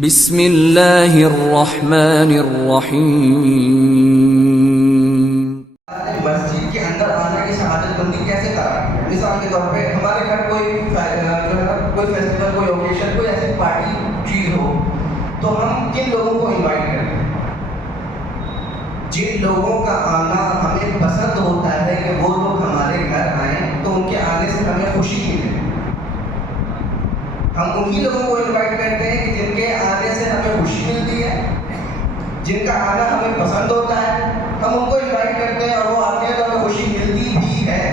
بسم اللہ الرحمن الرحیم۔ مسجد کے اندر آنے کی شہادت بندی کیسے کرا؟ مثال کے طور پہ ہمارے گھر کوئی فیسٹیول، کوئی اوکیشن، کوئی ایسی پارٹی چیز ہو تو ہم کن لوگوں کو انوائٹ کریں؟ جن لوگوں کا آنا ہمیں پسند ہوتا ہے کہ وہ لوگ ہمارے گھر آئیں تو ان کے آنے سے ہمیں خوشی ملے، ہم انہی لوگوں کو انوائٹ کرتے ہیں کہ جن کے آنے سے ہمیں خوشی ملتی ہے، جن کا آنا ہمیں پسند ہوتا ہے، ہم ان کو انوائٹ کرتے ہیں اور وہ آتے ہیں تو ہمیں خوشی ملتی بھی ہے۔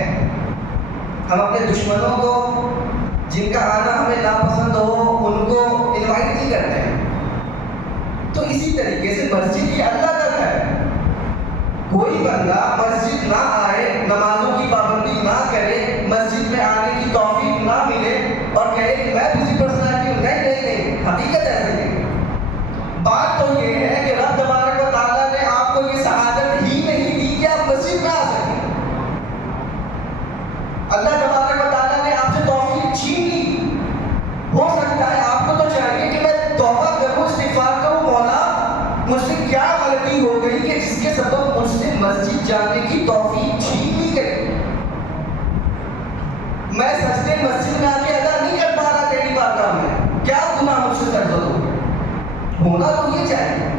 ہم اپنے دشمنوں کو، جن کا آنا ہمیں ناپسند ہو، ان کو انوائٹ نہیں کرتے ہیں۔ تو اسی طریقے سے مسجد یہ اللہ کا گھر ہے۔ کوئی بندہ مسجد نہ آئے، نمازوں کی پابندی نہ کرے، مسجد میں آنے کی توفیق نہ ملے اور کہے کہ میں بزی پرسنالٹی ہوں، نہیں نہیں نہیں، حقیقت ایسے نہیں۔ بات تو یہ ہے کہ رب تبارک و تعالیٰ نے آپ کو یہ سعادت ہی نہیں دی کہ آپ مسجد میں آ سکیں۔ اللہ تبارک و تعالیٰ نے آپ سے توفیق چھین لی۔ ہو سکتا ہے آپ کو تو چاہیے کہ میں توبہ کروں، استغفار کروں، مولا مجھ سے کیا غلطی ہو گئی کہ جس کے سبب مجھ سے مسجد جانے کی توفیق چھین لی گئی، میں سجدے مسجد میں آ کے ادا نہیں کر پا رہا تیری بارگاہ میں، کیا گناہ مجھ سے سرزد ہو گیا؟ ہونا تو یہ چاہیے۔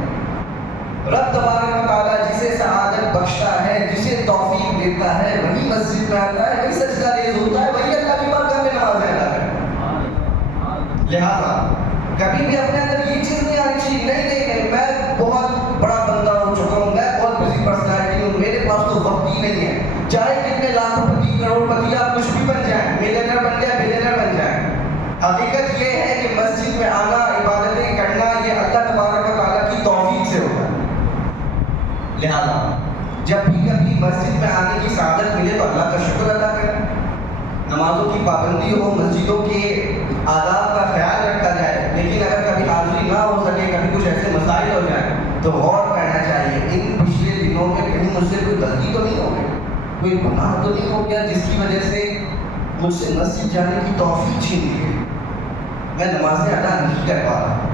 رب تبارک و تعالیٰ جسے سعادت بخشتا ہے، جسے توفیق دیتا ہے، وہی مسجد میں آتا ہے، وہی سجدہ ریز ہوتا ہے، وہی اللہ کی بارگاہ میں نمازیں ادا کرتا ہے۔ لہٰذا کبھی بھی اپنے اندر یہ چیز نہیں آنی چاہیے نہیں نہیں نہیں میں بہت بڑا بندہ ہو چکا ہوں، میں بہت بزی پرسنالٹی ہوں، میرے پاس تو وقت ہی نہیں ہے، چاہے کتنے لاکھ روپے کروڑ پتی آپ کچھ بھی بن جائیں، ملینئر بن جائیں، بلینئر بن جائیں، حقیقت یہ ہے کہ مسجد میں آنا، عبادتیں کرنا، یہ اللہ تبارک و تعالیٰ کی توفیق سے ہوتا ہے۔ لہٰذا جب بھی کبھی مسجد میں آنے کی سعادت ملے تو اللہ کا شکر ادا کریں، نمازوں کی پابندی ہو، مسجدوں کے آداب کا خیال رکھا جائے، لیکن اگر کبھی حاضری نہ ہو سکے، کبھی کچھ ایسے مسائل ہو جائیں تو غور کرنا چاہیے ان پچھلے دنوں میں کہیں مجھ سے کوئی غلطی تو نہیں ہو گئی، کوئی گناہ تو نہیں ہو گیا جس کی وجہ سے مجھ سے مسجد جانے کی توفیق چھین لی گئی، میں نمازیں ادا نہیں کر پا رہا۔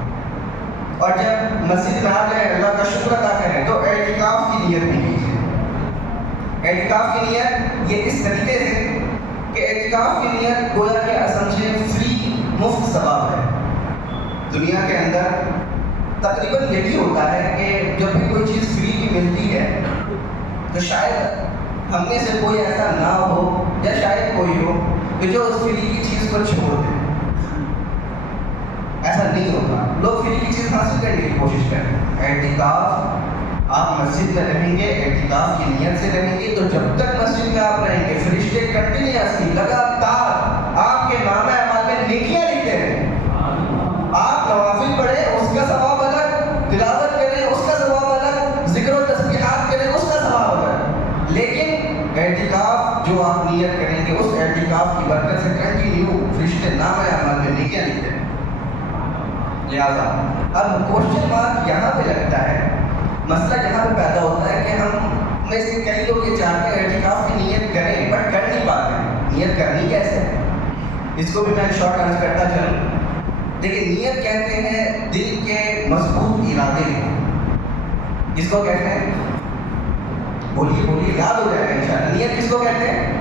اور جب مسجد میں آ جائیں اللہ کا شکر ادا کریں تو اعتکاف کی نیت بھی کیجیے۔ اعتکاف کی نیت یہ اس طریقے سے کہ اعتکاف کی نیت گویا کہ سمجھے فری، مفت ثواب ہے۔ دنیا کے اندر تقریباً یہی ہوتا ہے کہ جب بھی کوئی چیز فری کی ملتی ہے تو شاید ہم میں سے کوئی ایسا نہ ہو یا شاید کوئی ہو کہ جو اس فری کی چیز کو چھوڑ دے۔ ایسا نہیں ہوتا، لوگ فری کی چیز حاصل کرنے کی کوشش کریں۔ اعتکاف آپ مسجد میں رہیں گے، اعتکاف کی نیت سے رہیں گے تو جب تک مسجد میں آپ رہیں گے فرشتے کنٹینیوسلی لگاتار آپ کے نام اعمال میں نیکیاں لکھتے رہیں۔ آپ نوافل پڑھیں اس کا ثواب الگ، تلاوت کریں اس کا ثواب الگ، ذکر و تسبیحات کریں اس کا ثواب الگ، لیکن اعتکاف جو آپ نیت کریں گے اس اعتکاف کی برکت سے کنٹینیو فرشتے نام اعمال میں نیکیاں لکھتے ہیں۔ لہٰذا اب کوشچن مارک یہاں پہ لگتا ہے، مسئلہ یہاں پہ پیدا ہوتا ہے کہ ہم میں سے کئی لوگ یہ چاہتے ہیں اعتکاف کی نیت کریں بٹ کر نہیں پاتے ہیں۔ نیت کرنی کیسے ہے اس کو بھی میں شارٹ عرض کرتا چلوں۔ دیکھیں نیت کہتے ہیں دل کے مضبوط ارادے کو، جس کو کہتے ہیں بولیے بولیے یاد ہو جائے گا انشاءاللہ، نیت کس کو کہتے ہیں؟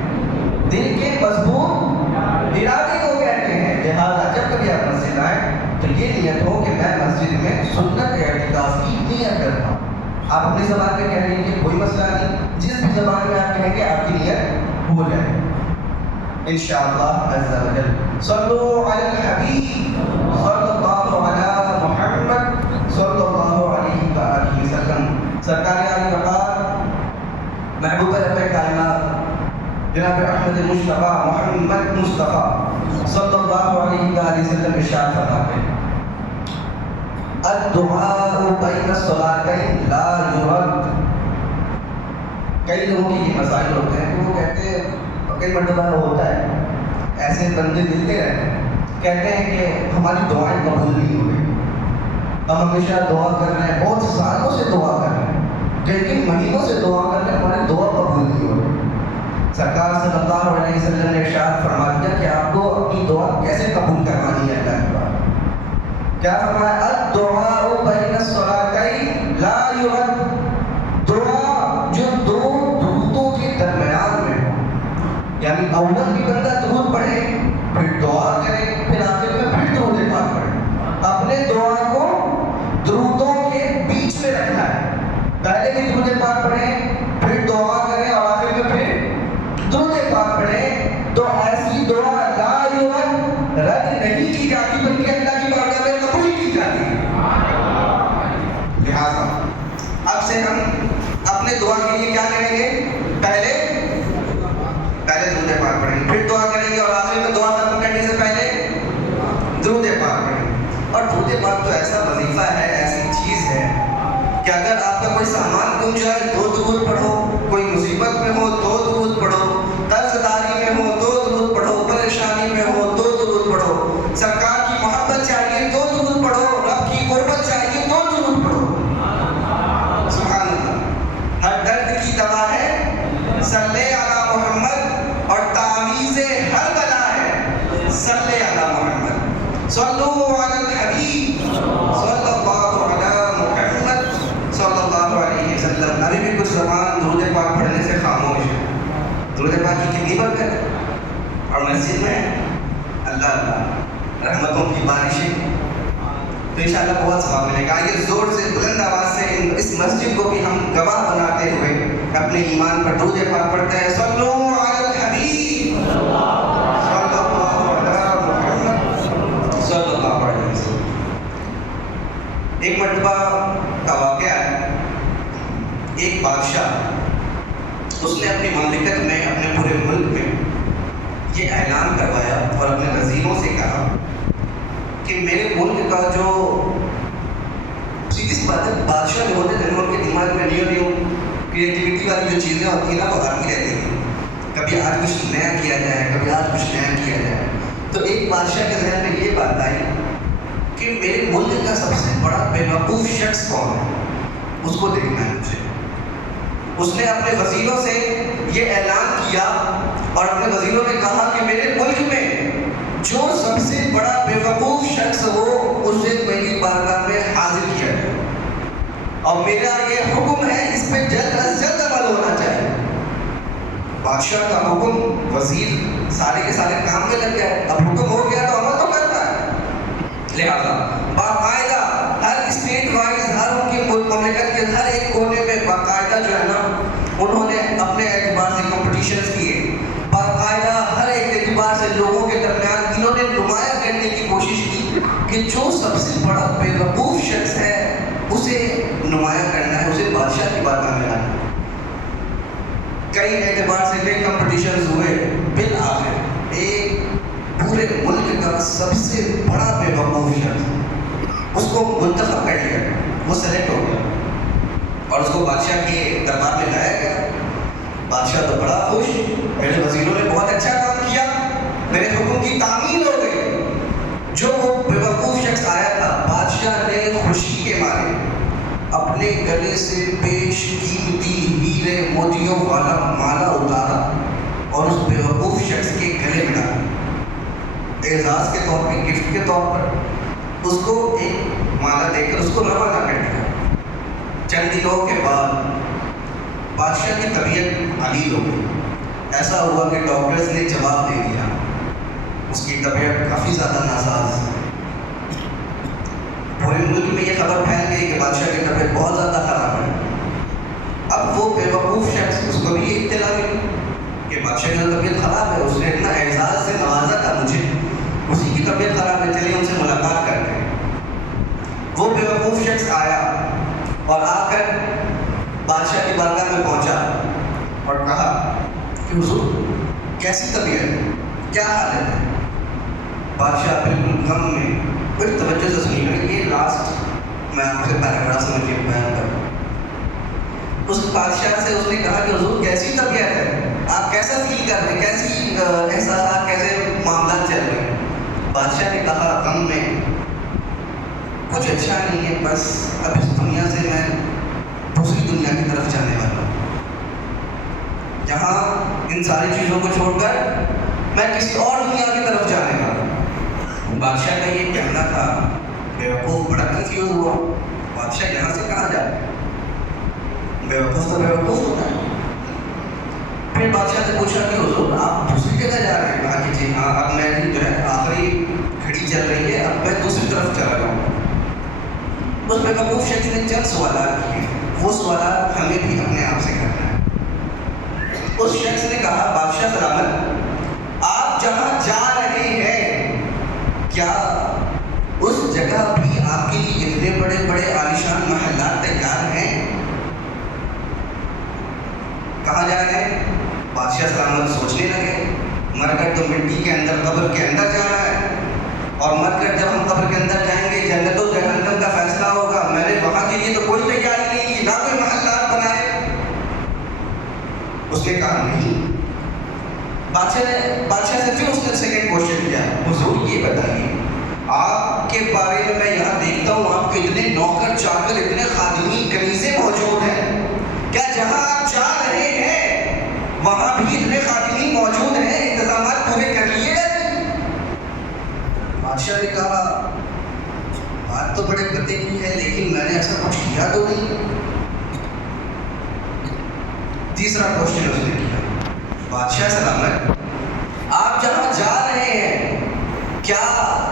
دل کے مضبوط ارادے کو کہتے ہیں۔ لہٰذا جب کبھی آپ مسجد آئیں تو یہ نیت ہو کہ میں مسجد میں سنت اعتکاف کی نیت کرتا ہوں۔ آپ اپنی زبان میں کہہ رہی ہیں کوئی مسئلہ نہیں، جس بھی زبان میں آپ کہیں گے آپ کی نیت ہو جائے انشاءاللہ عز و جل۔ صلو علی الحبیب صلی اللہ علی محمد صلی اللہ علیہ وآلہ وسلم۔ سرکار عالی وقار محبوب رب کائنات جناب احمد مصطفیٰ محمد مصطفیٰ صلی اللہ علیہ وآلہ وسلم ارشاد فرماتے ہیں الدعاء بین الصلاتین لا یرد۔ کئی لوگوں کے یہ مسائل ہوتے ہیں وہ کہتے ہیں، کئی مرتبہ ہوتا ہے ایسے بندے ملتے رہتے ہیں کہتے ہیں کہ ہماری دعائیں قبول نہیں ہو رہی، ہم ہمیشہ دعا کر رہے ہیں، بہت سالوں سے دعا کر رہے ہیں، کئی مہینوں سے دعا کر رہے ہیں، ہماری دعا قبول نہیں ہو رہی۔ سرکار صلی اللہ علیہ وسلم نے ارشاد فرما دیا کہ آپ کو اپنی دعا کیسے قبول کروانی ہے اللہ کی بات۔ کیا فرمایا؟ الدعاء بین الصلاتین لا یرد، دعا جو دو درودوں کے درمیان میں ہو، یعنی اول بھی بندہ درود پڑھے، پھر دعا کرے، پھر آخر میں پھر درود پاک پڑھے. اپنے دعا کو درودوں کے بیچ میں رکھنا ہے. پہلے بھی درود پاک پڑھیں، پھر دعا کریں اور آخر میں پھر درود پاک پڑھیں. تو ایسی دعا لا یرد، رد نہیں کی جاتی بلکہ اللہ کی بارگاہ میں قبول کی جاتی ہے. لہٰذا اب سے ہم اپنے دعا کے لیے کیا کریں گے؟ پہلے درود پاک پڑھیں گے، پھر دعا کریں گے اور آخر میں دعا ختم کرنے سے پہلے درود پاک پڑھیں گے. اور درود پاک تو ایسا وظیفہ ہے، ایسی چیز ہے کہ اگر آپ کا کوئی سامان گم جائے تو درود پڑھو، کوئی مصیبت میں ہو تو درود پڑھو، قرض داری میں ہو تو درود پڑھو، پریشانی میں ہو تو درود پڑھو، سرکار کی محبت چاہیے تو درود پڑھو، رب کی قربت چاہیے تو درود پڑھو. سبحان اللہ. ہر درد کی دوا ہے صلی علی محمد، اور تعویذ ہر بلا ہے صلی علی محمد. صلو علی الحبیب صلی اللہ علی محمد صلی اللہ علیہ وسلم. ابھی بھی کچھ زبان درود پاک پڑھنے سے خاموش ہے. درود پاک کی کتنی برکت ہے، اور مسجد میں اللہ اللہ رحمتوں کی بارشیں، تو انشاءاللہ بہت ثواب ملے گا. آئیے زور سے بلند آواز سے اس مسجد کو بھی ہم گواہ بناتے ہوئے اپنے ایمان پر درود پاک پڑھتے ہیں. صلو علی الحبیب صلی اللہ علی محمد صلی اللہ علیہ وسلم. ایک مرتبہ کا واقعہ ہے، ایک بادشاہ اس نے اپنی مملکت میں، اپنے پورے ملک میں یہ اعلان کروایا اور اپنے وزیروں سے کہا کہ میرے ملک کا جو سیدھی سی بات ہے، بادشاہ جو ہوتے ہیں ان کے دماغ میں نیو کریٹیوٹی والی جو چیزیں ہوتی ہیں نا وہ آتی رہتی ہیں. کبھی آج کچھ نیا کیا جائے، کبھی آج کچھ نیا کیا جائے. تو ایک بادشاہ کے ذہن میں یہ بات آئی کہ میرے ملک کا سب سے بڑا بیوقوف شخص کون ہے، اس کو دیکھنا ہے مجھے. اس نے اپنے وزیروں سے یہ اعلان کیا اور اپنے وزیروں نے کہا کہ میرے ملک میں جو سب سے بڑا بیوقوف شخص ہو اسے میری بارگاہ میں حاضر کیا جائے، اور میرا یہ حکم ہے اس پہ جلد از جلد عمل ہونا چاہیے. بادشاہ کا حکم، وزیر سارے کے سارے کام میں لگ گئے. اب حکم ہو گیا تو عمل تو کرنا ہے. لہٰذا باقاعدہ ہر اسٹیٹ وائز، ہر ان کی مملکت کے ہر ایک کونے میں باقاعدہ جو ہے نا انہوں نے اپنے اعتبار سے کمپٹیشنز کیے. باقاعدہ ہر ایک اعتبار سے لوگوں کے درمیان انہوں نے نمایاں کرنے کی کوشش کی کہ جو سب سے بڑا بیوقوف شخص ہے اسے نمایاں کرنا ہے، اسے بادشاہ کی بارگاہ میں لانا ہے. کئی اعتبار سے کئی کمپٹیشنز ہوئے، بالآخر ایک پورے ملک کا سب سے بڑا بیوقوف شخص اس کو منتخب کر لیا، وہ سلیکٹ ہو گیا اور اس کو بادشاہ کے دربار میں لایا گیا. بادشاہ تو بڑا خوش، میرے وزیروں نے بہت اچھا کام کیا، میرے حکم کی تعمیل ہو گئی. جو وہ بیوقوف شخص آیا تھا، بادشاہ نے خوشی کے مارے اپنے گلے سے بیش قیمتی ہیرے موتیوں والا مالا اتارا اور اس بیوقوف شخص کے گلے میں ڈالا. اعزاز کے طور پہ، گفٹ کے طور پر اس کو ایک مالا دے کر اس کو روانہ کر دیا. چند دنوں کے بعد بادشاہ کی طبیعت علیل ہو گئی. ایسا ہوا کہ ڈاکٹرز نے جواب دے دیا، اس کی طبیعت کافی زیادہ ناساز. پورے ملک میں یہ خبر پھیل گئی کہ بادشاہ کی طبیعت بہت زیادہ خراب ہے. اب وہ بیوقوف شخص، اس کو بھی یہ اطلاع ملی کہ بادشاہ کی طبیعت خراب ہے، اس نے اتنا اعزاز سے نوازا تھا مجھے، اسی کی طبیعت خراب ہے، چلیے ان سے ملاقات کرتے ہیں. وہ بیوقوف شخص آیا اور آ کر بادشاہ کی بارگاہ میں پہنچا اور کہا کہ حضور کیسی طبیعت ہے، کیا حالت ہے؟ بادشاہ بالکل غم میں بڑی توجہ سے سنی. یہ لاسٹ میں آپ سے پیراگراف سمجھ کے بیان کروں. اس بادشاہ سے اس نے کہا کہ حضور کیسی طبیعت ہے، آپ کیسا فیل کر رہے ہیں، کیسی احساسات، کیسے معاملات چل رہے ہیں؟ بادشاہ نے کہا غم میں کچھ اچھا نہیں ہے، بس اب اس دنیا سے میں دوسری دنیا کی طرف جانے والا ہوں. یہاں ان ساری چیزوں کو چھوڑ کر میں کسی اور دنیا کی طرف جانے والا ہوں. بادشاہ کا یہ کہنا تھا بیوقوف بڑا کنفیوز ہوا، بادشاہ یہاں سے کہاں جائے؟ بیوقوف تو بیوقوف ہوتا ہے۔ پھر بادشاہ سے پوچھا کہ حضور آپ دوسری جگہ جا رہے ہیں؟ کہا کہ جی ہاں، اب میں جو ہے آخری گھڑی چل رہی ہے، اب میں دوسری طرف چلا رہا ہوں۔ اس بیوقوف شخص نے چند سوالات کیے، وہ سوالات ہمیں بھی اپنے آپ سے کرنا ہے۔ اس شخص نے کہا بادشاہ سلامت، آپ جہاں جا رہے ہیں کیا اس جگہ بھی آپ کے لیے اتنے بڑے بڑے عالیشان محلات تیار ہیں؟ کہاں جا رہے ہیں؟ بادشاہ سلامت سوچنے لگے، مر کر تو مٹی کے اندر قبر کے اندر جانا ہے، اور مر کر جب ہم قبر کے اندر جائیں گے جنت و جہنم کا فیصلہ ہوگا، میں نے وہاں کے لیے تو کوئی تیاری نہیں کی، نہ کوئی محلات بنائے۔ اس نے کہا نہیں۔ بادشاہ سے پھر اس نے سیکنڈ کوشچن کیا، حضور یہ بتائیے آپ کے بارے میں یہاں دیکھتا ہوں آپ کے اتنے نوکر چاکر اتنے خادمین کنیزیں موجود ہیں، کیا جہاں آپ جا رہے ہیں وہاں بھی اتنے خادمین موجود ہیں، انتظامات پورے کر لیے گئے؟ بادشاہ نے کہا بات تو بڑے پتے کی ہے لیکن میں نے ایسا کچھ کیا تو نہیں۔ تیسرا کوشچن اس نے کیا، بادشاہ سلامت آپ جہاں جا رہے ہیں کیا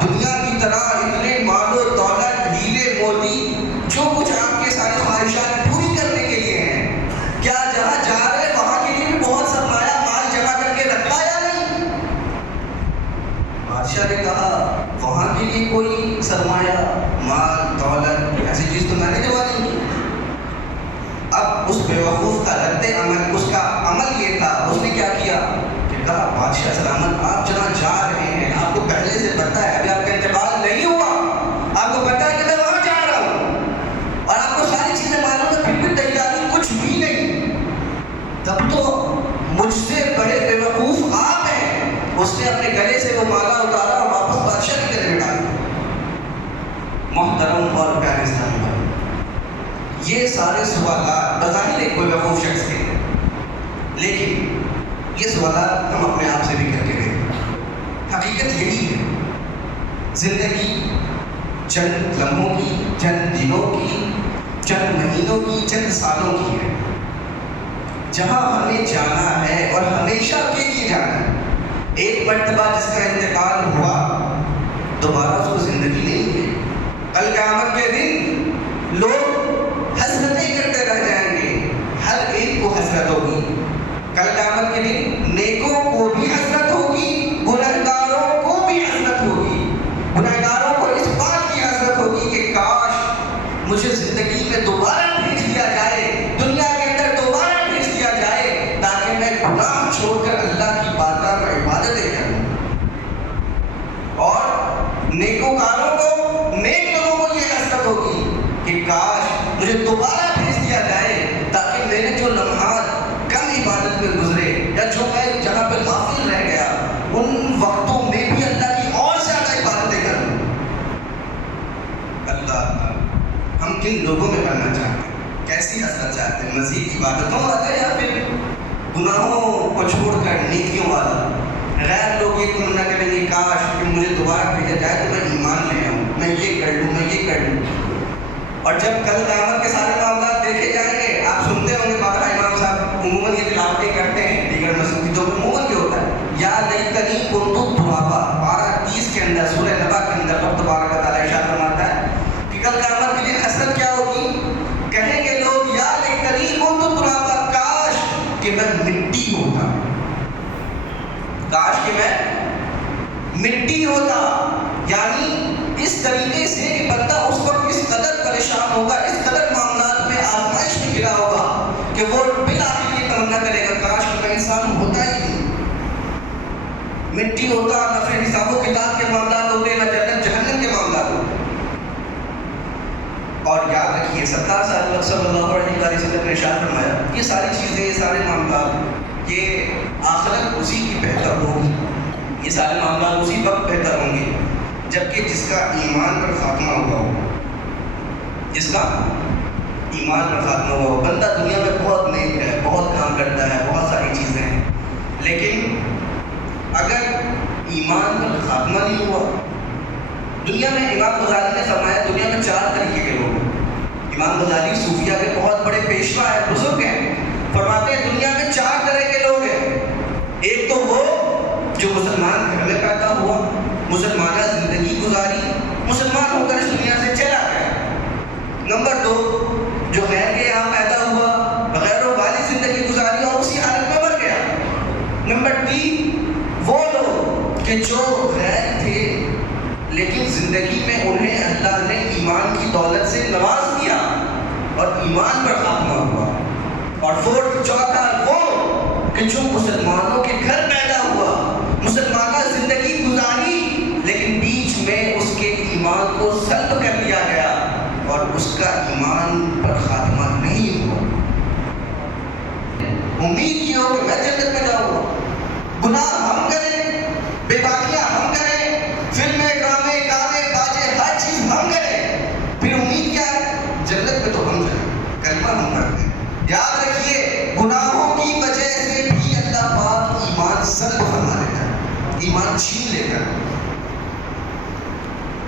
دنیا کی طرح اتنے مال و دولت ہیرے موتی جو کچھ آپ کے سارے خواہشات پوری کرنے کے لیے ہیں، کیا جہاں جا رہے ہیں وہاں کے لیے بھی بہت سرمایہ مال جمع کر کے رکھا یا نہیں؟ بادشاہ نے کہا وہاں کے لیے کوئی سرمایہ مال دولت ایسی چیز تو میں نے جمع نہیں کی۔ اب اس بیوقوف کا رد عمل، اس کا عمل یہ تھا، اس نے کیا کیا کہ کہا بادشاہ سلامت آپ جہاں جا رہے ہیں آپ کو پہلے سے پتہ ہے، ابھی آپ کا انتقال نہیں ہوا، آپ کو پتہ ہے کہ میں وہاں جا رہا ہوں اور آپ کو ساری چیزیں معلوم ہے، پھر بھی تیاری کچھ بھی نہیں، تب تو مجھ سے بڑے بیوقوف آپ ہیں۔ اس نے اپنے گلے سے وہ مالا اتارا اور واپس بادشاہ کے گلے میں ڈال دیا۔ محترم اور پیارے اسلامی بھائی، یہ سارے سوالات بظاہر ایک کوئی بیوقوف شخص کے ہیں، لیکن یہ سوالات ہم اپنے آپ سے بھی کر کے دیکھیں۔ حقیقت یہی ہے، زندگی چند لمحوں کی، چند دنوں کی، چند مہینوں کی، چند سالوں کی ہے، جہاں ہمیں جانا ہے اور ہمیشہ کے لیے جانا ہے۔ ایک مرتبہ جس کا انتقال ہوا دوبارہ اس کو زندگی نہیں ملے۔ کل قیامت کے دن لوگ حسرتیں کرتے رہ جائیں گے، ہر ایک کو حسرت ہوگی۔ کل قیامت کے دن نیکوں کو بھی حسرت ہوگی، گنہگاروں کو بھی حسرت ہوگی۔ گنہگاروں کو اس بات کی حسرت ہوگی کہ کاش مجھے زندگی میں دوبارہ بھیج دیا جائے، دنیا کے اندر دوبارہ بھیج دیا جائے، تاکہ میں گناہ چھوڑ کر اللہ کی بارگاہ میں عبادتیں کروں۔ اور نیکوکاروں کو، نیک لوگوں کو یہ حسرت ہوگی کہ کاش مجھے دوبارہ بھیج دیا جائے تاکہ میرے جو لمحات کم عبادت میں گزرے یا جو میں جہاں پہ غافل رہ گیا ان وقتوں میں بھی اللہ کی اور زیادہ عبادتیں کروں۔ اللہ ہم کن لوگوں میں بننا چاہتے ہیں، کیسی حسرت چاہتے ہیں؟ مزید عبادتوں والا یا پھر گناہوں کو چھوڑ کر نیکیوں والا؟ غیر لوگ یہ تمنا کریں گے کاش کہ مجھے دوبارہ بھیجا جائے تو میں ایمان لے آؤں، میں یہ کر لوں، میں یہ کر لوں۔ اور جب کل قیامت کے سارے معاملات دیکھے جائیں گے، آپ سنتے ہوں گے بابا امام صاحب عموماً یہ تلاوتیں کرتے ہیں دیگر مسجدوں میں، عموماً یہ ہوتا ہے یا لیتنی کنت ترابا، پارہ 30 کے اندر سورہ نبا کے اندر رب تبارک و تعالیٰ ارشاد فرماتا ہے کہ کل قیامت کے دن حسرت کیا ہوگی؟ کہیں گے لوگ یا لیتنی کنت ترابا، کاش کہ میں مٹی ہوتا، کاش کہ میں مٹی ہوتا۔ یعنی اس طریقے سے کہ بندہ اس وقت اس قدر پریشان ہوگا، اس قدر معاملات میں آزمائش میں گرا ہوگا کہ وہ بالآخر یہ تمنا کرے گا کاش میں انسان ہوتا ہی نہیں، مٹی ہوتا، نہ پھر حساب و کتاب کے معاملات ہوتے، نہ جنت جہنم کے معاملات ہوتے۔ اور یاد رکھیے سرکار صلی اللہ علیہ وسلم نے ارشاد فرمایا یہ ساری چیزیں، یہ سارے معاملات، یہ آخرت اسی کی بہتر ہوگی، یہ سارے معاملات اسی وقت بہتر ہوں گے جبکہ جس کا ایمان پر خاتمہ ہوا ہو، جس کا ایمان پر خاتمہ ہوا ہو۔ بندہ دنیا میں بہت نیک ہے، بہت کام کرتا ہے، بہت ساری چیزیں ہیں، لیکن اگر ایمان پر خاتمہ نہیں ہوا دنیا میں امام غزالی نے فرمایا دنیا میں 4 طریقے کے لوگ ہیں. امام غزالی صوفیہ کے بہت بڑے پیشوا ہیں, بزرگ ہیں. فرماتے ہیں دنیا میں 4 طرح کے لوگ ہیں. ایک تو وہ جو مسلمان گھر میں پیدا ہوا, مسلمانہ زندگی گزاری, مسلمان ہو کر اس دنیا سے چلا گیا. نمبر 2 جو غیر کے یہاں پیدا ہوا, غیر والی زندگی گزاری اور اسی حالت میں مر گیا. نمبر 3 وہ لوگ کہ جو غیر تھے لیکن زندگی میں انہیں اللہ نے ایمان کی دولت سے نواز دیا اور ایمان پر خاتمہ ہوا. اور 4 وہ کہ جو مسلمانوں کے گھر پیدا ہوا, مسلمانہ زندگی گزاری, لیکن بیچ میں اس کے ایمان کو سلب کر لیا گیا اور اس کا ایمان پر خاتمہ نہیں ہوا. امید کی ہو کہ میں جنت میں جاؤں گا, گناہ ہم کریں, بے باکیاں ہم کریں, فلمیں ڈرامے گانے باجے ہر چیز ہم کریں, پھر امید کیا ہے؟ جنت میں تو ہم جائیں, کلمہ ہم پڑھتے ہیں. یاد رکھیے گناہوں کی وجہ سے بھی اللہ پاک ایمان سلب فرما لیتا ہے, ایمان چھین لیتا ہے.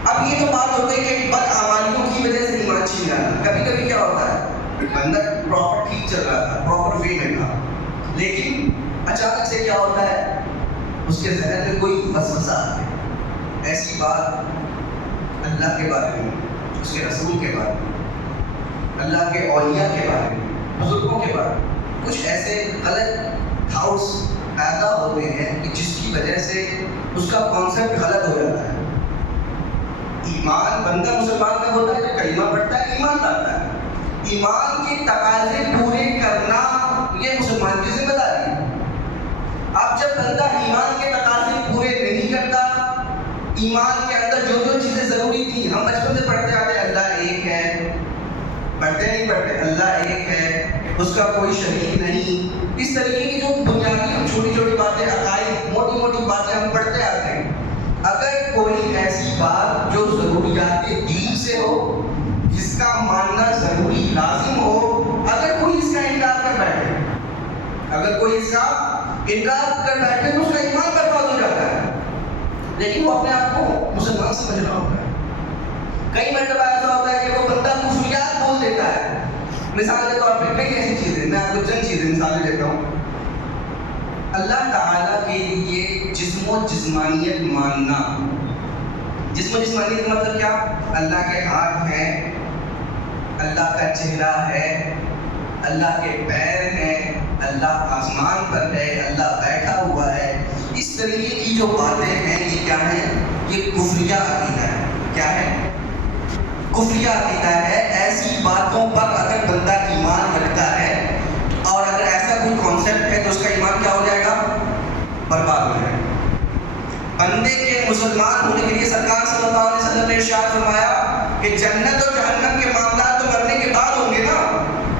اب یہ تو بات ہو گئی کہ بدعمالیوں کی وجہ سے ایمان چھین جانا. کبھی کبھی کیا ہوتا ہے بندہ پراپر ٹھیک چل رہا تھا, پراپر وے میں تھا, لیکن اچانک سے کیا ہوتا ہے اس کے ذہن میں کوئی وسوسہ آتا ہے, ایسی بات اللہ کے بارے میں, اس کے رسول کے بارے میں, اللہ کے اولیاء کے بارے میں, بزرگوں کے بارے میں, کچھ ایسے غلط تھاٹس پیدا ہوتے ہیں کہ جس کی وجہ سے اس کا کانسیپٹ غلط ہو جاتا ہے. ایمان بندہ مسلمان کب ہوتا ہے؟ جب کلمہ پڑھتا ہے, ایمان لاتا ہے. ایمان کے تقاضے پورے کرنا یہ مسلمان کی ذمہ داری ہے. اب جب بندہ ایمان کے تقاضے پورے نہیں کرتا, ایمان کے اندر جو جو چیزیں ضروری تھیں, ہم بچپن سے پڑھتے آتے ہیں اللہ ایک ہے, پڑھتے نہیں پڑھتے اللہ ایک ہے, اس کا کوئی شریک نہیں, اس طریقے کی جو بنیادی ہم چھوٹی چھوٹی باتیں, عقائد, موٹی موٹی باتیں ہم پڑھتے آتے ہیں. اگر کوئی ایسی بات جو ضروریات دین سے ہو, جس کا ماننا ضروری لازم ہو, اگر کوئی اس کا انکار کر بیٹھے, اگر کوئی اس کا انکار کر بیٹھے تو اس کا ایمان برباد ہو جاتا ہے. لیکن وہ اپنے آپ کو مسلمان سمجھ رہا ہوتا ہے. کئی مرتبہ ایسا ہوتا ہے کہ وہ بندہ کفریات بول دیتا ہے. مثال کے طور پہ کئی ایسی چیزیں, میں آپ کو چند چیزیں مثالیں دیتا ہوں. اللہ تعالیٰ کے لیے جسم و جسمانیت ماننا. جسم و جسمانیت کا مطلب کیا؟ اللہ کے ہاتھ ہیں, اللہ کا چہرہ ہے, اللہ کے پیر ہیں, اللہ آسمان پر ہے, اللہ بیٹھا ہوا ہے. اس طریقے کی جو باتیں ہیں یہ کیا ہیں؟ یہ کفریہ عقیدہ ہے. کیا ہے؟ کفریہ عقیدہ ہے. ایسی باتوں پر اگر بندہ ایمان رکھتا ہے اور اگر ایسا کوئی کانسیپٹ ہے تو اس کا ایمان کیا ہو جائے گا؟ برباد ہو جائے گا. بندے کے مسلمان ہونے کے لیے سرکار صلی اللہ علیہ وسلم نے ارشاد فرمایا کہ جنت اور جہنم کے معاملات تو مرنے کے بعد ہوں گے نا.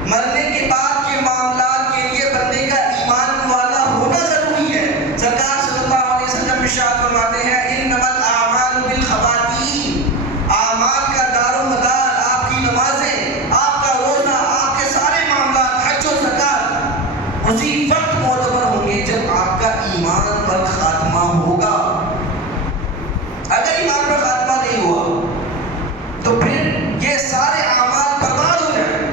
مرنے کے بعد کے معاملات کے لیے بندے کا ایمان والا ہونا ضروری ہے. سرکار صلی اللہ علیہ وسلم ارشاد فرماتے ہیں انما الاعمال بالخواتیم, اعمال کا دار و مدار آپ کی نمازیں, آپ کا روزہ, آپ کے سارے معاملات, حج و زکات اسی وقت معتبر ہوں گے جب آپ کا ایمان پر خاتمہ ہوگا. اگر ایمان پر خاتمہ نہیں ہوا تو پھر یہ سارے اعمال برباد ہو جائیں.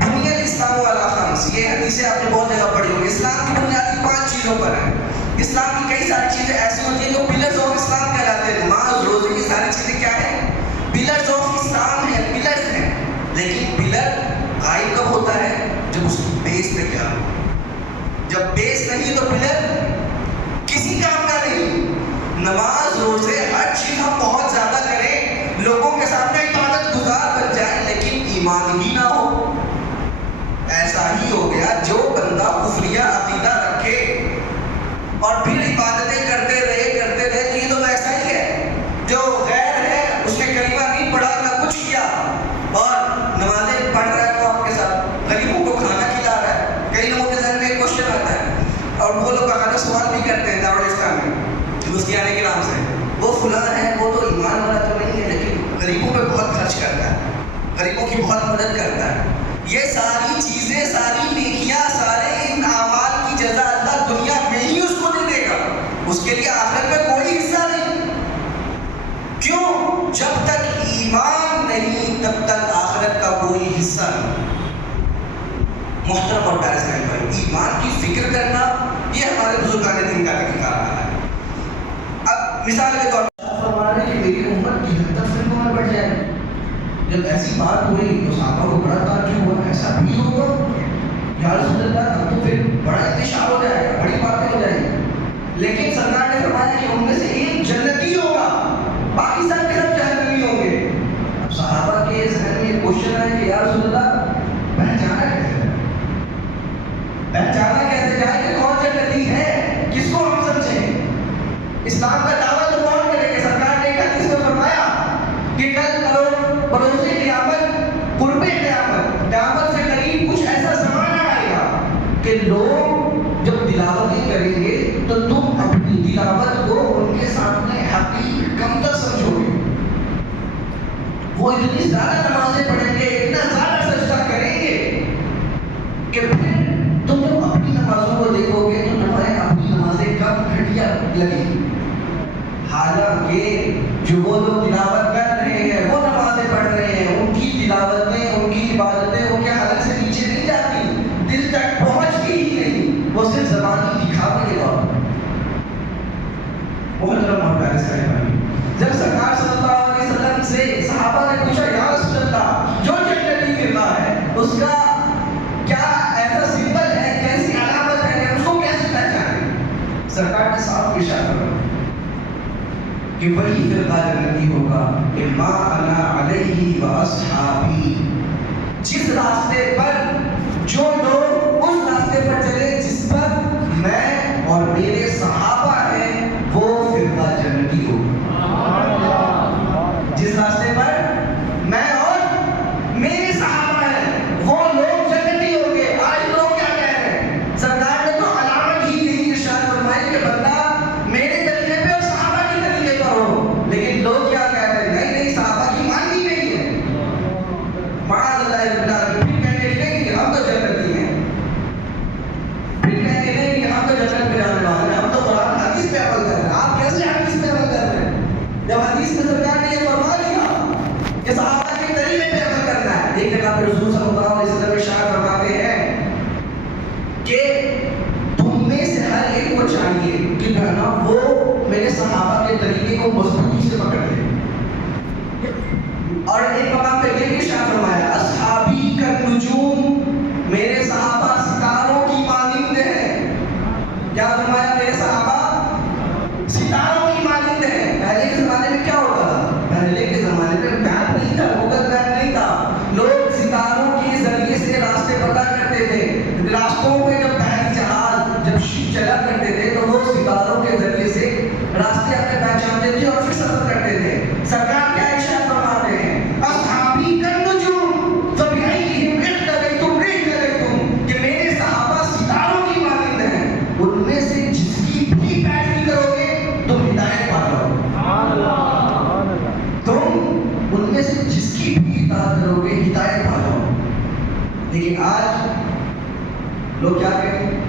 بنیاد اسلام والا خمس, یہ حدیثیں آپ نے بہت جگہ پڑھی ہوگی. اسلام کی بنیادی 5 چیزوں پر ہے. اسلام کی کئی ساری چیزیں ایسی ہوتی ہیں جو پلرز آف اسلام کہلاتے ہیں. نماز, روزے, یہ ساری چیزیں کیا ہیں؟ پلرز آف اسلام ہیں, پلرز ہیں. لیکن پلر قائم کب ہوتا ہے؟ جب اس کی بیس پہ کیا ہو. جب بیس نہیں تو پلر کسی کام کا نہیں. نماز, روزے, ہر چیز ہم بہت زیادہ کریں, لوگوں کے سامنے عبادت گزار بن جائیں, لیکن ایمان ہی نہ ہو. ایسا ہی ہو گیا جو بندہ کفریہ عقیدہ رکھے اور پھر عبادتیں کرتے رہے تو یہ تو ایسا ہی ہے جو غیر ہے, اس نے کلمہ نہیں پڑھا, نہ کچھ کیا, اور نمازیں پڑھ رہا ہے تو آپ کے ساتھ غریبوں کو کھانا کھلا رہا ہے. کئی لوگوں کے ذہن میں ایک کوشچن آتا ہے اور وہ لوگ باقاعدہ سوال بھی کرتے ہیں دعوت اسلام میں مسیحانے کے نام سے, وہ فلاں ہے, وہ تو ایمان والا تو نہیں ہے لیکن غریبوں پہ بہت خرچ کرتا ہے, غریبوں کی بہت مدد کرتا ہے. یہ ساری چیزیں, ساری نیکیاں, سارے ان اعمال کی جزا اللہ دنیا میں ہی اس کو دے دے گا, اس کے لیے آخرت میں کوئی حصہ نہیں. محترم اور پیارے اسلامی بھائی، ایمان کی فکر کرنا یہ ہمارے بزرگان دین کا طریقہ رہا ہے۔ اب مثال کے طور پر فرما رہے ہیں کہ میری امت 73 فرقوں میں بٹ جائے۔ جب ایسی بات ہوئی تو صحابہ کو بڑا تعجب ہوا، ایسا بھی ہوگا یا رسول اللہ، تب تو پھر بڑا انتشار ہو جائے گا، بڑی باتیں ہو جائیں گی۔ لیکن سرکار نے فرمایا کہ ان میں سے ایک جنتی ہوگا، باقی سب کے سب جہنمی ہوں گے۔ اب صحابہ کے ذہن میں یہ کوشچن ہے کہ یا رسول اللہ پہچانا کیسے جائے، پہچانا کیسے جائے کہ کون جنتی ہے، کس کو ہم سمجھیں؟ اسلام کا دعویٰ تو کون کرے گا؟ سرکار نے ایک حدیث میں فرمایا کہ کل بروز قیامت، قرب قیامت، قیامت سے قریب کچھ ایسا زمانہ آئے گا کہ لوگ جب تلاوتیں کریں گے تو تم اپنی تلاوت کو ان کے سامنے حقیر کمتر سمجھو گے۔ وہ اتنی زیادہ نمازیں پڑھیں گے، اتنا زیادہ سجدہ کریں گے کہ پھر تم جب اپنی نمازوں کو دیکھو گے تو تمہیں اپنی نمازیں کم گھٹیا لگیں گی۔ حالانکہ جو وہ لوگ تلاوت کر رہے ہیں، وہ نمازیں پڑھ رہے ہیں، ان کی تلاوتیں، ان کی عبادتیں ان کے حلق سے نیچے نہیں جاتی، دل تک پہنچتی ہی نہیں، وہ صرف زبانی دکھاوے کے طور پر۔ محترم اور پیارے اسلامی بھائی، جب سرکار صلی اللہ علیہ وسلم سے صحابہ نے پوچھا یا رسول اللہ جو جنتی فرما ہے اس کا کیا ایسا سمبل ہے، کیسی علامت ہے، اس کو کیسے پہچانیں؟ سرکار نے صاف ارشاد فرمایا کہ وہی فرقہ جنتی ہوگا کہ ما انا علیہ و اصحابی، جس راستے پر جو لوگ اس راستے پر چلے جس پر میں اور میرے صحابہ ہیں وہ فرقہ جنتی ہوگا۔ جس راستے پر میں اور میرے صحابہ ہیں وہ لوگ جنتی ہوں گے۔ آج لوگ کیا کہہ رہے ہیں؟ سرکار نے تو علامت ہی نہیں ارشاد فرمائی کہ بندہ میرے طریقے پہ اور صحابہ کی طریقے پر ہو، لیکن لوگ کیا کہہ رہے ہیں؟ نہیں نہیں، صحابہ کی ماننی نہیں ہے، معاذ اللہ ابن عربی، پھر کہیں گے نہیں ہم تو جنتی ہیں، پھر کہیں گے نہیں ہم تو جنت میں جانے والے ہیں، ہم تو قرآن حدیث پہ عمل کر رہے ہیں۔ آپ کیسے حدیث پہ عمل کر رہے ہیں جب حدیث میں سرکار نے یہ فرما دیا کہ صحابہ کے طریقے پہ عمل کرنا ہے؟ ایک جگہ پہ رسول صلی اللہ علیہ وسلم ارشاد فرماتے ہیں کہ تم میں سے ہر ایک کو چاہیے کہ جو ہے نا وہ میرے صحابہ کے طریقے کو مضبوطی سے پکڑ لے۔ اور ایک مقام پہ یہ بھی ارشاد فرمایا اصحابی کالنجوم، میرے صحابہ ستاروں کی مانند ہیں۔ کیا فرمایا؟ میرے صحابہ ستاروں کی مانند ہیں۔ پہلے کے زمانے میں کیا ہوتا تھا؟ پہلے کے زمانے میں میپ نہیں تھا، گوگل میپ نہیں تھا، لوگ ستاروں کے ذریعے سے راستے پتہ کرتے تھے۔ راستوں پہ جب بحری جہاز جب شپ چلا کرتے تھے تو وہ ستاروں کے ذریعے سے راستے اپنے پہچانتے تھے اور پھر سفر کرتے تھے۔ سرکار کیا ارشاد فرماتے ہیں؟ اصحابی کالنجوم فبأیہم اقتدیتم اہتدیتم، کہ میرے صحابہ ستاروں کی مانند ہیں، ان میں سے جس کی بھی پیروی کرو گے تم ہدایت پا جاؤ گے، تم ان میں سے جس کی بھی اطاعت کرو گے ہدایت پا جاؤ گے۔ لیکن آج لوگ کیا کہیں؟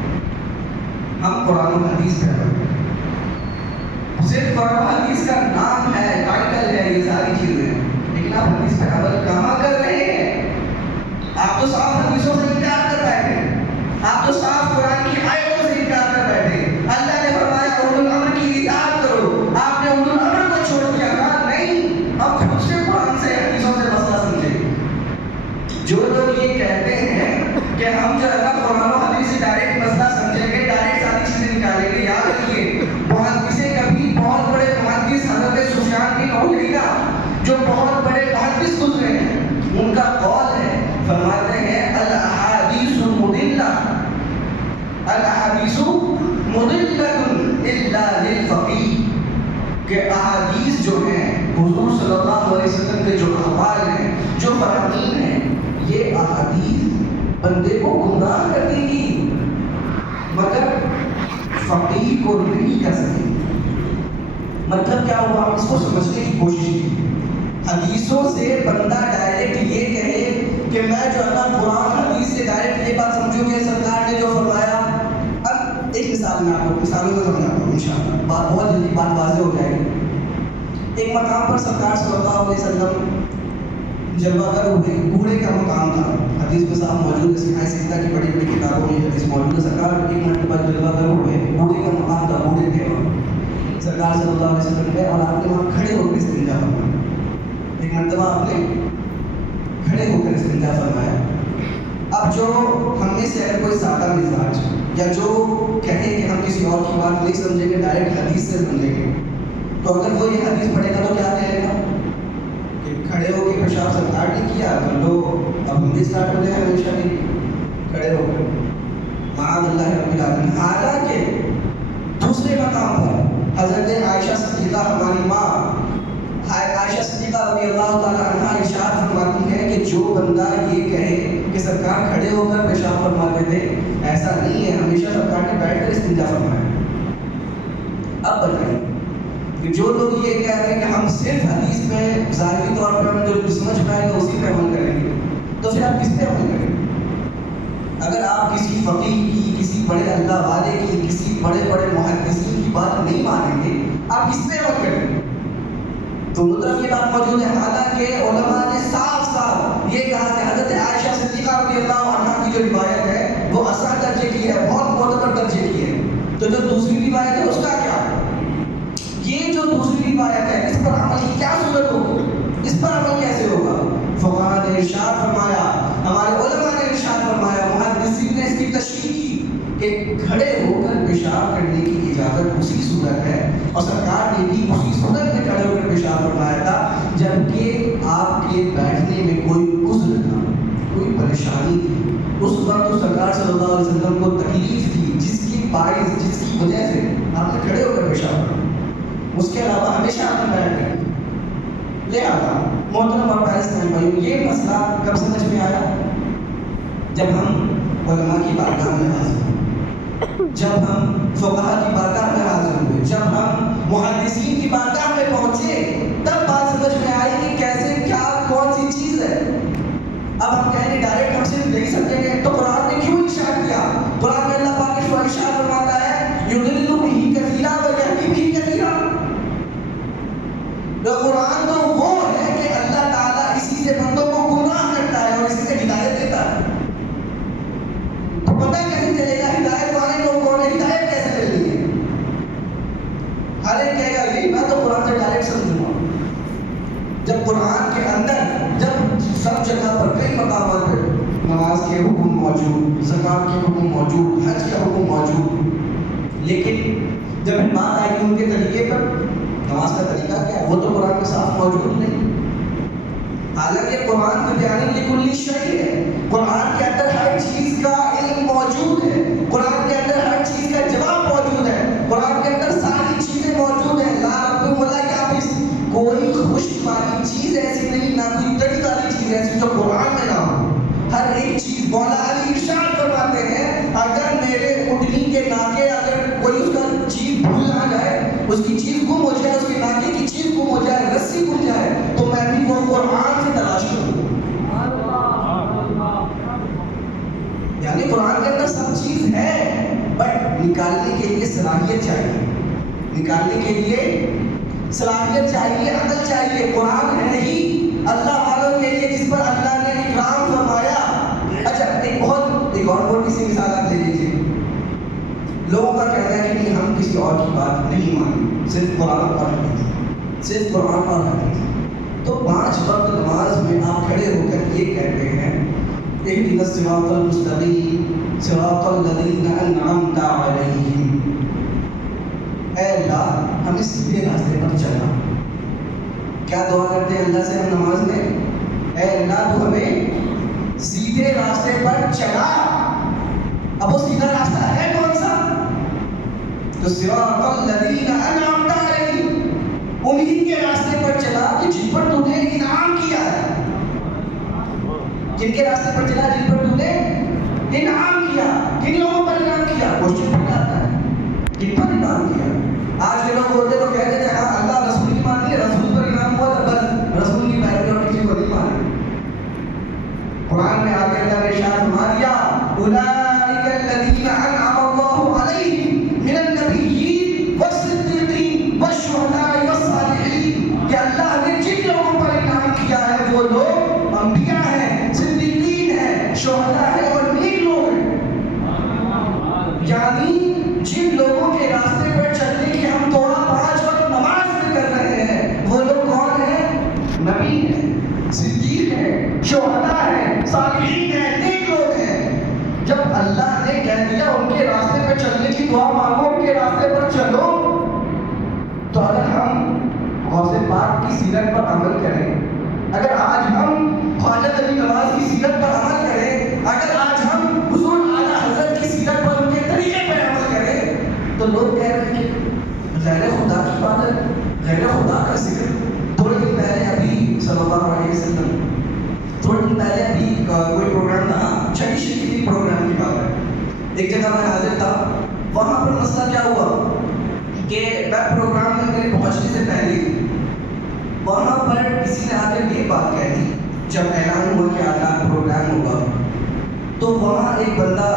ہم قرآن و حدیث پہ عمل کریں، صرف قرآن و حدیث کا نام ہے، ٹائٹل ہے، یہ ساری چیزیں، لیکن آپ حدیث پہ عمل کہاں کر رہے ہیں؟ آپ تو صاف حدیثوں سے انکار کر بیٹھے، آپ تو صاف قرآن کی آیتوں سے انکار کر بیٹھے۔ اللہ نے فرمایا اولو الامر کی اطاعت کرو، آپ نے اولو الامر کو چھوڑ دیا، کہا نہیں ہم خود سے قرآن سے حدیثوں سے مسئلہ سمجھیں۔ جو لوگ یہ کہتے ہیں کہ ہم جو ہے نا قرآن و حدیث سے ڈائریکٹ مسئلہ سمجھیں گے، ڈائریکٹ ساری چیزیں نکالیں گے، یاد رکھیے محدث کبھی بہت بڑے محدث حضرت سفیان بن عیینہ جو بہت بڑے محدث گزرے ہیں، ان کا قول ہے، فرماتے ہیں الاحادیث مضلہ، الاحادیث مضلۃ الا للفقیہ، کہ احادیث جو ہیں حضور صلی اللہ علیہ وسلم کے جو اقوال ہیں، جو فرامین ہیں، یہ احادیث بندے کو گمراہ کر دے گی مگر فقیہ کو نہیں کر سکے۔ مطلب کیا ہوا؟ اس کو سمجھنے کی کوشش کی۔ حدیثوں سے بندہ ڈائریکٹ یہ کہے کہ میں جو ہے نا قرآن حدیث سے ڈائریکٹ یہ بات سمجھوں کہ سرکار نے جو فرمایا۔ اب ایک مثال میں آپ کو مثالوں سے سمجھاتا ہوں، انشاءاللہ بات بہت جلدی بات واضح ہو جائے گی۔ ایک مقام پر سرکار صلی اللہ علیہ وسلم جلوہ گر ہوئے، گھوڑے کا مقام تھا، حدیث میں صاحب موجود ہے، سیاہ سیدہ کی بڑی بڑی کتابوں میں حدیث موجود ہے. سرکار ایک مرتبہ جلوہ گر ہوئے، گھوڑے کا مقام تھا، گھوڑے تھے وہاں. سرکار صلی اللہ علیہ وسلم گئے اور آپ نے وہاں کھڑے ہو کر استنجا فرمایا. ایک مرتبہ آپ نے کھڑے ہو کر استنجا فرمایا. اب جو ہم میں سے اگر کوئی سادہ مزاج یا جو کہے کہ ہم کسی اور کی بات نہیں سمجھیں گے، ڈائریکٹ حدیث سے سمجھیں گے، تو اگر وہ یہ حدیث پڑھے گا تو کیا کہے گا کہ کھڑے ہو کے پیشاب سرکار نے کیا تو لو اب ہم بھی اسٹارٹ ہو جائیں ہمیشہ بھی کھڑے ہو کر. معاذ اللہ رب العالمین. حالانکہ دوسرے مقام پر حضرت عائشہ صدیقہ ہماری ماں عائشہ صدیقہ رضی اللہ تعالیٰ عنہ ارشاد فرماتی ہیں کہ جو بندہ یہ کہے کہ سرکار کھڑے ہو کر پیشاب فرماتے تھے، ایسا نہیں ہے، ہمیشہ سرکار نے بیٹھ کر استنجا فرمایا. اب بتائیے کہ جو لوگ یہ کہہ رہے ہیں کہ ہم صرف حدیث میں ظاہری طور پر ہم جو سمجھ پائیں گے اسی پہ عمل کریں گے، تو پھر آپ کس پہ عمل کریں گے؟ اگر آپ کسی فقیہ کی، کسی بڑے اللہ والے کی، کسی بڑے بڑے محدثین کی بات نہیں مانیں گے، آپ کس پہ عمل کریں گے؟ دونوں طرف یہ بات موجود ہے. حالانکہ علماء نے صاف صاف یہ کہا کہ حضرت عائشہ صدیقہ رضی اللہ عنہا کی جو روایت ہے وہ اصح درجے کی ہے، بہت معتبر درجے کی ہے. تو جو دوسری روایت ہے اس کا کیا ہے؟ یہ جو دوسری روایت ہے اس پر عمل کی کیا صورت ہوگی؟ اس پر عمل کیسے ہوگا؟ فقہاء نے ارشاد فرمایا، ہمارے علماء نے ارشاد فرمایا، محدثین نے اس کی تشریح کی کہ کھڑے ہو کر پیشاب کرنے کی اجازت اسی صورت ہے، اور سرکار نے بھی اسی صورت میں کھڑے ہو کر پیشاب فرمایا تھا جبکہ آپ کے بیٹھنے میں کوئی عذر تھا، کوئی پریشانی تھی. اس وقت تو سرکار صلی اللہ علیہ وسلم کو تکلیف تھی جس کی باعث، جس کی وجہ سے آپ نے کھڑے ہو کر پیشاب کرا. اس کے علاوہ ہمیشہ آپ نے بیٹھ کر لہٰذا محترم اور پیارے اسلامی بھائیوں، یہ مسئلہ کب سمجھ میں آیا؟ جب ہم علماء کی بارگاہ میں حاضر ہوئے، جب ہم فقہاء کی بارگاہ میں حاضر ہوئے، جب ہم محدثین کی بارگاہ میں پہنچے، تب بات سمجھ میں آئی کہ کیسے، کیا، کون سی چیز ہے. اب ہم کہیں گے ڈائریکٹ ہم صرف نہیں سمجھیں گے تو قرآن نے کیوں ارشاد کیا؟ قرآن میں اللہ پاک نے ارشاد فرماتا ہے یضل بہ کثیرا ویہدی بہ کثیرا. قرآن تو وہ ہے کہ اللہ تعالیٰ اسی سے بندوں کو گمراہ کرتا ہے اور اسی سے ہدایت دیتا ہے. تو پتہ کیسے چلے گا ہدایت والے لوگ کون ہیں، ہدایت کیسے ملنی ہے؟ ہر ایک کہے گا یہ میں تو قرآن سے ڈائریکٹ سمجھوں گا. جب قرآن کے اندر، جب سب جگہ پر کئی مقامات پر نماز کے حکم موجود، زکوٰۃ کے حکم موجود، حج کا حکم موجود، لیکن جب بات آئی ان کے طریقے پر، نماز کا طریقہ کیا ہے وہ تو قرآن میں صاف موجود نہیں. حالانکہ قرآن تبیان لکل شیء ہے، قرآن کے اندر ہر چیز کا علم موجود ہے، قرآن کے اندر ہر چیز کا جواب موجود ہے، قرآن کے اندر ساری چیزیں موجود ہیں. لا رب ولا یابس، کوئی خشک والی چیز ایسی نہیں، نہ کوئی تری والی چیز ایسی جو قرآن میں نہ ہو. ہر ایک چیز مولا علی ارشاد فرماتے ہیں اگر میرے اٹھنی کے ناکے، اگر کوئی اس کا چیز بھول نہ جائے، اس کی چیز گم ہو جائے، اس کے ناکے کی چیز گم ہو جائے، رسی گم جائے، تو میں بھی وہ قرآن سے تلاش کروں. یعنی قرآن کے اندر سب چیز ہے، بٹ نکالنے کے لیے صلاحیت چاہیے، نکالنے کے لیے صلاحیت چاہیے، عقل چاہیے. قرآن ہے ہی اللہ والوں کے لیے جس پر اللہ نے اکرام فرمایا. اچھا ایک اور موٹی سی مثال آپ لے لیجیے. لوگوں کا کہنا ہے کہ نہیں ہم کسی اور کی بات نہیں مانیں، صرف قرآن اور حدیث، صرف قرآن اور حدیث. تو 5 وقت نماز میں آپ کھڑے ہو کر یہ کہتے ہیں اہدنا الصراط المستقیم صراط الذین انعمت علیہم، اے اللہ ہمیں سیدھے راستے پر چلا. کیا دعا کرتے ہیں اللہ سے ہم نماز میں؟ اے اللہ تو ہمیں سیدھے راستے پر چلا. اب وہ سیدھا راستہ ہے کون سا؟ تو صراط الذین انعمت علیہم، انہی کے راستے پر چلا کہ جن پر تو نے انعام کیا ہے. جن کے راستے پر چلا جن پر تو نے انعام کیا. کن لوگوں پر انعام کیا؟ کوشچن پہ آتا ہے کن پر انعام کیا. آج کے لوگ ہوتے تو کہتے تھے ہاں اللہ رسول کی ماننی ہے، رسول پر انعام ہوا تھا بس رسول کی پیروی اور کسی کو نہیں ماننی. قرآن میں آگے اللہ نے ارشاد فرما دیا اولئک الذین انعم اللہ علیہم من النبیین والصدیقین والشہداء والصالحین، غوث پاک کی سیرت پر عمل کریں، اگر آج ہم خواجہ غریب نواز کی سیرت پر عمل کریں، اگر آج ہم حضور اعلیٰ حضرت کی سیرت پر ان کے طریقے پر عمل کریں، تو لوگ کہہ رہے ہیں کہ غیر خدا کی عبادت، غیر خدا کا ذکر. تھوڑے دن پہلے ابھی صلی اللہ علیہ وسلم تھوڑے دن پہلے ابھی کوئی پروگرام تھا، چھٹی شکلی پروگرام کی بات ہے، ایک جگہ میں حاضر تھا. وہاں پر مسئلہ کیا ہوا کہ میں پروگرام میں میرے پہنچنے سے پہلے وہاں پر کسی نے آ کر یہ بات کہہ دی. جب اعلان ہوا کہ آج پروگرام ہوگا تو وہاں ایک بندہ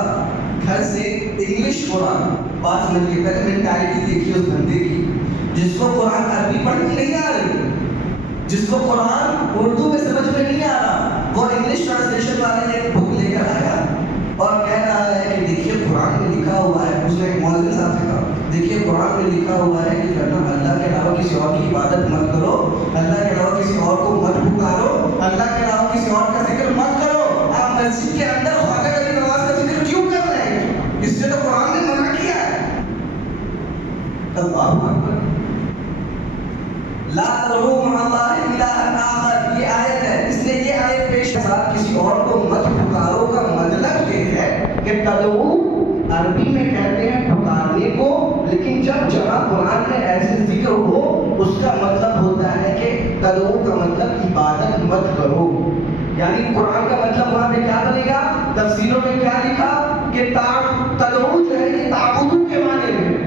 گھر سے انگلش قرآن بات سمجھ کے پہلے مینٹالٹی دیکھی اس بندے کی، جس کو قرآن عربی پڑھنی نہیں آ رہی، جس کو قرآن اردو میں سمجھ میں نہیں آ رہا، وہ انگلش ٹرانسلیشن والے نے ایک بک لے کر آیا اور کہہ رہا ہے کہ دیکھیے قرآن میں لکھا ہوا ہے. اس نے ایک مؤذن صاحب سے کہا دیکھیے قرآن میں لکھا ہوا ہے کہ اللہ کے علاوہ کسی اور کی عبادت مت کرو، اللہ کے علاوہ کسی اور کو مت پکارو، اللہ کے علاوہ کسی اور کا ذکر مت کرو. آپ مسجد کے اندر خواجہ غریب نواز کا ذکر کیوں کر رہے ہیں؟ اس سے تو قرآن نے منع کیا ہے. اللہ اکبر. لا تدعوا مع اللہ الہا آخر، یہ آیت ہے. اس نے یہ آیت پیش کے ساتھ کسی اور کو مت پکارو کا مطلب یہ ہے کہ تدعو عربی میں کہتے ہیں پکارنے کو، لیکن جہاں قرآن میں ایسے ذکر ہو اس کا مطلب ہوتا ہے کہ تدعو کا مطلب عبادت مت کرو. یعنی قرآن کا مطلب وہاں پہ کیا بنے گا؟ تفسیروں میں کیا لکھا کہ تدعو جو ہے یہ تعبدو کے معنی میں،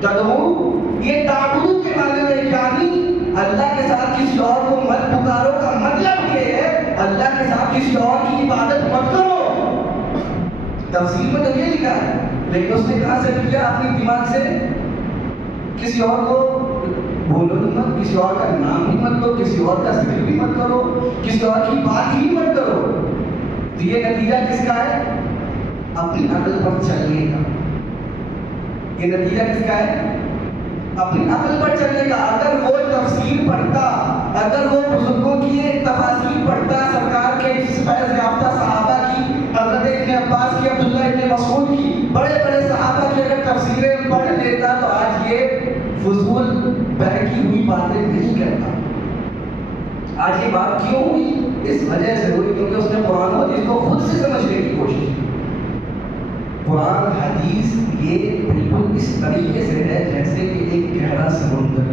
تدعو یہ تعبدو کے معنی میں، یعنی اللہ کے ساتھ کسی اور کو مت پکارو کا مطلب یہ ہے اللہ کے ساتھ کسی اور کی عبادت مت کرو. تفسیر میں تو یہ لکھا ہے، لیکن اس نے کہاں سے لکھا؟ اپنی دماغ سے. کسی اور کو بولو مت، کسی اور کا نام بھی مت لو، کسی اور کا ذکر بھی مت کرو، کسی اور کی بات ہی مت کرو. تو یہ نتیجہ کس کا ہے؟ اپنی عقل پر چلنے کا. یہ نتیجہ کس کا ہے؟ اپنی عقل پر چلنے کا. اگر وہ تفسیر پڑھتا، اگر وہ بزرگوں کی تفاسیر پڑھتا، سرکار کے فیض یافتہ صحابہ کی، حضرت ابن عباس کی، عبداللہ ابن مسعود کی، بڑے بڑے صحابہ کی اگر تفسیریں پڑھ لیتا تو آج یہ فضول بہکی ہوئی باتیں نہیں کرتا. آج یہ بات کیوں ہوئی؟ اس وجہ سے ہوئی کیونکہ اس نے قرآن و حدیث کو خود سے سمجھنے کی کوشش کی. قرآن حدیث یہ بالکل اس طریقے سے ہے جیسے کہ ایک گہرا سمندر.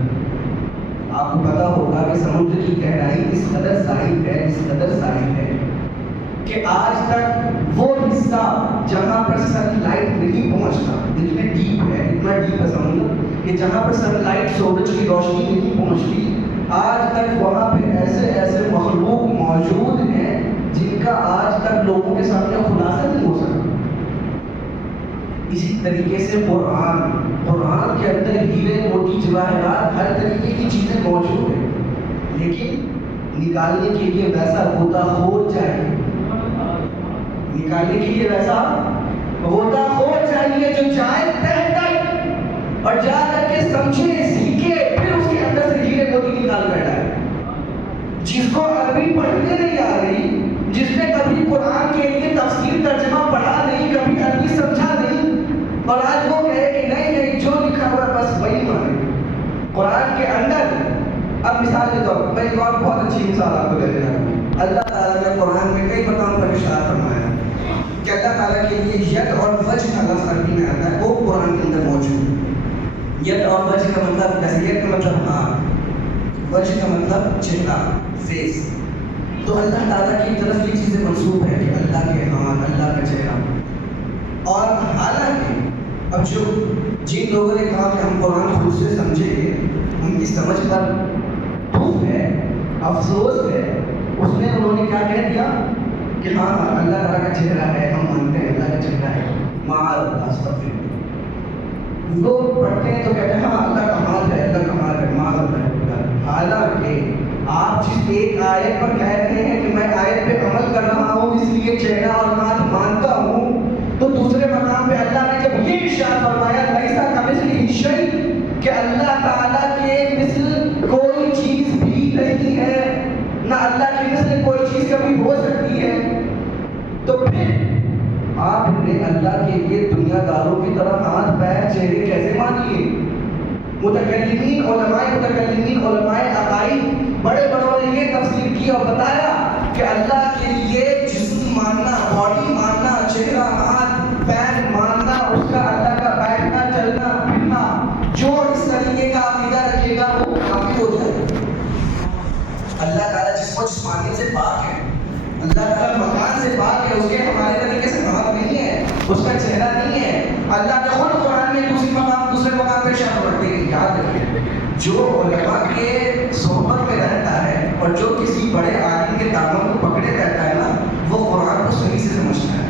آپ کو پتا ہوگا کہ سمندر کی گہرائی اس قدر ظاہر ہے، اس قدر ظاہر ہے کہ آج تک وہ حصہ جہاں پر سن لائٹ نہیں پہنچتا، اتنے ڈیپ ہے، اتنا ڈیپ ہے سمندر کہ جہاں پر سن لائٹ سورج کی روشنی نہیں پہنچتی، آج تک وہاں پہ ایسے ایسے مخلوق موجود ہیں جن کا آج تک لوگوں کے سامنے خلاصہ نہیں ہو سکتا. اسی طریقے سے قرآن کے اندر ہیرے موتی جواہرات ہر طریقے کی چیزیں موجود ہیں، لیکن نکالنے کے لیے ویسا غوطہ خور چاہیے، نکالنے کے لیے ویسا غوطہ خور چاہیے جو جائے تہ تک اور جا کر کے سمجھے، سیکھے، پھر اس کے اندر سے ہیرے موتی نکال کر ڈالے. جس کو عربی پڑھنے نہیں آ رہی، جس نے کبھی قرآن کے لیے تفسیر ترجمہ پڑھا نہیں، کبھی عربی سمجھا نہیں، اور آج وہ کہے کہ نہیں جو لکھا ہوا بس وہی مانے قرآن کے اندر. اب مثال کے طور پر میں ایک اور بہت اچھی مثال آپ کو دے رہا ہوں. اللہ تعالیٰ نے قرآن میں کئی مقام پر ارشاد فرمایا کہ اللہ تعالیٰ کے لیے ید اور وجہ کا لفظ عربی میں آتا ہے، وہ قرآن کے اندر موجود ہے. ید اور وجہ کا مطلب کیسے؟ ید کا مطلب ہاتھ، وجہ کا مطلب چہرہ، فیس. تو اللہ تعالیٰ کی طرف یہ چیزیں منسوب ہے کہ اللہ کے ہاتھ، اللہ کا چہرہ. اور حالانکہ اب جن لوگوں نے کہا کہ ہم قرآن خود سے سمجھیں گے، ان کی سمجھ پر دکھ ہے، افسوس ہے. انہوں نے کیا کہہ دیا کہ ہاں اللہ تعالیٰ کا چہرہ ہے، ہم مانتے ہیں اللہ کا چہرہ ہے. لوگ پڑھتے ہیں تو کہتے ہیں ہاں اللہ کا ہاتھ ہے، اللہ کا ہاتھ ہے، معاذ اللہ. حالانکہ آپ جس ایک آیت پر کہہ رہے ہیں کہ میں آیت پہ عمل کر رہا ہوں اس لیے چہرہ اور ہاتھ مانتا ہوں، تو دوسرے مقام پہ اللہ نے جب یہ ارشاد فرمایا لیسا کمثلہ شیء کہ اللہ تعالیٰ کے مثل کوئی چیز بھی نہیں ہے، نہ اللہ کی مثل کوئی چیز کبھی ہو سکتی ہے، تو پھر آپ نے اللہ کے لیے دنیا داروں کی طرح ہاتھ پیر چہرے کیسے مان لیے؟ متکلمین علماء ثابت ہو جائے. اللہ تعالیٰ جس کو جسمانی سے پاک ہے, اللہ تعالیٰ مکان سے پاک ہے, اس کے ہمارے طریقے سے نام نہیں ہے, اس کا چہرہ نہیں ہے. اللہ نے خود قرآن میں دوسرے مقام پہ شرط رکھتے ہیں. یاد رکھیں, جو علماء کے صحبت میں رہتا ہے اور جو کسی بڑے عالم کے دامن کو پکڑے رہتا ہے نا, وہ قرآن کو صحیح سے سمجھتا ہے.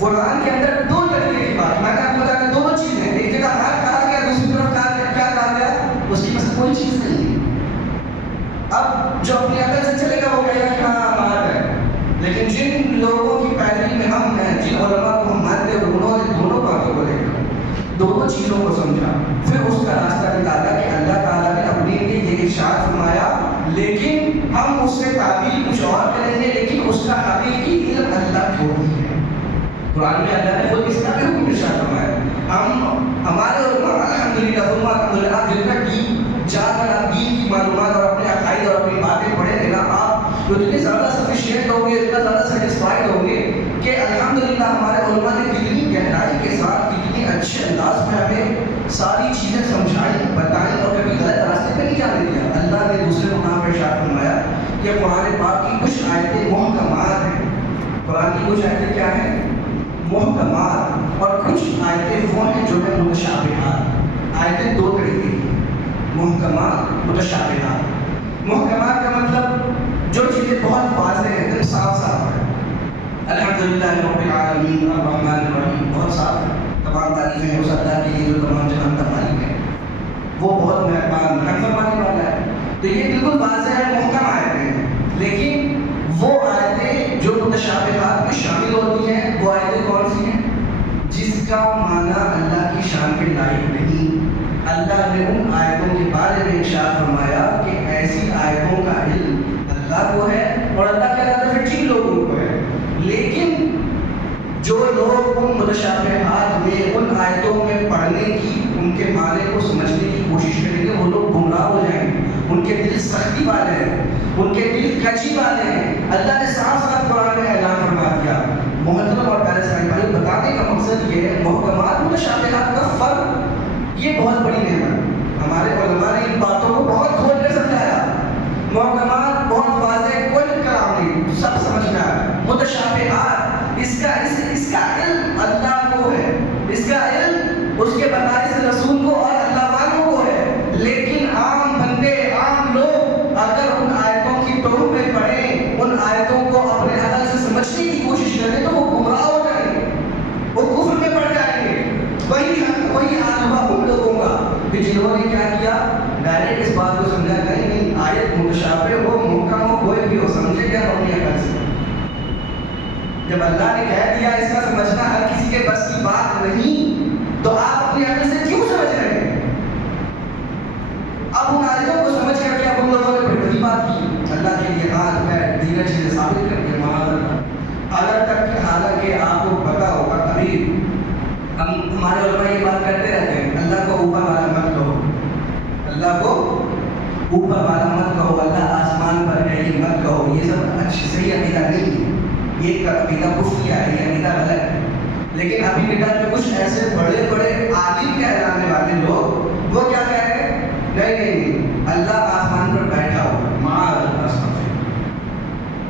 قرآن کے اندر دو طریقے کی بات, میں نے آپ کو بتایا دونوں چیزیں, ایک جگہ ہاتھ کہا گیا, دوسری طرف کیا کہا گیا, اس کی پاس کوئی چیز نہیں ہے. اب جو اپنی عقل سے چلے گا وہ کہے گا کہ ہاں ہاتھ ہے, لیکن جن لوگوں کی پیروی میں ہم ہیں, جن علماء کو ہم مانتے ہیں, انہوں نے دونوں باتوں کو دیکھا, دونوں چیزوں کو سمجھا, پھر اس کا راستہ نکالا کہ اللہ تعالیٰ نے اپنے لیے یہ ارشاد فرمایا, لیکن ہم اس سے تعبیر کچھ اور کریں گے, لیکن اس کا حقیقی علم اللہ کو ہی ہے. قرآن میں اللہ نے خود اس کا بھی حکم ارشاد فرمایا. ہمارے علماء الحمدللہ جتنا دین جان کر آپ دین کی معلومات اور اپنے عقائد اور اپنی باتیں پڑھیں گے نا, آپ اتنے زیادہ سفیشینٹ ہوں گے, اتنا زیادہ سیٹسفائڈ ہوں گے کہ الحمدللہ ہمارے علماء نے کتنی گہرائی کے ساتھ کتنی اچھے انداز میں ہمیں ساری چیزیں سمجھائیں, بتائیں, اور کبھی غلط راستے پہ نہیں جانے دیا. اللہ نے دوسرے مقام پر ارشاد فرمایا کہ قرآن پاک کی کچھ آیتیں محکمات ہیں. قرآن کی کچھ آیتیں کیا ہیں؟ محکمات, اور کچھ آیتیں وہ ہیں جو ہیں متشابہات. آیتیں دو طریقے کی, محکمات, متشابہات. محکمات کا مطلب جو چیزیں بہت واضح ہیں, ایک دم صاف صاف ہے. الحمدللہ رب العالمین الرحمن الرحیم بہت صاف ہے, تمام تعریفیں اس اللہ کے لیے جو تمام جہان کا مالک ہے, وہ بہت مہربان رحم فرمانے والا ہے. تو یہ بالکل واضح ہے, محکم آیتیں ہیں. لیکن وہ آیتیں جو متشابہات میں شامل ہوتی ہیں, وہ آیتیں کون سی ہیں؟ جس کا معنی اللہ کی شان کے لائق نہیں. اللہ نے ان آیتوں کے بارے میں ارشاد فرمایا کہ ایسی آیتوں کا علم اللہ کو ہے, اور اللہ کیا کہتا ہے پھر جن لوگوں کو ہے. لیکن جو لوگ ان متشابہات میں, ان آیتوں میں پڑھنے کی, ان کے معنی کو سمجھنے کی کوشش کریں گے, وہ لوگ گمراہ ہو جائیں گے. ان کے دل سختی والے ہیں, ان کے دل کچی والے ہیں. اللہ نے صاف صاف قرآن میں اعلان فرما دیا. محترم اور پیارے اسلامی بھائی, بتانے کا مقصد یہ ہے, محکمات متشابہات کا فرق یہ بہت بڑی نعمت. ہمارے علماء نے ان باتوں کو بہت کھول کر سمجھایا. محکمات بہت واضح, کوئی کلام نہیں, سب سمجھ میں آیا. متشابہات اس کا علم اللہ کو ہے, اس کا علم اس کے بتائے سے رسول کو اور اللہ والوں کو ہے. لیکن عام بندے, عام لوگ اگر ان آیتوں کی توڑ میں پڑھیں, ان آیتوں کو اپنے عقل سے سمجھنے کی کوشش کریں, تو وہ گمراہ ہو جائیں گے, وہ کفر میں پڑ جائیں گے. وہی عاقبہ ان لوگوں کا کہ جنہوں نے کیا کیا, ڈائریکٹ اس بات کو سمجھا نہیں, آیت متشابہ ہو, محکم ہو, کوئی بھی ہو, سمجھے کیا اپنی عقل سے. جب اللہ نے کہہ دیا اس کا سمجھنا ہر کسی کے بس کی بات نہیں, تو آپ اپنی عقل سے کیوں سمجھ رہے ہیں؟ اب ان آیتوں کو سمجھ کر کے اب ان لوگوں نے پھر وہی بات کی, اللہ کے لیے ہاتھ پیر دیگر چیزیں ثابت کر کے حالانکہ آپ کو پتا ہوگا, ابھی ہمارے علماء یہ بات کرتے رہتے ہیں, اللہ کو اوپر والا مت کہو, اللہ کو اوپر والا مت کہو, اللہ آسمان پر ہے یہ مت کہو. یہ سب اچھی صحیح عقیدہ نہیں ہے, یہ عقیدہ کفر ہے, یہ عقیدہ غلط ہے. لیکن ابھی نکال میں کچھ ایسے بڑے بڑے عالم کہلانے والے لوگ, وہ کیا کہہ رہے ہیں, نہیں, اللہ آسمان پر بیٹھا ہو, معاذ اللہ.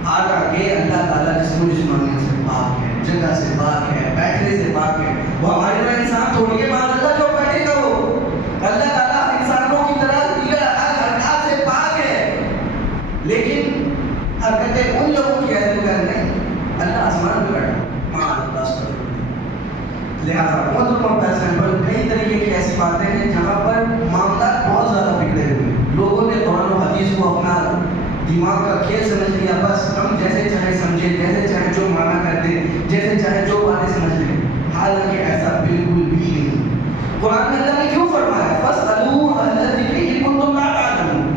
حالانکہ اللہ تعالیٰ جسم و جسمانیت سے پاک ہے, جگہ سے پاک ہے, بیٹھنے سے پاک ہے. وہ ہماری طرح انسان تھوڑی ہے, معاذ اللہ جو بیٹھے گا وہ. اللہ تعالیٰ انسانوں کی طرح دیگر حرکات سے پاک ہے, لیکن حرکتیں ان لوگوں کی ایسے کر نہیں, اللہ آسمان پہ بیٹھا, معاذ اللہ. لہٰذا محترم پیسے پر کئی طریقے کی ایسی باتیں ہیں جہاں پر معاملات بہت زیادہ بگڑے ہوئے. لوگوں نے قرآن و حدیث کو اپنا دماغ کا کھیل سمجھ لیا, بس ہم جیسے چاہے سمجھے, جیسے چاہے جو مانا کر دیں, جیسے چاہے جو باتیں سمجھ لیں. حالانکہ ایسا بالکل بھی نہیں. قرآن میں اللہ نے کیوں فرمایا, فاسألوا اہل الذکر ان کنتم لا تعلمون.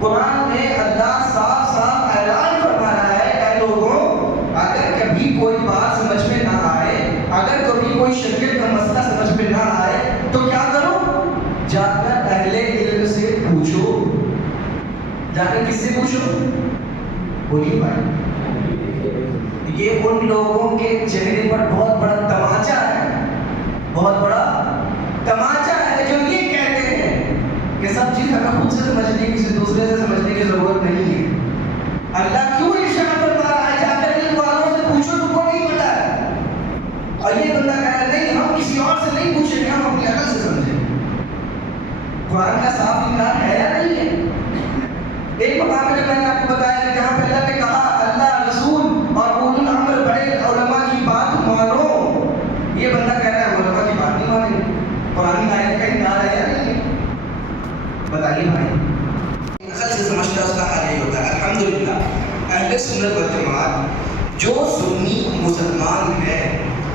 قرآن میں اللہ صاف صاف اعلان فرما رہا ہے, اے لوگوں, اگر کبھی کوئی بات سمجھ میں نہ آئے, اگر کبھی کوئی شریعت کا مسئلہ سمجھ میں نہ آئے, تو کیا کرو, جا کر اہل علم سے پوچھو. جا کر کس سے پوچھو, بولیے بھائی. یہ ان لوگوں کے چہرے پر بہت بڑا تماچا ہے, بہت بڑا تماچا ہے, جو یہ کہتے ہیں کہ سب چیز ہمیں خود سے سمجھ نہیں بھائی، عقل سے سمجھتا ہے اس کا حال یہی ہوتا ہے۔ الحمدللہ اہل سنت والجماعت جو سنی مسلمان ہے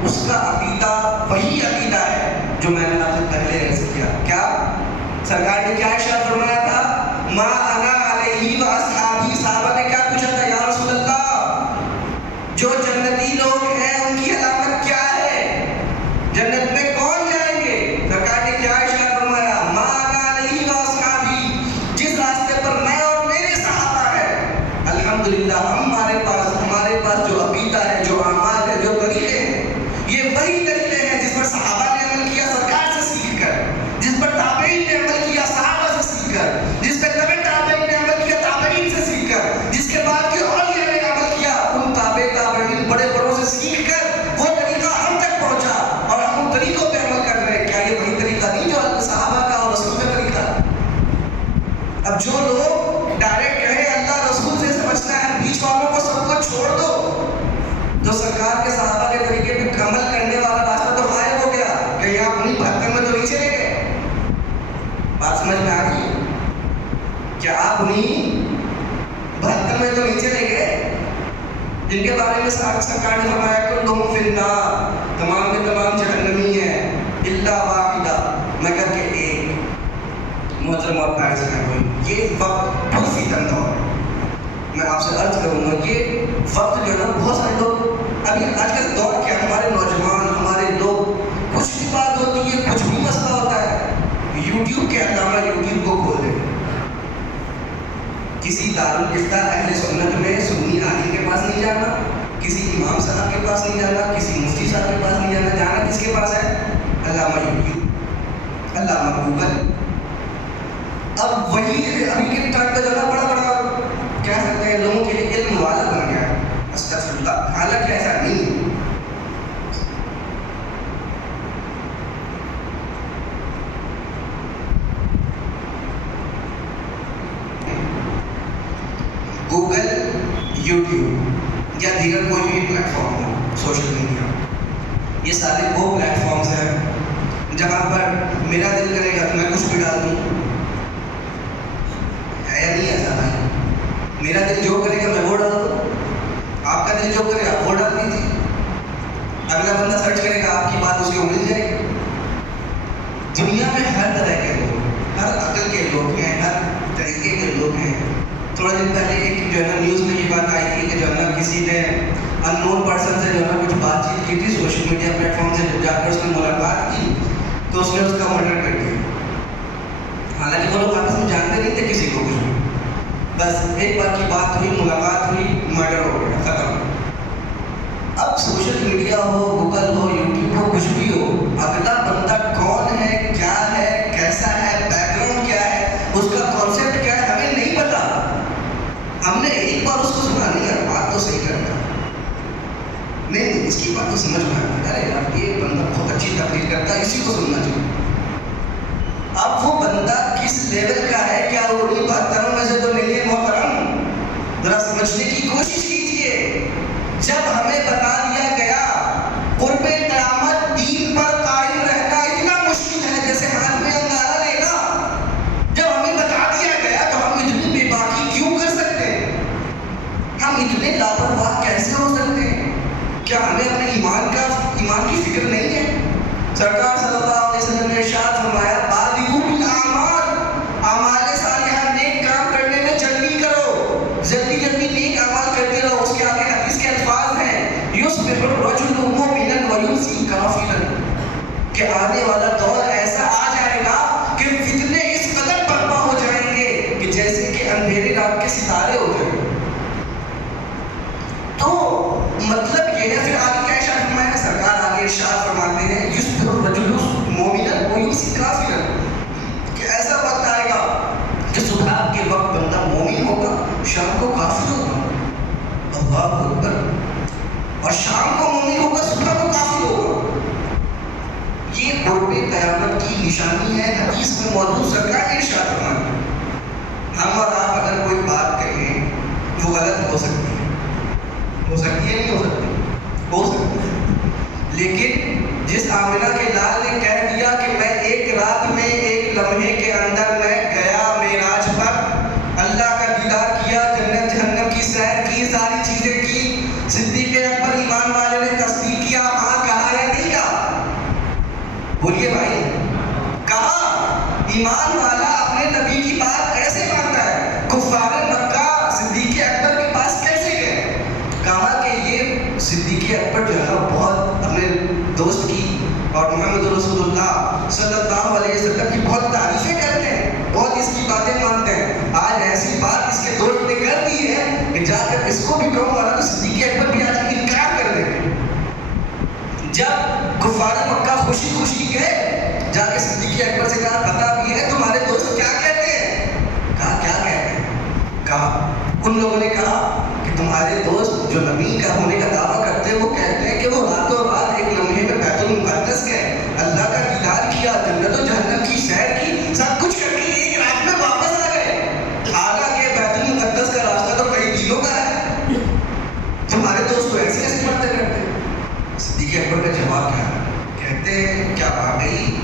اس کا عقیدہ وہی عقیدہ ہے جو میں نے آپ سے پہلے عرض کیا۔ کیا سرکار نے کیا ارشاد فرمایا تھا؟ ما انا علیہ و اصحابی، صحابہ نے کیا پوچھا تھا؟ یا رسول اللہ جو جنتی لوگ ہیں ان کی علامت کیا ہے؟ جنت میں کون جائیں گے؟ سرکار نے کیا ارشاد فرمایا؟ ما انا علیہ و اصحابی، جس راستے پر میں اور میرے صحابہ ہیں۔ الحمدللہ ہمارے پاس جو عقیدہ ہے، جو اعمال ہے، جو طریقے ہیں، یہ وہی طریقے ہیں جس پر صحابہ نے عمل کیا سرکار سے سیکھ کر، جس پر تابعین نے عمل کیا صحابہ سے سیکھ کر، جس پر تبع تابعین نے عمل کیا تابعین سے سیکھ کر، جس کے بعد کے اولیاء نے عمل کیا ان تابع تابعین بڑے بڑوں سے سیکھ کر وہ طریقہ ہم تک پہنچا اور ہم ان طریقوں پہ عمل کر رہے ہیں۔ کیا یہ وہی طریقہ نہیں جو صحابہ کا اور رسول کا طریقہ؟ اب جو لوگ ڈائریکٹ کہیں اللہ رسول سے سمجھنا ہے، بیچ والوں کو سب کو چھوڑ دو، جو سرکار کے صحابہ کے طریقے پہ عمل کرنے والا راستہ تو غائب ہو گیا کہ یہاں اپنی 72 میں تو نہیں چلے گئے۔ بات سمجھ میں آ رہی ہے؟ کیا آپ انہیں 72 میں تو نہیں چلے گئے جن کے بارے میں سرکار نے فرمایا کلہم فی النار، تمام کے تمام جہنمی ہیں الا واحدہ، مگر کہ ایک۔ محترم اور پائز ہیں کوئی یہ وقت بہت فیتن دور ہے۔ میں آپ سے عرض کروں گا یہ وقت جو ہے نا، بہت سارے لوگ ابھی آج کل دور کیا ہمارے نوجوان ہمارے لوگ کچھ بھی بات ہوتی ہے، کچھ بھی مسئلہ ہوتا ہے، یوٹیوب کے علامہ یوٹیوب کو کھول دیں۔ کسی دارالفتہ اہل سنت میں سنی عالم کے پاس نہیں جانا، کسی امام صاحب کے پاس نہیں جانا، کسی مفتی صاحب کے پاس نہیں جانا، جانا کس کے پاس ہے؟ علامہ یوٹیوب، علامہ گوگل۔ اب وہی ابھی کے ٹائم پہ جو ہے بڑا کہہ سکتے ہیں لوگوں کے لیے علم والا بن گیا ہے، استغفر اللہ، حالانکہ ایسا نہیں ہے۔ گوگل، یوٹیوب یا دیگر کوئی بھی پلیٹ فارم ہو، سوشل میڈیا، یہ سارے وہ پلیٹ فارمز ہیں جہاں پر میرا دل کرے گا تو میں کچھ بھی ڈال دوں، ہے یا نہیں ایسا بھائی؟ میرا دل جو کرے گا میں وہ ڈال دوں، آپ کا دل جو کرے گا وہ ڈال دیجیے۔ اگلا بندہ سرچ کرے گا آپ کی بات اس کو مل جائے گی۔ دنیا میں ہر طرح کے لوگ، ہر عقل کے لوگ ہیں، ہر طریقے کے لوگ ہیں۔ تھوڑا دن پہلے ایک جو ہے نا نیوز میں یہ بات آئی تھی کہ جو ہے نا کسی نے ان نون پرسن سے جو ہے نا کچھ بات چیت کی تھی سوشل میڈیا پلیٹ فارم سے، جب جا کر اس نے ملاقات کی تو اس نے اس کا مرڈر کر دیا۔ حالانکہ وہ لوگ آپس میں جانتے نہیں تھے کسی کو کچھ بھی، بس ایک بار کی بات ہوئی، ملاقات ہوئی، مرڈر ہو گیا، ختم۔ اب سوشل میڈیا ہو، گوگل ہو، یوٹیوب ہو، کچھ بھی ہو، اگلا بندہ کون ہے، کیا ہے، کیسا ہے، بیک گراؤنڈ کیا ہے، اس کا کانسیپٹ کیا ہے، ہمیں نہیں پتا۔ ہم نے ایک بار اس کو سنا، نہیں یار بات تو صحیح کرتا ہے، نہیں اس کی بات تو سمجھ میں آتی ہے، ارے یار یہ بندہ بہت اچھی تقریر کرتا ہے، اسی کو سننا چاہیے۔ اب وہ بندہ کس لیول کا ہے، کیا وہ انہیں 72 میں سے تو نہیں ہے؟ محترم ذرا سمجھنے کی کوشش کیجیے۔ جب ہمیں بتا دیا گیا قرب قیامت دین پر قائم رہنا اتنا مشکل ہے جیسے ہاتھ میں انگارہ لینا، جب ہمیں بتا دیا گیا تو ہم اتنی بے باکی کیوں کر سکتے ہیں؟ ہم اتنے لاپرواہ کیسے ہو سکتے ہیں؟ کیا ہمیں اپنے ایمان کی فکر نہیں ہے؟ سرکار صلی اللہ علیہ وسلم نے ارشاد فرمایا بادئوا بالاعمال، اعمال صالحہ نیک کام کرنے میں جلدی کرو، جلدی جلدی نیک اعمال کرتے رہو۔ اس کے آگے حدیث کے الفاظ ہیں یصبح الرجل مؤمنا ویمسی کافرا، کہ آنے والا دور ایسا آ جائے گا کہ فتنے اس قدر برپا ہو جائیں گے کہ جیسے کہ اندھیرے رات کے ستارے ہو جائیں گے۔ تو مطلب یہ ہے، پھر آگے کیا ارشاد فرمایا ہے؟ سرکار آگے ارشاد فرماتے ہیں یصبح الرجل مؤمنا ویمسی کافرا، کہ ایسا وقت آئے گا کہ صبح کے وقت بندہ مومن ہوگا، شام کو کافر ہوگا، اللہ اکبر، اور شام کو مومن ہوگا، صبح کو کافر ہوگا۔ یہ قرب قیامت کی نشانی ہے، حدیث میں موجود سرکار نے ارشاد فرمایا۔ ہم اور آپ اگر کوئی بات کہیں وہ غلط ہو سکتی ہے، ہو سکتی ہے نہیں ہو سکتی؟ ہو سکتی ہے، لیکن جس آمنہ کے لال نے کہہ دیا کہ میں ایک رات میں ایک لمحے کے اندر میں گیا میرا کہا. ان لوگوں نے کہا کہ تمہارے دوست جو نبی کا ہونے کا دعویٰ کرتے ہیں وہ کہتے ہیں کہ وہ راتوں رات ایک لمحے میں بیت المقدس گئے, اللہ کا دیدار کیا, جنت و جہنم کی سیر کی, سب کچھ کر کے ایک رات میں واپس آ گئے. حالانکہ بیت المقدس کا راستہ تو کئی دنوں کا ہے. تمہارے دوست تو ایسے ایسے باتیں کرتے ہیں. صدیق اکبر کا جواب کیا ہے؟ کہتے ہیں کیا واقعی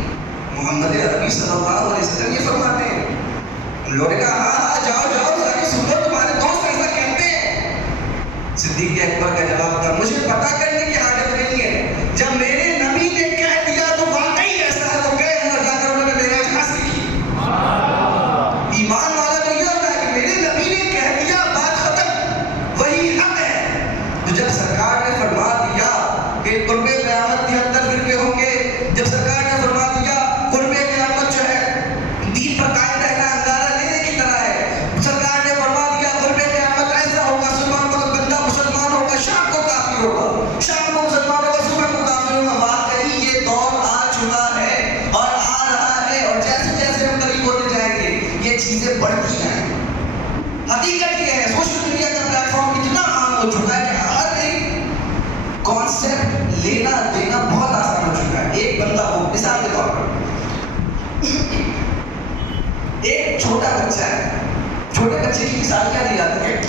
محمد عربی صلی اللہ علیہ وسلم یہ فرماتے ہیں؟ ان لوگوں نے کہا ہاں جاؤ جاؤ ساری سنو, تمہارے دوست ایسا کہتے ہیں. صدیق اکبر کا جواب تھا مجھے پتہ کرنے کی حاجت نہیں ہے, جب میرے نبی نے کہہ دیا تو واقعی ایسا ہے. وہ گئے اور جا کر انہوں نے معراج حاصل کی. ایمان والا تو یہ ہوتا ہے کہ میرے نبی نے کہہ دیا بات ختم, وہی حق ہے. تو جب سرکار نے فرما دیا کہ قرب قیامت 73 فرقے ہوں گے, جب سرکار نے فرما دیا قرب قیامت جو ہے دین پر قائم رہنا اندازہ لینے کی طرح ہے, سرکار نے فرما دیا قرب قیامت ایسا ہوگا صبح کو بندہ مسلمان ہوگا شام کو کافر ہوگا, شام کو مسلمان ہوگا صبح کو کافر ہوگا. واقعی یہ دور آ چکا ہے اور آ رہا ہے, اور جیسے جیسے ہم قریب ہوتے جائیں گے یہ چیزیں بڑھتی ہیں. حقیقت یہ ہے سوشل میڈیا کا پلیٹ فارم اتنا عام ہو چکا ہے کہ ہر ایک کانسیپٹ لینا دینا بہت آسان ہو چکا ہے. ایک بندہ ہو مثال کے طور پر ایک چھوٹا بچہ ہے, چھوٹے بچے کی مثال کیا دی جاتی ہے؟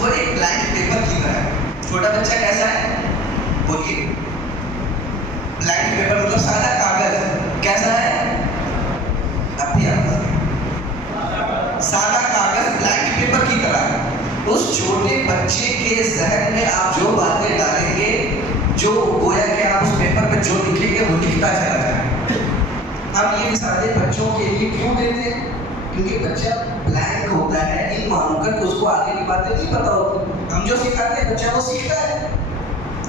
وہ ایک بلینک پیپر کی طرح ہے. چھوٹا بچہ کیسا ہے؟ بولیے. بلینک پیپر مطلب سادہ کاغذ. کیسا ہے؟ اب بھی سادہ کاغذ بلینک پیپر کی طرح ہے. اس چھوٹے بچے کے ذہن میں آپ جو باتیں ڈالیں گے, جو گویا کہ آپ اس پیپر پہ جو لکھیں گے وہ لکھتا چلا جائے. ہم یہ مثالیں بچوں کے لیے کیوں دیتے ہیں؟ کیونکہ بچہ بلینک ہوتا ہے, ان معلوم کر اس کو آگے کی باتیں نہیں پتا ہوتی. ہم جو سکھاتے ہیں بچہ وہ سیکھتا ہے.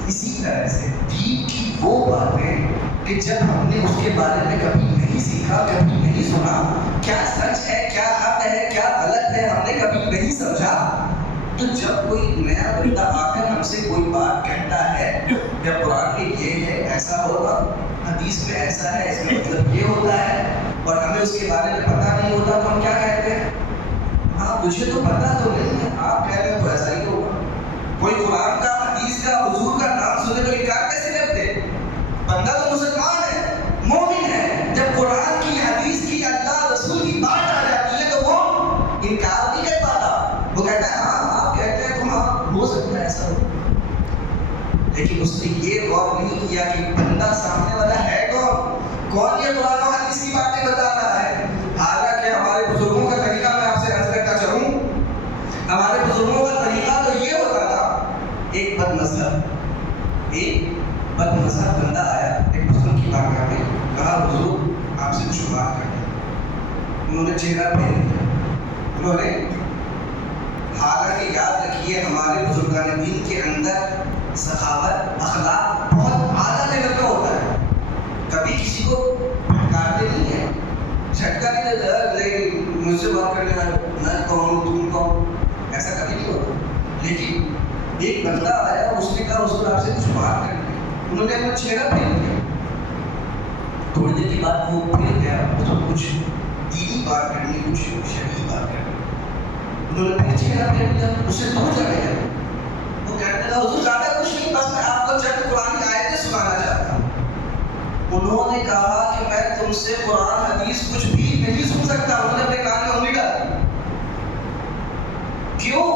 اسی طرح سے دین کی وہ باتیں کہ جب ہم نے اس کے بارے میں کبھی نہیں سیکھا, کبھی نہیں سنا, کیا سچ ہے کیا حق ہے کیا غلط ہے ہم نے کبھی نہیں سمجھا, تو جب کوئی نیا بندہ آ کر ہم سے کوئی بات کہتا ہے یا قرآن میں یہ ہے ایسا ہوگا, حدیث میں ایسا ہے, اس کا مطلب یہ ہوتا ہے, اور ہمیں اس کے بارے میں پتہ نہیں ہوتا, تو ہم کیا کہتے ہیں؟ ہاں مجھے تو پتہ تو نہیں ہے, آپ کہہ رہے ہیں تو ایسا ہی ہوگا. کوئی قرآن کا حدیث کا حضور کا نام سنے تو انکار کیسے کرتے؟ بندہ تو مسلمان ہے, مومن ہے, جب قرآن کی حدیث کی اللہ رسول کی بات آ جاتی ہے تو وہ انکار نہیں کر پاتا. وہ کہتا ہے ہاں آپ کہتے ہیں تو ہاں ہو سکتا ہے ایسا ہو. لیکن اس نے یہ غور نہیں کیا کہ بندہ سامنے والا ہے کون یہ قرآن و حدیث کی باتیں بتا رہا ہے. حالانکہ ہمارے بزرگوں کا طریقہ میں آپ سے عرض کرتا چلوں, ہمارے بزرگوں کا طریقہ تو یہ ہوتا تھا, ایک بد مذہب بندہ آیا ایک بزرگ کی بارگاہ میں, کہا حضور آپ سے کچھ بات کرنی ہے. انہوں نے چہرہ پھیر دیا. انہوں نے, حالانکہ یاد رکھیے ہمارے بزرگان دین کے اندر سخاوت اخلاق بہت اعلیٰ لیول کا ہوتا ہے. کبھی کسی کو پھٹکارتے نہیں ہیں, جھٹکا نہیں دیتا, لیکن مجھ سے بات کرنے والا میں کون تم کون, ایسا کبھی نہیں ہوتا. لیکن ایک بندہ آیا, اس نے کہا اس کو آپ سے کچھ بات کرنی ہے. انہوں نے اپنا چہرہ پھیر دیا. تھوڑی دیر کے بعد وہ پھر گیا, اس کو کچھ دینی بات کرنی, کچھ شرعی بات کرنی. انہوں نے پھر چہرہ پھیر دیا, اس سے دور چلے گئے. وہ کہنے لگا حضور زیادہ کچھ نہیں, بس میں آپ کو چند قرآن کی آیتیں سنانا چاہتا ہوں. انہوں نے کہا کہ میں تم سے قرآن حدیث کچھ بھی نہیں سن سکتا. انہوں نے اپنے کان میں انگلی ڈالی. کیوں؟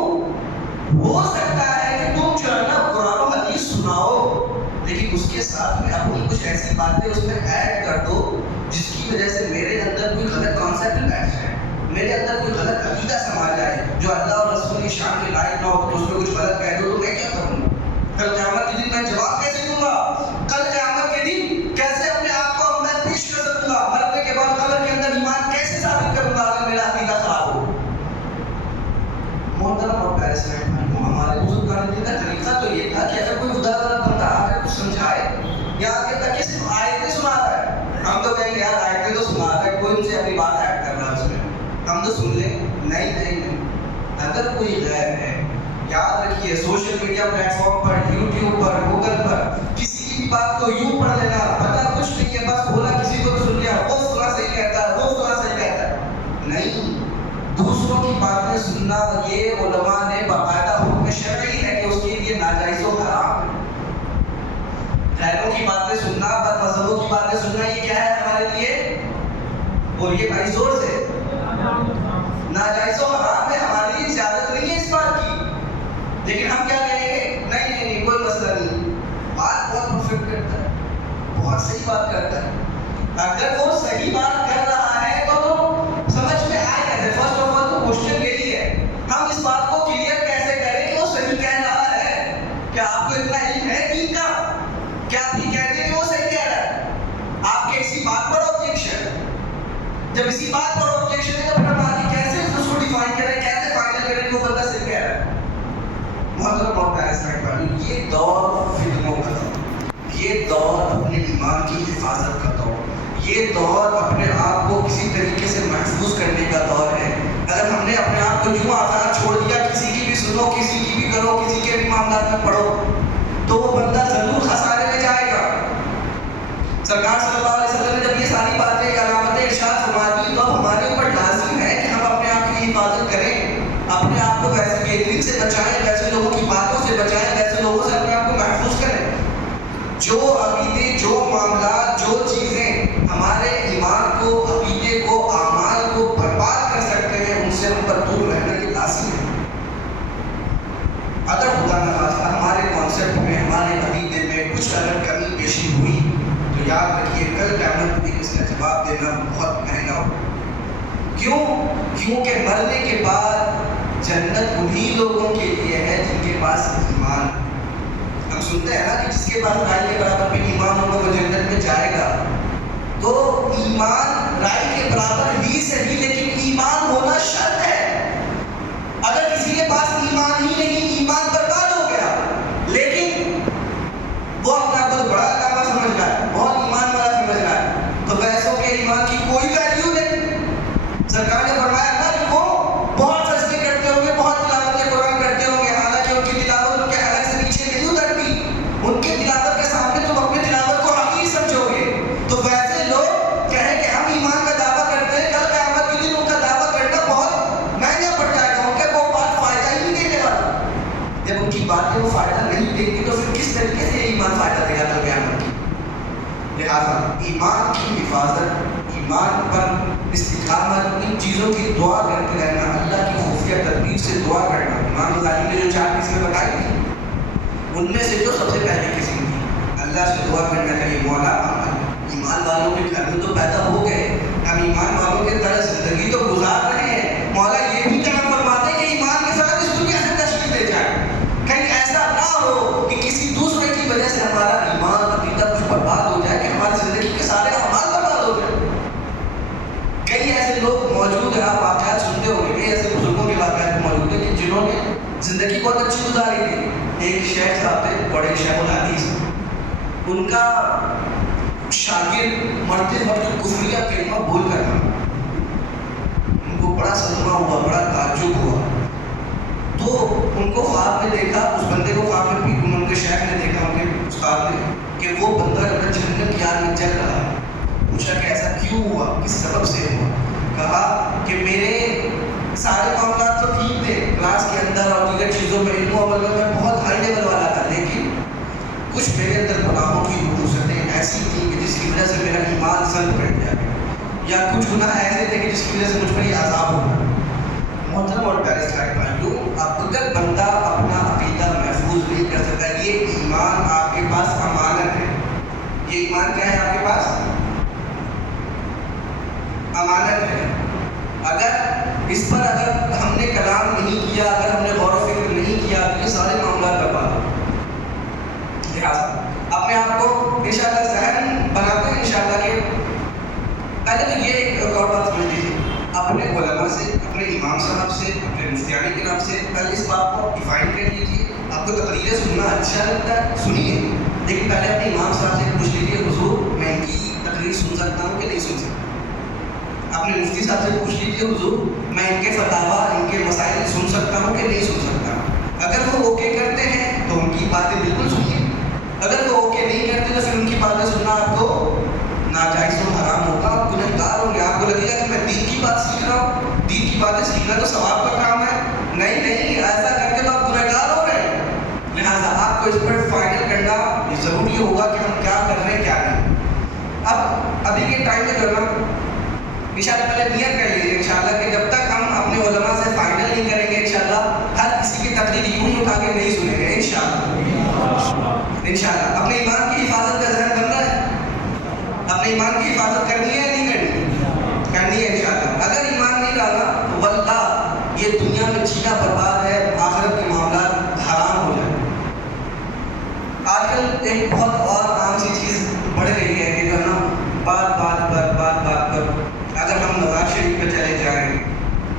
ہو سکتا ہے کہ تم جو ہے نا قرآن و حدیث سناؤ, لیکن اس کے ساتھ میں اپنی کچھ ایسی باتیں اس میں ایڈ کر دو جس کی وجہ سے میرے اندر کوئی غلط کانسیپٹ بیٹھ جائے, میرے اندر کوئی غلط عقیدہ سما جائے جو اللہ اور رسول کی شان کے لائق نہ ہو, تو اس میں کچھ غلط کہہ دو تو میں کیا کروں گا؟ کل قیامت کے دن میں جواب کیسے دوں گا؟ کل قیامت کے دن کیسے اپنے آپ کو میں پیش کر سکوں گا؟ مرنے کے بعد قبر کے اندر ایمان کیسے ثابت کروں گا اگر میرا عقیدہ خراب ہو؟ محترم اور پیارے اسلام بھائیوں, ہمارے بزرگان دین کا طریقہ تو یہ تھا کہ اگر کوئی خدا والا بندہ آ کر کچھ سمجھائے یا آگے تک صرف آیتیں سنا رہا ہے, ہم تو کہیں گے یار آیتیں تو سنا رہا ہے, کوئی ان سے اپنی بات ایڈ کر رہا ہے اس میں, ہم تو سن لیں. نہیں. اگر کوئی غیر ہے, یاد رکھیے سوشل میڈیا پلیٹ فارم پر, یوٹیوب پر, گوگل پر کسی کی بھی بات کو یوں پڑھ لینا, پتہ کچھ نہیں ہے, بس بولا کسی کو تو سن لیا, وہ سنا صحیح کہتا ہے, وہ سنا صحیح کہتا ہے. نہیں, دوسروں کی باتیں سننا یہ بولیے بھائی زور سے. ناجائز و حرام ہے, ہمارے لیے اجازت نہیں ہے اس بات کی, لیکن ہم کیا کہیں گے, نہیں کوئی مسئلہ نہیں. بات بہت پرفیکٹ کرتا ہے, بہت صحیح بات کرتا ہے. اگر وہ صحیح بات کر رہا ہے تو سمجھ میں آئے کیسے؟ فرسٹ آف آل تو کوشچن یہی ہے, ہم اس بات کو کلیئر کیسے کریں کہ وہ صحیح کہہ رہا ہے؟ کیا آپ کو اتنا علم ہے دین کا؟ کیا آپ یہ کہتے ہیں کہ وہ صحیح کہہ رہا ہے؟ آپ کے اسی بات پر آبجیکشن, جب اسی بات پر آبجیکشن ہے تو پھر ہم آگے کیسے اس کو ڈیفائن کریں, کیسے فائنل کریں کہ وہ بندہ صحیح کہہ رہا ہے؟ محترم اور پیارے اسلام بھائیو, یہ دور فتنوں کا دور, یہ دور اپنے ایمان کی حفاظت کا دور, یہ دور اپنے آپ کو کسی طریقے سے محفوظ کرنے کا دور ہے. اگر ہم نے اپنے آپ کو یوں آزاد چھوڑ دیا, کسی کی بھی سنو, کسی کی بھی کرو, کسی کے بھی معاملات میں پڑھو, تو وہ بندہ ضرور خسارے میں جائے گا. سرکار صلی اللہ علیہ وسلم نے جب یہ ساری باتیں علامتیں ارشاد فرما دی تو اب ہمارے اوپر لازم ہے کہ ہم اپنے آپ کی حفاظت کریں, اپنے آپ کو ویسے گیدرنگ سے بچائیں, ویسے لوگوں کی باتوں سے بچائیں, ویسے لوگوں سے اپنے آپ کو محفوظ کریں. جو عقیدے, جو معاملات, جو چیزیں ہمارے ایمان کو, عقیدے کو, اعمال کو برباد کر سکتے ہیں, ان سے ہم پر دور رہنا یہ لازم ہے. اگر خدا نخواستہ ہمارے کانسیپٹ میں, ہمارے عقیدے میں کچھ اگر کمی بیشی ہوئی تو یاد رکھیے کل قیامت میں اس کا جواب دینا بہت مہنگا ہوگا. کیونکہ مرنے کے بعد جنت انہی لوگوں کے لیے ہے جن کے پاس ایمان. ہم سنتے ہیں نا کہ جس کے پاس رائے کے برابر بھی ایمان ہوگا وہ جنت میں جائے گا. تو ایمان رائے کے برابر ہی صحیح, لیکن ایمان ہونا شرط ہے. اگر کسی کے پاس ایمان ہی نہیں, ایمان برباد ہو گیا, لیکن وہ اپنا بہت بڑا کعبہ سمجھ رہا ہے, بہت ایمان والا سمجھ رہا ہے, تو ویسوں کے ایمان کی کوئی ویلیو نہیں. سرکار نے فرمایا نا کہ وہ بہت سجدے کرتے ہوں گے, بہت تلاوت قرآن کرتے ہوں گے, حالانکہ ان کی تلاوت ان کے حلق سے نیچے نہیں اترتی. ان کی تلاوت کے سامنے تم اپنی تلاوت کو حقیر سمجھو گے. تو ویسے لوگ کہیں کہ ہم ایمان کا دعویٰ کرتے ہیں, کل قیامت کے دن ان کا دعویٰ کرنا بہت مہنگا پڑ جائے گا, ان کے وہ بات فائدہ ہی نہیں دینے والا. جب ان کی باتیں وہ فائدہ نہیں دیں گی تو پھر کس طریقے سے ایمان فائدہ دے گا کل قیامت کی؟ لہٰذا ایمان کی حفاظت, ایمان پر استقامت, ان چیزوں کی دعا کرتے رہنا, اللہ کی خفیہ تدبیر سے دعا کرنا. امام غزالی نے جو 4 قسمیں بتائی تھی, ان میں سے جو سب سے پہلی قسم تھی, اللہ سے دعا کرنا چاہیے, مولا ایمان والوں کے گھر میں تو پیدا ہو گئے, ہم ایمان والوں کے طرح زندگی تو گزار رہے ہیں, مولا یہ بھی کرم فرماتے کہ ایمان کے ساتھ اس دنیا سے تشریف لے جائے. کہیں ایسا نہ ہو کہ کسی دوسرے کی وجہ سے ہمارا ایمان عقیدہ کچھ برباد ہو جائے, کہ ہماری زندگی کے سارے اعمال برباد ہو جائے. کئی ایسے لوگ موجود ہیں, آپ واقعات سنتے ہوں گے, ایسے بزرگوں کے واقعات موجود ہیں کہ جنہوں نے زندگی بہت اچھی گزاری تھی. ایک شیخ صاحب تھے, بڑے شیخ الحدیث, ان کا شاگرد مرتے وقت کفریہ کلمہ بول کر تھا. ان کو بڑا صدمہ ہوا, بڑا تعجب ہوا, تو ان کو خواب میں دیکھا, اس بندے کو خواب میں بھی ان کے شیخ نے دیکھا, ان کے استاد نے, کہ وہ بندہ جنت کی آگ میں جل رہا ہے. پوچھا کہ ایسا کیوں ہوا, کس سبب سے ہوا؟ کہا کہ میرے سارے معاملات تو ٹھیک تھے, کلاس کے اندر اور دیگر چیزوں میں, علم و عمل میں میں بہت ہائی لیول والا تھا, لیکن کچھ میرے اندر گناہوں کی نحوستیں ایسی تھیں کہ جس کی وجہ سے میرا ایمان سلب بیٹھ گیا, یا کچھ گناہ ایسے تھے کہ جس کی وجہ سے مجھ پر یہ عذاب ہو گیا. محترم اور پیارے اسلام بھائیو, اگر بندہ اپنا عقیدہ محفوظ نہیں کر سکتا, یہ ایمان آپ کے پاس امانت ہے. یہ ایمان کیا ہے آپ کے پاس؟ امانت ہے. اگر اس پر اگر ہم نے کلام نہیں کیا, اگر ہم نے غور و فکر نہیں کیا, تو یہ سارے معاملات برباد ہو. لہٰذا اپنے آپ کو انشاءاللہ ذہن بناتے ہیں انشاءاللہ کہ پہلے تو یہ ایک اور بات سمجھ لیجیے, اپنے علماء سے, اپنے امام صاحب سے, اپنے مفتیان کرام سے پہلے اس بات کو ڈیفائن کر لیجیے. آپ کو تقریریں سننا اچھا لگتا ہے, سنیے, لیکن پہلے اپنے امام صاحب سے پوچھ لیجیے, حضور میں ان کی تقریر سن سکتا ہوں کہ نہیں سن سکتا. اپنے مفتی صاحب سے پوچھ لیجیے, حضور میں ان کے فتاوا, ان کے مسائل سن سکتا ہوں کہ نہیں سن سکتا. اگر وہ اوکے کرتے ہیں تو ان کی باتیں بالکل سنیے, اگر وہ اوکے نہیں کرتے تو پھر ان کی باتیں سننا آپ کو ناجائز و حرام ہوگا, آپ گنہگار ہوں گے. آپ کو لگے گا کہ میں دین کی بات سیکھ رہا ہوں, دین کی باتیں سیکھنا تو ثواب کا کام ہے. نہیں, ایسا کر کے تو آپ گنہگار ہو رہے ہیں. لہٰذا آپ کو اس پر فائنل کرنا ضروری ہوگا کہ ہم کیا کر رہے ہیں, کیا نہیں. اب ابھی کے ٹائم میں جو نا انشاءاللہ پہلے نیت کر لیجیے انشاءاللہ کہ جب تک ہم اپنے علماء سے فائنل نہیں کریں گے انشاءاللہ ہر کسی کی تقریر یوں ہی اٹھا کے نہیں سنیں گے انشاءاللہ اپنے ایمان کی حفاظت کا ذہن بن رہا ہے؟ اپنے ایمان کی حفاظت کرنی ہے یا نہیں کرنی ہے انشاءاللہ. اگر ایمان نہیں ڈالا تو واللہ یہ دنیا میں جینا برباد ہے, آخرت کے معاملات حرام ہو جائیں. آج کل ایک بہت اور عام سی چیز بڑھ رہی ہے کہ جو نا بات پر اگر ہم نواز شریف پہ چلے جائیں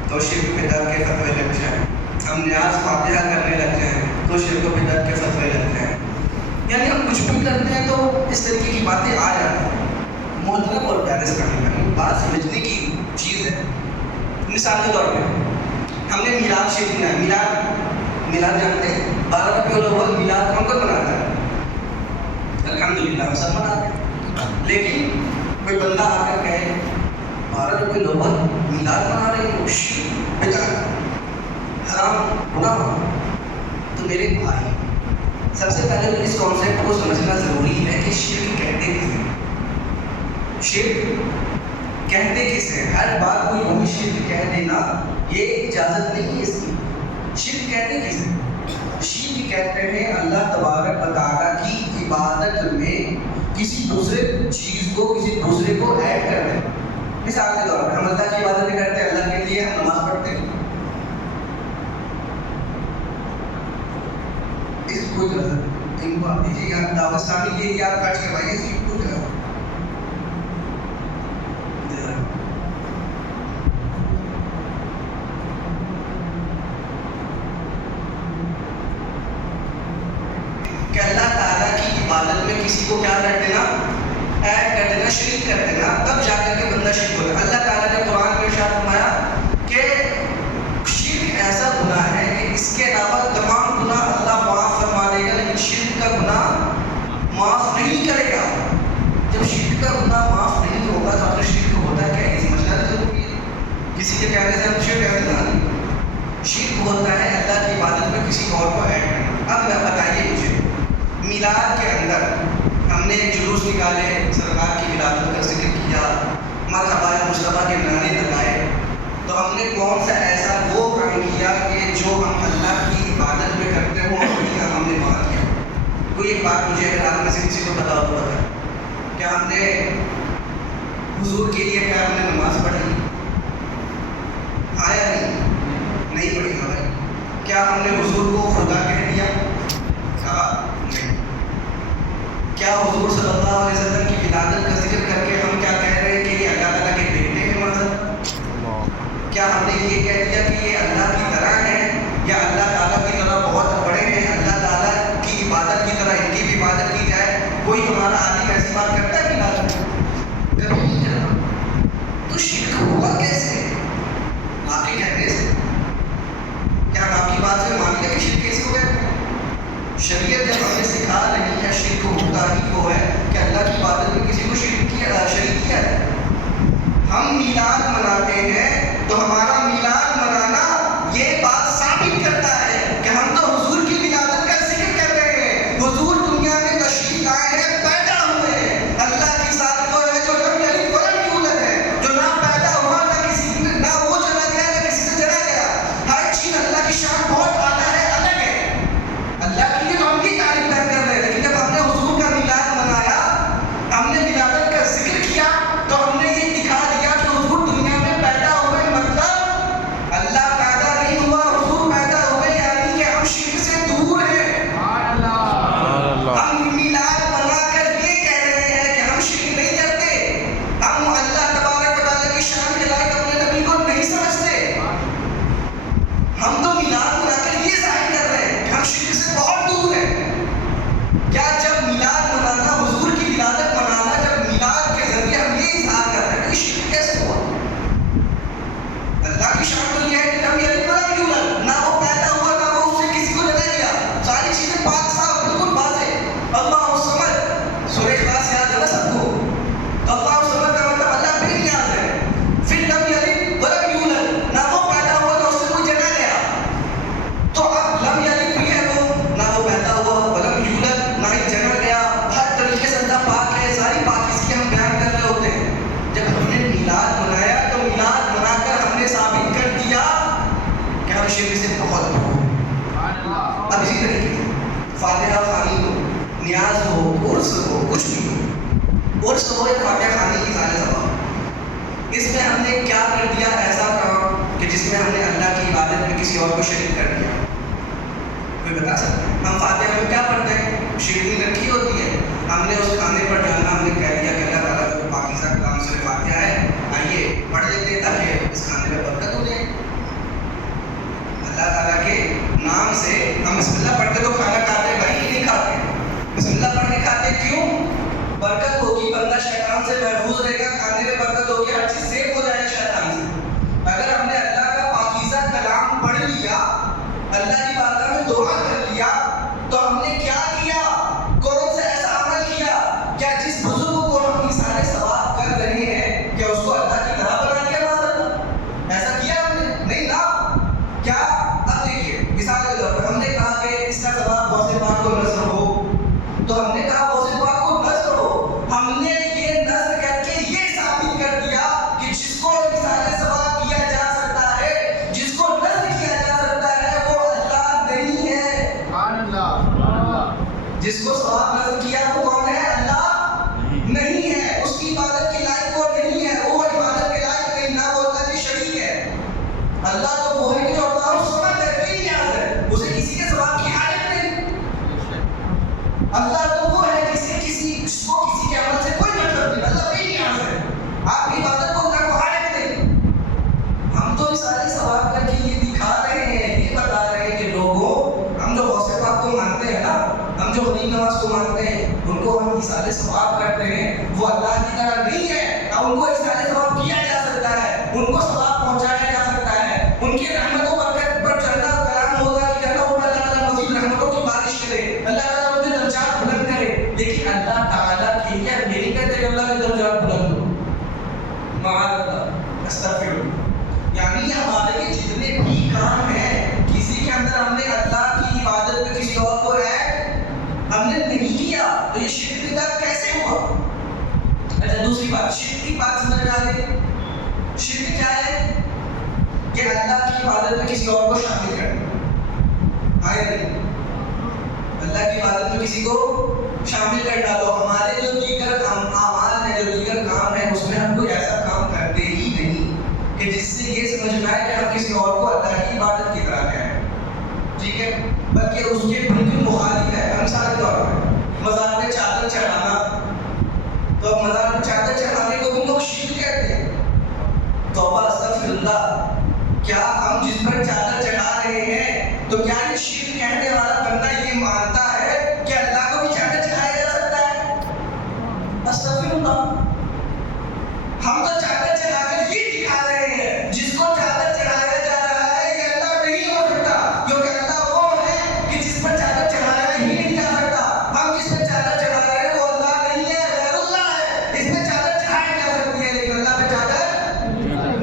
تو شرک بدعت کے فتوے لگ جائیں, ہم نیاز فاتحہ کرنے لگ جائیں تو شرک و بدعت کے فتوے لگ جائیں. یعنی ہم کچھ بھی کرتے ہیں تو اس طریقے کی باتیں آ جاتی ہیں. محترم اور پیارے اسلامی بھائی, بات سمجھنے کی چیز ہے. مثال کے طور پہ ہم نے میلاد شریف بنایا. میلاد جانتے ہیں 12 ربیع الاول میلاد کون مناتا ہے؟ الحمدللہ ہم سب مناتے ہیں. لیکن کوئی بندہ آ کر کہے 12 ربیع الاول میلاد منا رہے ہیں, شرک بدعت حرام گناہ. تو میرے بھائی سب سے پہلے تو اس کانسیپٹ کو سمجھنا ضروری ہے کہ شرک کہتے کسے, شرک کہتے کسے. ہر بات کوئی وہی شرک کہہ دینا یہ اجازت نہیں ہے اس کی. شرک کہتے کسے؟ شرک کہتے ہیں اللہ تبارک و تعالیٰ کی عبادت میں کسی دوسرے چیز کو کسی دوسرے کو ایڈ کر دیں. مثال کے طور پر ہم اللہ کی عبادتیں کرتے ہیں, اللہ کے لیے ہم نماز پڑھتے ہیں. اس کو ان کو آپ دیجیے گا دعوت اسلامی کے لیے آپ خرچ کروائیے اس کو جگہ کہ اللہ تعالیٰ کی عبادت میں کسی کو کیا کر دینا, ایڈ کر دینا, شریک کر دینا, تب جا کر کے بندہ شرک ہوگا. اللہ تعالیٰ نے قرآن میں ارشاد فرمایا کہ شرک ایسا گناہ ہے کہ اس کے علاوہ تمام گناہ اللہ معاف فرما دے گا, لیکن شرک کا گناہ معاف نہیں کرے گا. جب شرک کا گناہ معاف نہیں ہوگا تو اگر شرک ہوتا ہے کیا یہ سمجھنا ضروری ہے. کسی کے کہنے سے ہم شرک ایسے نہ, شرک ہوتا ہے اللہ کی عبادت میں کسی اور کو ایڈ کرنا. اب بتائیے مجھے میلاد کے اندر ہم نے جلوس نکالے, سرکار کی ولادت کا ذکر کیا, مرحبا مصطفیٰ کے نعرے لگائے, تو ہم نے کون سا ایسا وہ کام کیا کہ جو ہم اللہ کی عبادت میں کرتے ہوں اور وہی کام ہم نے وہاں کیا؟ کوئی ایک بات مجھے اگر آپ میں سے کسی کو پتا ہو تو بتائیں. کیا ہم نے حضور کے لیے کیا ہم نے نماز پڑھی؟ آیا نہیں پڑھی نا بھائی. کیا ہم نے حضور کو خدا کہہ دیا؟ کہا نہیں. کیا حضور صلی اللہ علیہ وسلم کی ولادت کا ذکر کر کے ہم کیا کہہ رہے ہیں کہ یہ اللہ تعالیٰ کے بیٹے ہیں مذہب؟ کیا ہم نے یہ کہہ دیا کہ یہ اللہ کی طرح ہیں یا اللہ تعالیٰ کی طرح بہت بڑے ہیں, اللہ تعالیٰ کی عبادت کی طرح ان کی بھی عبادت کی جائے؟ کوئی ہمارا عالم ایسی بات کرتا ہے کہ کبھی نہیں کرتا. تو شرک ہوگا کیسے؟ آپ کے کہنے سے. کیا آپ کی بات سے مان لیں کہ شرک کیسے ہو گیا؟ شریعت جب ہمیں سکھا رہی ہے شرک ہوتا ہی وہ ہے کہ اللہ کی عبادت میں کسی کو شریک کیا ہے. ہم میلاد مناتے ہیں تو ہمارا میلاد منانا یہ بات ثابت کرتا ہے کہ ہم تو حضور کی ولادت کا ذکر کر رہے ہیں. حضور دنیا میں تشریف لائے ہیں, پیدا ہوئے ہیں. اللہ کی ذات وہ ہے جو لم یلد ولم یولد ہے, جو نہ پیدا ہوا نہ کسی نہ وہ چلا گیا نہ کسی سے چلا گیا. ہر چیز اللہ کی شان بہت اعلیٰ ہے, الگ ہے. اللہ کی تو ہم کی تعریف کر رہے ہیں, لیکن جب ہم نے حضور کا میلاد منایا, ہم نے ولادت کا ذکر کیا, تو ہم نے یہ دکھا دیا کہ حضور دنیا میں پیدا ہوئے, مطلب اللہ پیدا نہیں ہوا, حضور پیدا ہوئے, یعنی کہ ہم شرک سے دور ہیں. ہم میلاد منا کر یہ کہہ رہے ہیں کہ ہم شرک نہیں کرتے, ہم اللہ تبارک و تعالیٰ کی شان کے لائق اپنے نبی کو نہیں سمجھتے. ہم تو میلاد منا کر یہ ظاہر کر رہے ہیں کہ ہم شرک سے بہت دور ہیں. کیا جب میلاد منانا, حضور کی ولادت منانا, جب میلاد کے ذریعے ہم یہ اظہار کر رہے ہیں کہ شرک کیسے ہوا؟ اللہ کی شان تو یہ ہے کہ لم یلد ولم یولد, نہ وہ پیدا ہوا نہ وہ اس سے کسی کو جگہ دیا. ساری چیزیں پاک صاف بالکل واضح. اللہ الصمد, سورہ اخلاص یاد ہے نا سب کو؟ تو اللہ الصمد کا مطلب اللہ بے نیاز ہے. پھر لم یلد ولم یولد, نہ وہ پیدا ہوا نہ اس سے کوئی جگہ گیا. فاتحہ خوانی ہو، نیاز ہو، عرس ہو، کچھ بھی ہو، عرس ہو یا فاتحہ خوانی کی سارے ثواب، اس میں ہم نے کیا کر دیا ایسا کام کہ جس میں ہم نے اللہ کی عبادت میں کسی اور کو شریک کر دیا؟ کوئی بتا سکتا ہے؟ ہم فاتحہ میں کیا پڑھتے ہیں؟ شیرنی رکھی ہوتی ہے، ہم نے اس کھانے پر جانا، ہم نے کہہ دیا کہ اللہ تعالیٰ کا پاکیزہ کلام سورہ فاتحہ ہے، آئیے پڑھ لیتے ہیں تاکہ اس کھانے میں برکت ہو جائے۔ اللہ تعالیٰ کے نام سے ہم بسم اللہ پڑھتے تو کھانا کھاتے ہیں بھائی، نہیں کھاتے، بسم اللہ پڑھ کے کھاتے کیوں؟ برکت ہوگی، بندہ شیطان سے محفوظ رہے گا، کھانے میں برکت ہوگی، ہر چیز سیف ہو جائے گا شیطان سے۔ اگر ہم نے اللہ کا پاکیزہ کلام پڑھ لیا، اللہ کی بارگاہ میں دعا کر لیا، تو ہم نے کیا کیا؟ کون سا ایسا عمل کیا؟ کیا جس بزرگ کو ہم سارے ثواب کر رہے ہیں کیا اس کو اللہ کی طرح بنا دیا؟ ایسا کیا ہم نے؟ نہیں نا۔ کیا؟ اب دیکھیے مثال کے طور پر ہم نے کہا کہ اس کا ثواب غوث پاک کو نذر ہو، تو ہم نے کہا غوث پاک کو نذر ہو، ہم نے یہ نذر کر کے یہ ثابت کر دیا کہ جس کو مثال ثواب کیا جا سکتا ہے، جس کو نذر کیا جا سکتا ہے، وہ اللہ نہیں ہے۔ سبحان اللہ۔ جس کو ثواب نذر کیا وہ کون ہے؟ اللہ نہیں ہے، اس کی عبادت کے لائق وہ نہیں ہے، وہ عبادت کے لائق نہیں، نہ وہ اللہ کی شریک ہے۔ اللہ تو وہ ہے جو اللہ سمجھ ہے، بے نیاز ہے، اسے کسی کے ثواب کی حاجت نہیں۔ اللہ تو وہ ہے جس کو کسی کے عمل سے کوئی مطلب نہیں، اللہ بے نیاز ہے، آپ کی عبادت کو اللہ کو حاجت نہیں۔ ہم تو اس سارے ثواب کر کے یہ دکھا رہے ہیں، یہ بتا رہے ہیں کہ لوگوں، ہم جو غوث پاک کو مانتے ہیں نا، ہم جو غریب نواز کو مانتے ہیں، ان کو ہم اصالے ثواب کرتے ہیں، وہ اللہ کی طرح نہیں ہے، اب ان کو اصالے ثواب کیا جا سکتا ہے، ان کو ثواب پہنچایا جا سکتا ہے، ان کی رحمتوں پر چلنا کلام ہوگا کہ اللہ تعالیٰ مزید رحمتوں کی بارش کرے، اللہ تعالیٰ مجھے درجات بلند کرے، لیکن اللہ تعالیٰ کی ہے میری کہتے ہیں اللہ کے درجات بلند ہو، معاذ اللہ، استغفر اللہ۔ یعنی ہمارے یہ جتنے بھی کام ہیں، کسی کے اندر ہم نے اللہ کی عبادت میں کسی اور کو ایڈ ہم نے نہیں کیا، تو یہ شرک بدعت کیسے ہوا؟ اچھا دوسری بات، شرک کی بات سمجھ میں آ گئی۔ شرک کیا ہے؟ کہ اللہ کی عبادت میں کسی اور کو شامل کرنا، آئے نہیں، اللہ کی عبادت میں کسی کو شامل کرنا، تو ہمارے جو دیگر اعمال ہیں، جو دیگر کام ہیں، اس میں ہم کوئی ایسا کام کرتے ہی نہیں کہ جس سے یہ سمجھ میں آئے کہ ہم کسی اور کو اللہ کی عبادت کی طرح کریں، ٹھیک ہے، بلکہ اس کے بالکل مخالف ہے۔ مثال کے طور پر مزار میں چادر چڑھانا، تو مزار میں چادر چڑھانے کو ہم لوگ شرک کہتے ہیں۔ توبہ استغفر اللہ، کیا ہم جس پر چادر چڑھا رہے ہیں تو کیا یہ شرک کہنے والا بندہ یہ مانتا ہے کہ اللہ کو بھی چادر چڑھایا جا سکتا ہے؟ استغفر اللہ۔ ہم تو چادر چڑھا کر یہ دکھا رہے ہیں جس کو چادر چڑھایا جا رہا ہے یہ اللہ نہیں ہو سکتا، کیونکہ اللہ وہ ہے کہ جس پر چادر چڑھایا ہی نہیں جا سکتا۔ ہم جس پر چادر چڑھا رہے ہیں وہ اللہ نہیں ہے، غیر اللہ ہے، اس پہ چادر چڑھائی جا سکتی ہے لیکن اللہ پہ چادر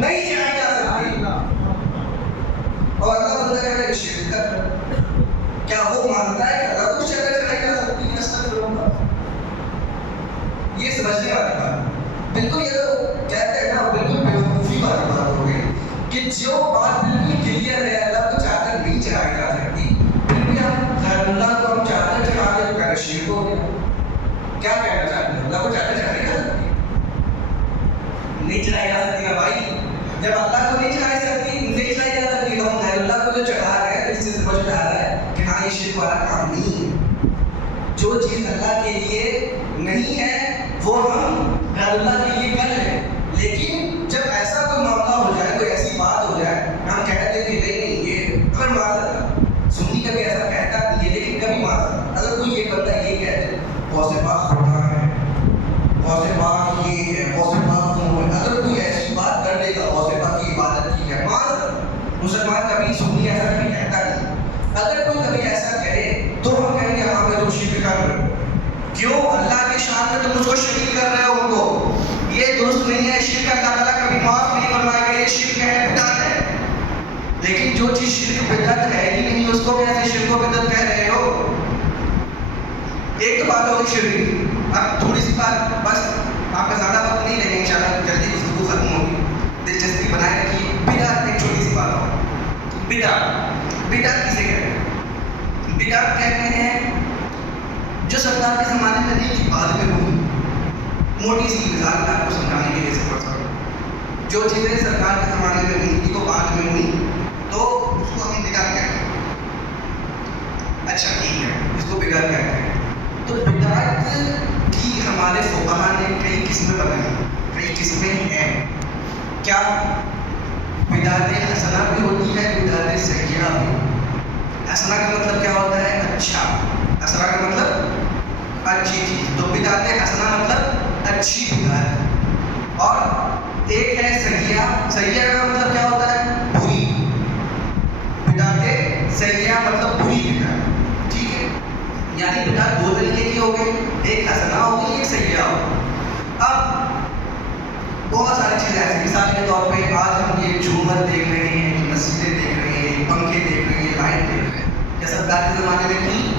نہیں چڑھائی جا سکتی۔ اور اللہ بندہ کہتا ہے کہ شرک کر، کیا وہ مانتا ہے کہ اللہ کو چادر چڑھائی جا سکتی ہے؟ استغفر اللہ۔ یہ سمجھنے والی بات بالکل، یہ تو کہتے ہیں نا بالکل بیوقوفی والی بات ہو گئی کہ جو بات بالکل کلیئر ہے اللہ کو چادر نہیں چڑھائی جا سکتی، پھر بھی ہم غیر اللہ کو ہم چادر چڑھا کے تو کہنا شرک ہو گیا۔ کیا کہنا چاہتے ہیں؟ اللہ کو چادر چڑھائی جا سکتی نہیں چڑھائی جا سکتی نا بھائی، جب اللہ کو نہیں چڑھائی جا سکتی تو ہم غیر اللہ کو جو چڑھا رہے ہیں اس سے سمجھ میں آ رہا ہے کہ ہاں یہ شرک والا کام نہیں ہے۔ جو چیز اللہ کے لیے نہیں ہے وہ ہم غیر اللہ کے لیے کر لیں، لیکن جب ایسا کوئی معاملہ ہو جائے، کوئی ایسی بات ہو جائے، ہم کہتے ہیں کہ نہیں یہ اگر معذرت سنی کبھی ایسا کہتا نہیں ہے، لیکن کبھی معذرت اگر کوئی یہ بندہ یہ کہتے غوث پاک خدا ہے، غوث پاک یہ ہے، غوث پاک وہ ہے، اگر کوئی ایسی بات کر دے گا غوث پاک کی عبادت کی ہے، معذرت مسلمان کبھی سنی ایسا کبھی کہتا نہیں۔ اگر کوئی کبھی ایسا کہے تو ہم کہیں گے ہاں میں تو شرک کر رہا ہوں، کیوں؟ اللہ کے شان میں تم اس کو شریک کر رہے ہو، ان کو یہ درست نہیں ہے، شرک اللہ تعالیٰ کبھی معاف نہیں فرمائے گا، یہ شرک ہے، بدعت ہے۔ لیکن جو چیز شرک بدعت ہے ہی نہیں اس کو کیسے شرک و بدعت کہہ رہے ہو؟ ایک تو بات ہوگی شرک کی، اب تھوڑی سی بات، بس آپ کا زیادہ وقت نہیں لیں گے انشاءاللہ، جلدی گفتگو ختم ہوگی، دلچسپی بنائے رکھیے۔ بدعت ایک چھوٹی سی بات ہو، بدعت کسے کہتے ہیں؟ بدعت کہتے ہیں جو سرکار کے زمانے میں نہیں تھی بعد میں ہوئی. موٹی سی مثال میں آپ کو سمجھانے کے لیے سمجھا ہوں. جو چیزیں سرکار کے زمانے میں نہیں تھی وہ بعد میں ہوئی تو اس کو ہم بدعت کہتے ہیں. اچھا ٹھیک ہے, اس کو بدعت کہتے ہیں. تو بدعت کی ہمارے فقہا نے کئی قسمیں بنائی, کئی قسمیں ہیں. کیا بدعت حسنہ بھی ہوتی ہے, بدعت سیئہ بھی. حسنہ کا مطلب کیا ہوتا ہے؟ اچھا. حسنہ کا مطلب اچھی چیز. تو بدعت حسنہ مطلب اچھی بدعت. اور ایک ہے سیئہ. سیئہ کا مطلب کیا ہوتا ہے؟ بری. بدعت سیئہ مطلب بری بدعت. ٹھیک ہے, یعنی بدعت دو طریقے کی ہو گئی, ایک حسنہ ہوگی, ایک سیئہ ہوگی. اب بہت ساری چیزیں ایسی, مثال کے طور پہ آج ہم یہ جھومر دیکھ رہے ہیں, مسجدیں دیکھ رہے ہیں, پنکھے دیکھ رہے ہیں, لائٹ دیکھ رہے ہیں, کیا سرکار کے زمانے میں تھی؟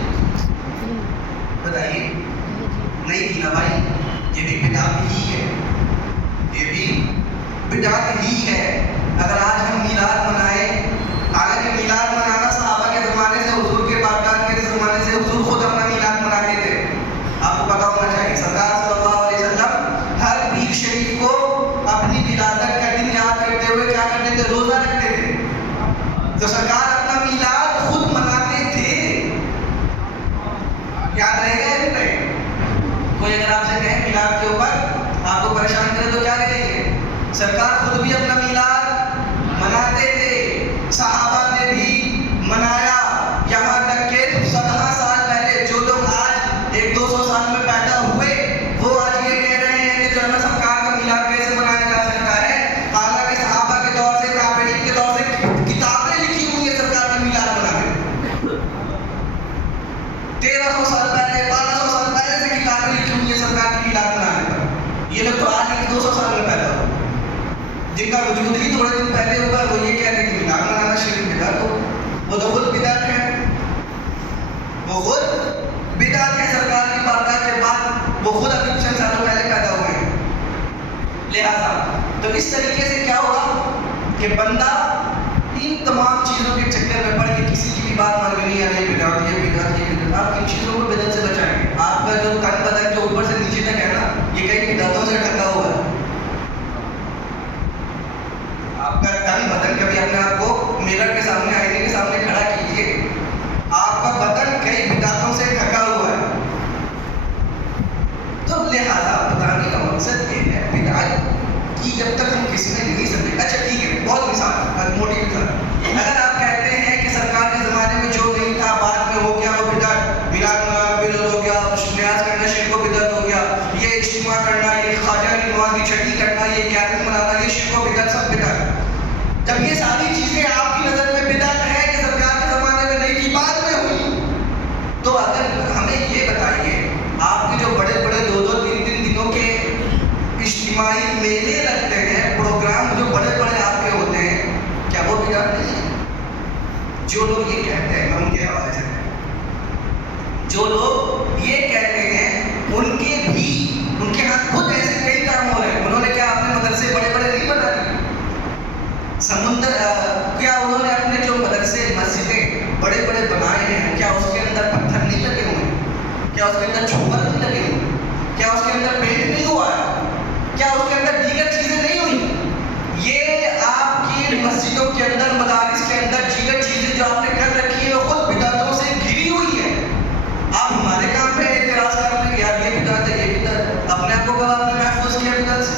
بتائیے, نہیں تھی نا بھائی. یہ بھی بدعت ہی ہے, یہ بھی بدعت ہی ہے. اگر آج ہم میلاد منائیں, حالانکہ میلاد منانا صحابہ کے زمانے سے, حضور کے پاکان کے زمانے سے حضور خود اپنا میلاد مناتے تھے. آپ کو پتا ہونا چاہیے سرکار صلی اللہ علیہ وسلم ہر پیر شریف کو اپنی ولادت کا دن یاد کرتے ہوئے کیا کرتے تھے؟ روزہ رکھتے تھے. تو سرکار اپنا میلاد خود مناتے تھے. یاد رہے گا یا نہیں؟ کوئی اگر آپ سے کہے میلاد کے اوپر آپ کو پریشان کرے تو کیا کہیں گے؟ سرکار خود بھی اپنا میلاد مناتے تھے, صحابہ نے بھی منایا. یہاں تک کہ 17 سال پہلے جو لوگ آج 100-200 سال میں پیدا ہوئے وہ آج یہ کہہ رہے ہیں کہ جو ہے نا سرکار کا میلاد کیسے منایا جا سکتا ہے, حالانکہ صحابہ کے دور سے, تابعین کے دور سے کتابیں لکھی ہوئی ہیں سرکار کا میلاد منانے. 1300 سال پہلے, 1200 سال پہلے سے کتابیں لکھی ہوئی ہیں سرکار کی میلاد منانے پر. یہ لوگ تو آج 200 سال میں پیدا ہوئے, جن کا وجود ہی تھوڑے دن پہلے ہوگا, وہ یہ کہہ رہے ہیں کہ میلاد منانا شریف بدعت ہو. وہ تو خود بدعت ہے, وہ خود بدعت ہے. سرکار کی بارگاہ کے بعد وہ خود ابھی چند سالوں پہلے پیدا ہوئے ہیں. لہٰذا تو اس طریقے سے کیا ہوگا کہ بندہ ان تمام چیزوں کے چکر میں پڑ کے کسی کی بھی بات مان نہیں, یعنی بدعت, یہ بدعت, یہ بدعت. آپ ان چیزوں کو بدعت سے بچائیں گے. آپ کا جو تن بدن جو اوپر سے نیچے تک ہے نا, یہ کئی بدعتوں سے ڈھکا ہوا ہے. آپ کا تن بدن, کبھی اپنے آپ کو میرر کے سامنے, آئینے کے سامنے کھڑا کیجیے, آپ کا بدن کئی بدعتوں سے ڈھکا ہوا ہے. تو لہٰذا بتانے کا مقصد یہ ہے بدعت کی جب تک ہم کسی میں نہیں سمجھے. اچھا ٹھیک ہے, بہت مثال, موٹی مثال. اگر آپ کہتے ہیں کہ سرکار کے زمانے میں جو نہیں تھا بعد میں ہو گیا وہ بدعت, میلاد منانا بدعت ہو گیا, نیاز کرنا شرک و بدعت ہو گیا, یہ اجتماع کرنا, یہ خواجہ کی نماز کی چھٹی کرنا, یہ گیارہویں منانا, یہ شرک و بدعت, سب بدعت. جب یہ ساری چیزیں آپ کی نظر میں بدعت ہے کہ سرکار کے زمانے میں نہیں تھی بعد میں ہوئی, تو اگر ہمیں یہ بتائیے آپ کے جو بڑے بڑے 2-3 دنوں کے اجتماعی میلے لگتے ہیں, پروگرام جو بڑے بڑے آپ کے ہوتے ہیں, کیا وہ بدعت نہیں ہے؟ جو لوگ یہ کہتے ہیں, میں ان کے حوالے سے, جو لوگ یہ کہتے ہیں ان کے ہاتھ خود ایسے کئی کام ہو رہے ہیں. انہوں نے کیا اپنے مدرسے بڑے بڑے نہیں بنا دیے؟ کیا انہوں نے اپنے جو مدرسے, مسجدیں بڑے بڑے بنائے ہیں, کیا اس کے اندر پتھر نہیں لگے ہوئے ہیں؟ کیا اس کے اندر جھومر نہیں لگے ہوئے ہیں؟ کیا اس کے اندر پینٹ نہیں ہوا ہے؟ کیا اس کے اندر دیگر چیزیں نہیں ہوئی؟ یہ آپ کی مسجدوں کے اندر, مدارس کے اندر دیگر چیزیں جو آپ نے کر رکھی ہے وہ خود بدعتوں سے گھری ہوئی ہے. آپ ہمارے کام پہ اعتراض کر رہے ہیں یار یہ بدعت ہے, یہ بدعت. اپنے آپ کو کب آپ نے محفوظ کیا بدعت سے؟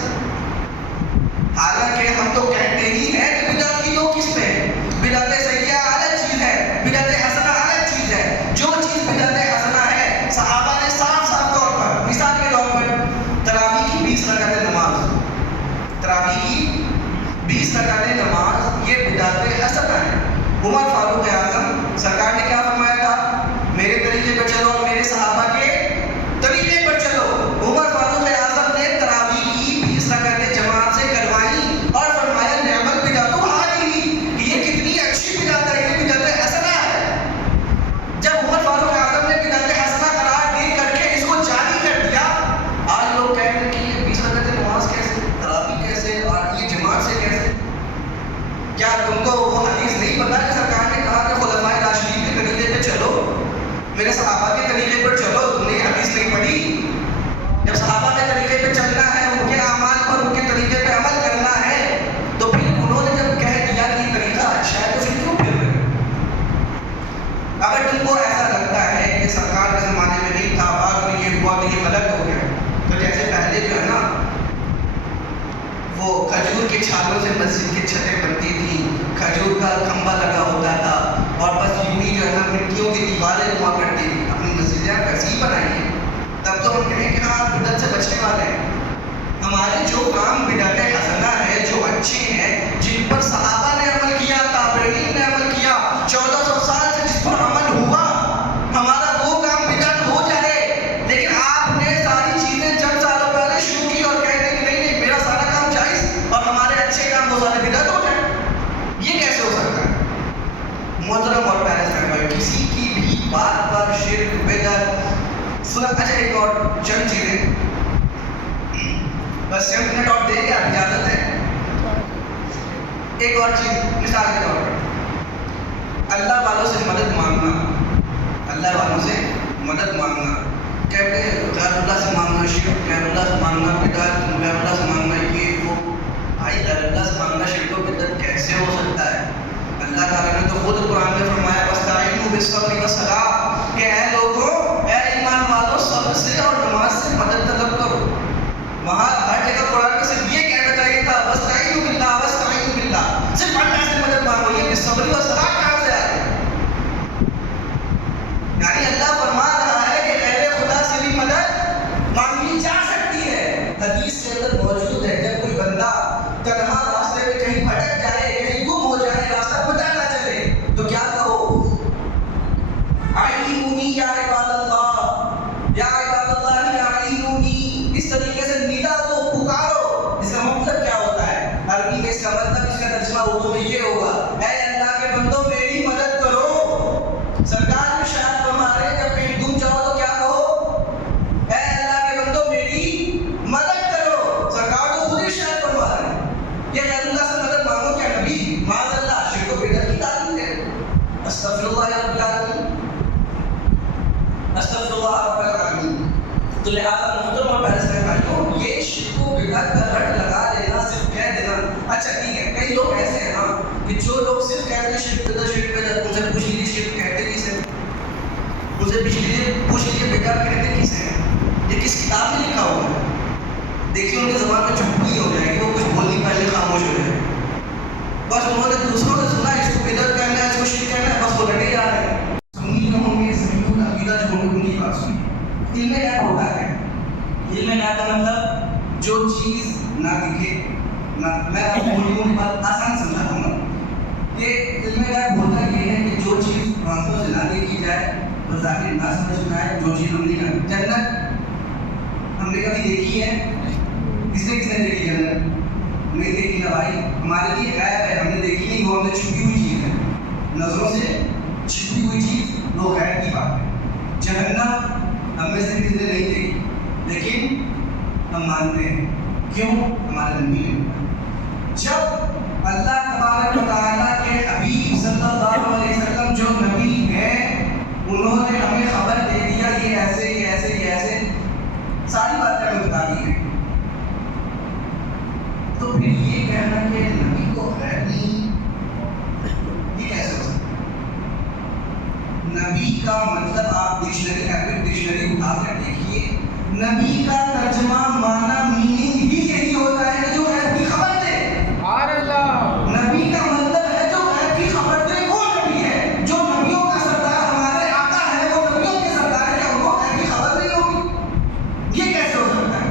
حالانکہ ہم تو کہتے ہی ہیں کہ بدعت کی دو قسمیں ہیں, بدعت سیئہ الگ چیز ہے, بدعت حسنہ الگ چیز ہے. جو چیز بدعت حسنہ ہے, صحابہ نے صاف طور پر, مثال کے طور پر تراویح کی 20 رکعت نماز, محترم اور پیارے صاحب، کسی کی بھی بات پر شرک بدعت سنا. اچھا ایک اور چند چیزیں بس 7 منٹ اور دیں گے آپ، اجازت ہے؟ ایک اور چیز مثال کے طور پر اللہ والوں سے مدد مانگنا، اللہ والوں سے مدد مانگنا، کہتے ہیں غیر اللہ سے مانگنا شرک، غیر اللہ سے مانگنا بدعت، غیر اللہ سے مانگنا یہ وہ. بھائی غیر اللہ سے مانگنا شرک و بدعت کیسے ہو سکتا ہے؟ اللہ تعالیٰ نے تو خود قرآن میں فرمایا وَاسْتَعِینُوا بِالصَّبْرِ وَالصَّلَاةِ کہ اے لوگوں، اے ایمان والوں، صبر سے اور نماز سے مدد طلب کرو. وہاں ہر جگہ قرآن میں صرف یہ کہنا چاہیے تھا وَاسْتَعِینُوا بِاللَّهِ وَاسْتَعِینُوا بِاللَّهِ، صرف اللہ سے مدد مانگو. یہ بالصبر والصلاۃ کہاں سے آئے؟ یعنی اللہ فرما رہا ہے کہ غیر خدا سے بھی مدد مانگی جا سکتی ہے. حدیث کے اندر موجود ہے جب کوئی بندہ تنہا راستے میں کہیں بھٹک جائے، کہیں گم ہو جائے، راستہ پتہ نہ چلے تو کیا کہو؟ اعینونی یا عباد اللہ، یا عباد اللہ یا اعینونی. اس طریقے سے ندا تو پکارو. اس کا مطلب کیا ہوتا ہے عربی میں؟ اس کا مطلب، اس کا ترجمہ اردو میں یہ ہوگا اے اللہ کے بندوں میری مدد کرو. سرکار بھی شاید فرما رہے ہیں جب کہیں گم جاؤ تو کیا کہو؟ اے اللہ کے بندوں میری مدد کرو. سرکار تو خود ہی شاید فرما رہے ہیں کہ غیر اللہ سے مدد مانگو. کیا نبی معاذ اللہ شرک و بدعت کی تعلیم ہے؟ استغفر اللہ رب العالمین، استغفر اللہ رب العالمین. تو لہٰذا محترم اور پیارے صاحب بھائیوں، یہ شرک و بدعت کا رٹ لگا دینا، صرف کہہ دینا. اچھا ٹھیک ہے، کئی لوگ ایسے ہیں ہاں کہ جو لوگ صرف کہتے ہیں شرک بدعت شرک بدعت، ان سے پوچھ لیجیے شرک کہتے کسے؟ ان سے پوچھ لیجیے بدعت کہتے کسے ہیں؟ یہ کس کتاب میں لکھا ہوا ہے؟ دیکھیے ان کے زبان میں چپ نہیں ہو جائے گی، وہ کچھ بولنے پہلے خاموش ہو جائے. بس انہوں نے دوسروں سے سنا اس کو بدعت کہنا ہے، اس کو شرک کہنا ہے، بس وہ لٹے جا رہے ہیں. سنی جو ہوں گے صحیح العقیدہ جو ہوں گے ان کی بات سنی. علم غیب ہوتا ہے. علم غیب کا مطلب جو چیز نہ دکھے نہ، میں آپ کو بولیوں کی بات آسان سمجھاتا ہوں نا کہ علم غیب ہوتا یہ ہے کہ جو چیز آنکھوں سے نہ دیکھی جائے، بظاہر نہ سمجھ میں آئے، جو چیز ہم نے کبھی جنت ہم نے کبھی دیکھی ہے؟ کس نے دیکھی جنت؟ نہیں دیکھی نا بھائی. ہمارے لیے غیب ہے، ہم نے دیکھی نہیں، وہ ہم نے چھپی ہوئی چیز ہے. نظروں سے چھپی ہوئی چیز وہ غیب کی بات ہے. جہنم ہم میں سے کسی نے نہیں دیکھی لیکن ہم مانتے ہیں. کیوں؟ ہمارے نبی نے. جب اللہ تبارک و تعالیٰ کے حبیب صلی اللہ علیہ وسلم جو نبی ہیں انہوں نے ہمیں خبر دے دیا یہ ایسے یہ ایسے یہ ایسے، ساری باتیں ہمیں بتا دی ہیں، تو پھر یہ کہنا کہ نبی کو غیب نہیں، یہ کیسے ہو سکتا؟ نبی کا مطلب آپ ڈکشنری اٹھا کر دیکھیے، نبی کا ترجمہ معنی میننگ ہی یہی ہوتا ہے کہ جو غیب کی خبر دے. نبی کا مطلب ہے جو غیب کی خبر دے، وہ نبی ہے. جو نبیوں کا سردار ہمارے آقا ہے وہ نبیوں کے سردار ہے، کیا ان کو غیب کی خبر نہیں ہوگی؟ یہ کیسے ہو سکتا ہے؟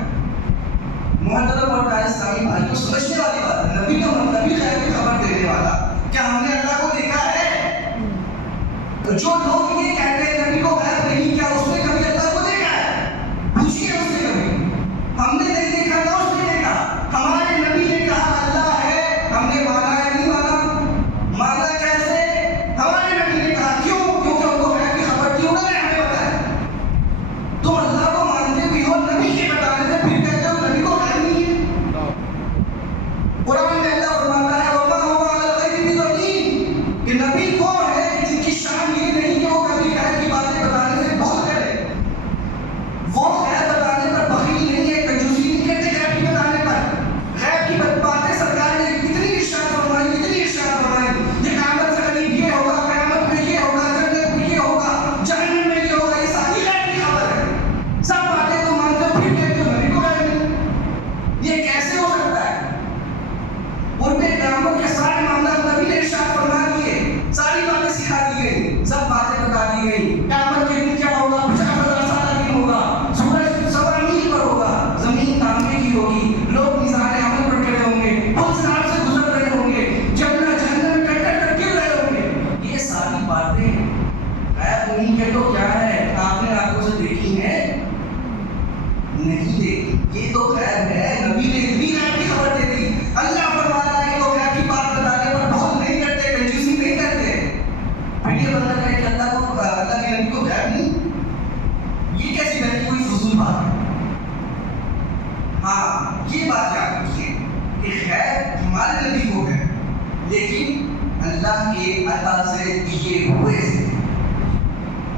محترم اور پیارے اسلامی بھائیوں، سمجھنے والی بات ہے. نبی کا مطلب ہی غیب کی خبر دینے والا. کیا ہم نے اللہ کو دیکھا ہے؟ جو لوگ یہ کہتے ہیں نبی کو غیب نہیں، کیا اس نے کبھی اللہ کو دیکھا ہے؟ پوچھیے اس سے کبھی. ہم نے نہیں دیکھا نہ اس نے دیکھا. ہمارے نبی نے کہا اللہ ہے، ہم نے مانا ہے نہیں مانا؟ مانا کیسے؟ ہمارے نبی نے کہا. کیوں؟ کیونکہ ان کو غیب کی خبر تھی، انہوں نے ہمیں بتایا. تم اللہ کو مانتے بھی ہو نبی کے بتانے سے، پھر کہتے ہو نبی کو غیب نہیں ہے. قرآن میں اللہ فرماتا ہے وَمَا هُوَ عَلَى الْغَيْبِ بِضَنِينٍ کہ نبی وہ ہے جن کی شان یہ نہیں کہ وہ کبھی غیب کی باتیں بتانے سے بخل کرے. وہ غیب بتانے پر بخیل نہیں ہے، کنجوسی نہیں کرتے غیب کی بتانے پر. غیب کی باتیں سرکار نے اتنی ارشاد فرمائی، اتنی ارشاد فرمائی، یہ قیامت سے قریب یہ ہوگا، قیامت میں یہ ہوگا، جنت میں یہ ہوگا، جہنم میں یہ ہوگا، یہ ساری غیب کی خبر ہے. سب باتیں تو مانتے ہو پھر کہتے ہو نبی کو غیب نہیں. یہ کیسے ہو سکتا ہے؟ ان پہ قیامت کے سارے معاملات نبی نے ارشاد فرما دیے، ساری باتیں سکھا دی گئی، سب باتیں بتا دی گئی. قیامت کے دن کیا ہوگا؟ 50,000 سالہ دن ہوگا، سورج 1.25 میل پر ہوگا، زمین تانبے کی ہوگی، لوگ میزان عمل پر کھڑے ہوں گے، پل صراط سے گزر رہے ہوں گے، جنت جہنم میں ٹکر کر گر رہے ہوں گے. یہ ساری باتیں غیب نہیں کہ تو کیا ہے؟ آپ نے آنکھوں سے دیکھی ہیں؟ نہیں دیکھی. یہ تو غیب ہے. نبی نے اتنی غیب کی خبر دے دی. اللہ فرما رہا ہے کہ وہ غیب کی بات بتانے پر بخل نہیں کرتے، کنجوسی نہیں کرتے. پھر یہ بندہ کہے کہ اللہ کے نبی کو غیب نہیں، یہ کیسی بہت کوئی فضول بات ہے؟ ہاں یہ بات یاد رکھیے کہ خیر ہمارے نبی کو ہے، لیکن اللہ کے عطا سے دیے ہوئے سے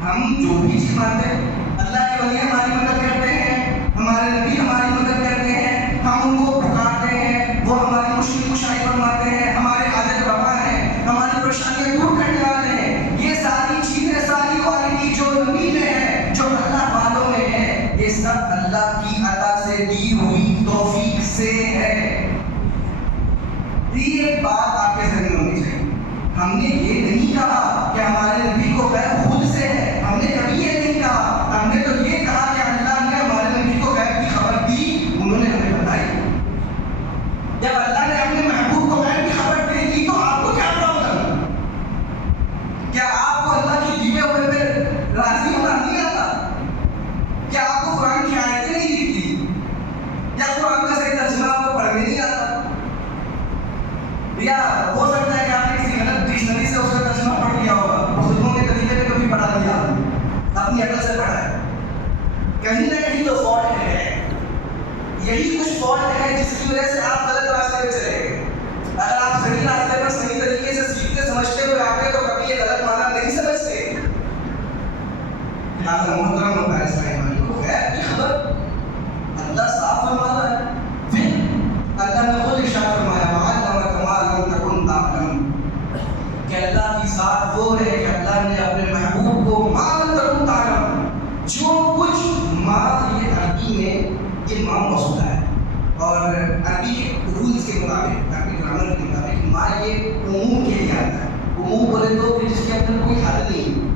ہم جو بھی چیز مانتے ہیں، اللہ کے ولی ہماری مدد کرتے ہیں، ہمارے نبی ہماری مدد کرتے ہیں، ہم ان کو پکارتے ہیں، وہ ہماری مشکل کشائی فرماتے ہیں، ہمارے حاجت روا ہیں، ہماری پریشانیاں دور کرنے والے ہیں، یہ ساری چیزیں، ساری کوالٹی جو نبی میں ہے، جو اللہ والوں میں ہے، یہ سب اللہ کی عطا سے دی ہوئی توفیق سے ہے۔ یہ ایک بات آپ کے ذہن میں ہونی چاہیے، ہم نے یہ نہیں کہا کہ ہمارے نبی کو غیب خود سے ہے، ہم نے کبھی یہ نہیں کہا، ہم نے تو یہ کہا کہ اللہ نے ہمارے نبی کو غیب کی خبر دی، انہوں نے ہمیں بتائی۔ جب اللہ نے اپنے محبوب کو غیب کی خبر دے دی تو آپ کو کیا پرابلم؟ کیا آپ کو اللہ کی دیے ہوئے پہ راضی ہونا نہیں آتا؟ کیا آپ کو قرآن کی آیتیں نہیں دکھتی؟ یا قرآن کا صحیح ترجمہ آپ کو پڑھنے نہیں آتا؟ یا ہو سکتا ہے کہ آپ نے کسی غلط ڈکشنری سے اس کا ترجمہ پڑھ لیا ہوگا، بزرگوں کے طریقے پہ کبھی پڑھا لیا، اپنی عقل سے پڑھا ہے، کہیں نہ کہیں تو فالٹ ہے، یہی کچھ فالٹ ہے جس کی وجہ سے آپ غلط راستے پہ چلے گئے۔ اگر آپ صحیح راستے پر صحیح طریقے سے سیکھتے سمجھتے ہوئے آتے تو کبھی یہ غلط معنی نہیں سمجھتے۔ لہٰذا محترم ہوتا ہے اسلام کو غیب کی خبر اللہ صاف فرماتا ہے، پھر اللہ نے خود ارشاد فرمایا کہ اللہ کی ذات وہ ہے کہ اللہ نے اپنے محبوب کو ما لم تکن تعلم، جو کچھ ما یہ عربی میں یہ ما موصول ہے، اور عربی رولز کے مطابق، عربی گرامر کے مطابق ما یہ عموم کے لیے آتا ہے۔ عموم بولے تو جس کے اندر کوئی حد نہیں،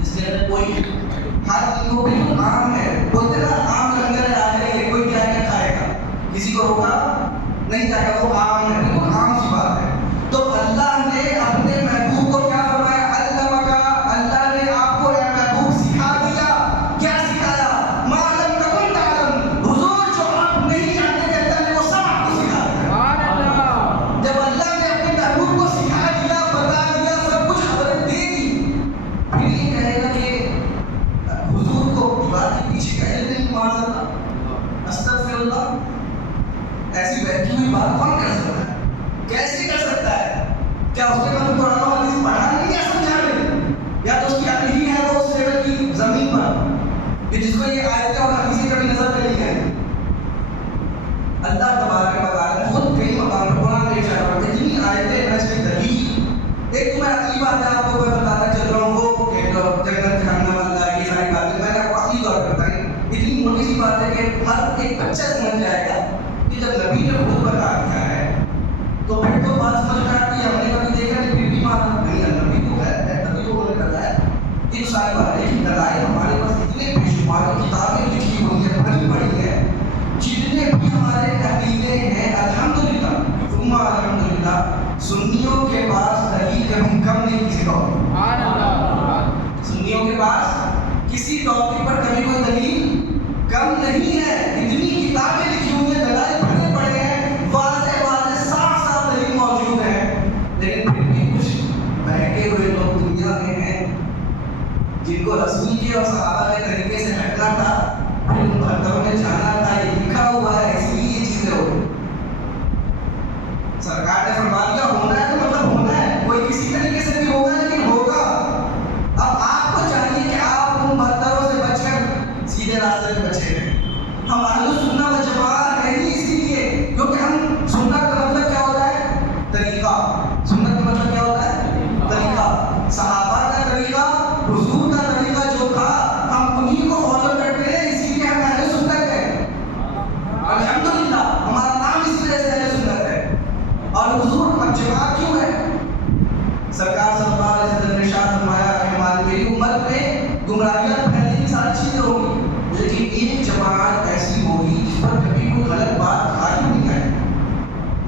جس کے اندر کوئی حد نہیں، وہ بالکل عام ہے۔ بولتے نا عام لنگر ہے، آ جائیں گے، کوئی کیا کھائے گا، کسی کو روکا نہیں جائے گا، وہ عام ہے، بالکل عام سی بات ہے۔ تو اللہ نے اپنے محبوب کو کیا فرمایا؟ اللہ نے آپ کو اے محبوب سکھا دیا۔ کیا سکھایا؟ ما لم تکن تعلم، حضور جو آپ نہیں جانتے تھے اللہ نے وہ سب آپ کو سکھا دیا۔ جب اللہ نے اپنے محبوب کو سکھا دیا، بتا دیا، سب کچھ خبریں دے دی، پھر یہ کہے گا کہ حضور کو دیوار کے پیچھے کا علم نہیں مان سکتا؟ استغفر اللہ، ایسی بہتی ہوئی بات کون کر سکتا ہے؟ کیسے کر سکتا ہے؟ کیا اس نے کبھی قرآن و حدیث پڑھا نہیں یا سمجھا نہیں؟ یا تو اس کی عقل ہی ہے وہ اس لیول کی زمین پر کہ جس کو یہ آیتیں اور حدیثیں کبھی نظر میں نہیں آئی؟ اللہ تبارک و تعالیٰ خود کئی مقام پر قرآن میں اشارہ کرتے ہیں، جتنی آیتیں ہیں اس کی دلیل، ایک تو میں عقلی بات ہے آپ کو میں بتاتا چل رہا ہوں، وہ کہ جنت جہنم اللہ، یہ ساری باتیں میں نے آپ کو عقلی طور پر بتائی، اتنی موٹی سی بات ہے کہ ہر ایک بچہ سمجھ جائے گا کہ جب نبی نے خود بتا دیا ہے تو پھر تو بات سمجھ میں آتی ہے، ہم نے کبھی دیکھا نہیں پھر بھی مانا نہیں، نبی کو ہے تبھی تو انہوں نے بتایا۔ یہ ساری بات ہے، دلائل ہمارے پاس اتنے بے شمار کتابیں لکھی ہوئی ہیں، پڑھی پڑھی ہیں، جتنے بھی ہمارے عقیدے ہیں الحمدللہ ثم الحمدللہ سنیوں کے پاس دلیل کبھی کم نہیں کسی ٹاپک، سنیوں کے پاس کسی ٹاپک پر کبھی کوئی دلیل کم نہیں ہے، اتنی کتابیں لکھی ہوئی ہیں، دلائل پڑھے پڑھے ہیں، واضح واضح صاف صاف دلیل موجود ہے، لیکن پھر بھی کچھ بہکے ہوئے لوگ دنیا میں ہیں جن کو رسول کے اور صحابہ کے طریقے سے ہٹنا تھا، پھر ان بہتروں نے جانا تھا، یہ لکھا ہوا ہے، اس لیے یہ چیزیں ہو گئی۔ سرکار نے فرما دیا ہونا ہے تو مطلب ہونا ہے، کوئی کسی طریقے سے بھی ہوگا لیکن ہوگا۔ اب آپ کو چاہیے کہ آپ ان بہتروں سے بچ کر سیدھے راستے پہ بچے رہیں۔ ہم اہل سنت و جماعت ہیں ہی اسی لیے کیونکہ ہم سنت کا مطلب کیا ہوتا ہے؟ طریقہ۔ سنت کا مطلب کیا ہوتا ہے؟ طریقہ، صحابہ کا طریقہ، حضور کا طریقہ جو تھا ہم انہیں کو فالو کرتے ہیں، اسی لیے ہم اہل سنت ہیں الحمدللہ، ہمارا نام اس وجہ سے اہل سنت ہے۔ اور حضور اب جماعت کیوں ہے؟ سرکار صلی اللہ علیہ وسلم نے ارشاد فرمایا کہ ہماری میری امت میں گمراہیاں پھیلنے کی ساری چیزیں ہوگی، لیکن ایک جماعت ایسی ہوگی جس پر کبھی کوئی غلط بات قائم نہیں آئے،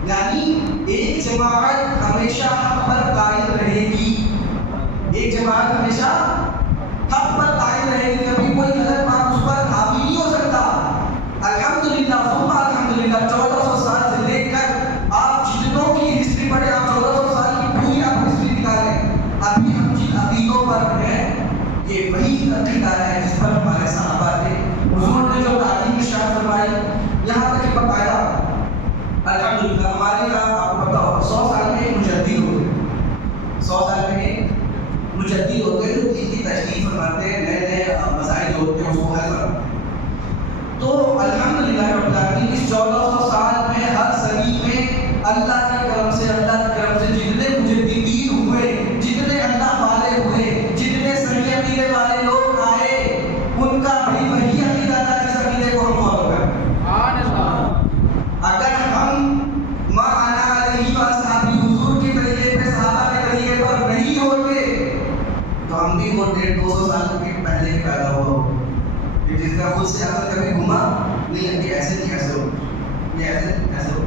یعنی ایک جماعت ہمیشہ حق پر قائم رہے گی، ایک جماعت ہمیشہ حق پر قائم رہے گی، کبھی کوئی غلط بات اس پر حاوی نہیں ہو سکتا۔ الحمدللہ ثم الحمدللہ 1400 سال سے لے کر آپ جتنوں کی ہسٹری پڑھیں، آپ 1400 سال کی پوری آپ ہسٹری نکالیں، ابھی ہم ابھی اس 1400 سال میں ہر صدی میں اللہ کے کرم سے جتنے مجددین ہوئے، جتنے اللہ والے ہوئے، جتنے صحیح عقیدے والے لوگ آئے، ان کا بھی وہی عقیدہ تھا جس عقیدے کو ہم فالو کرتے ہیں۔ اگر ہم ما انا علیہ واصحابی حضور کے طریقے پہ، صحابہ کے طریقے پر نہیں ہوتے تو ہم بھی وہ 150-200 سال کے پہلے ہی پیدا ہوا ہو، جس کا خود سے عقل کبھی گھما نہیں، یہ ایسے نہیں ایسے ہو، یہ ایسے ہو۔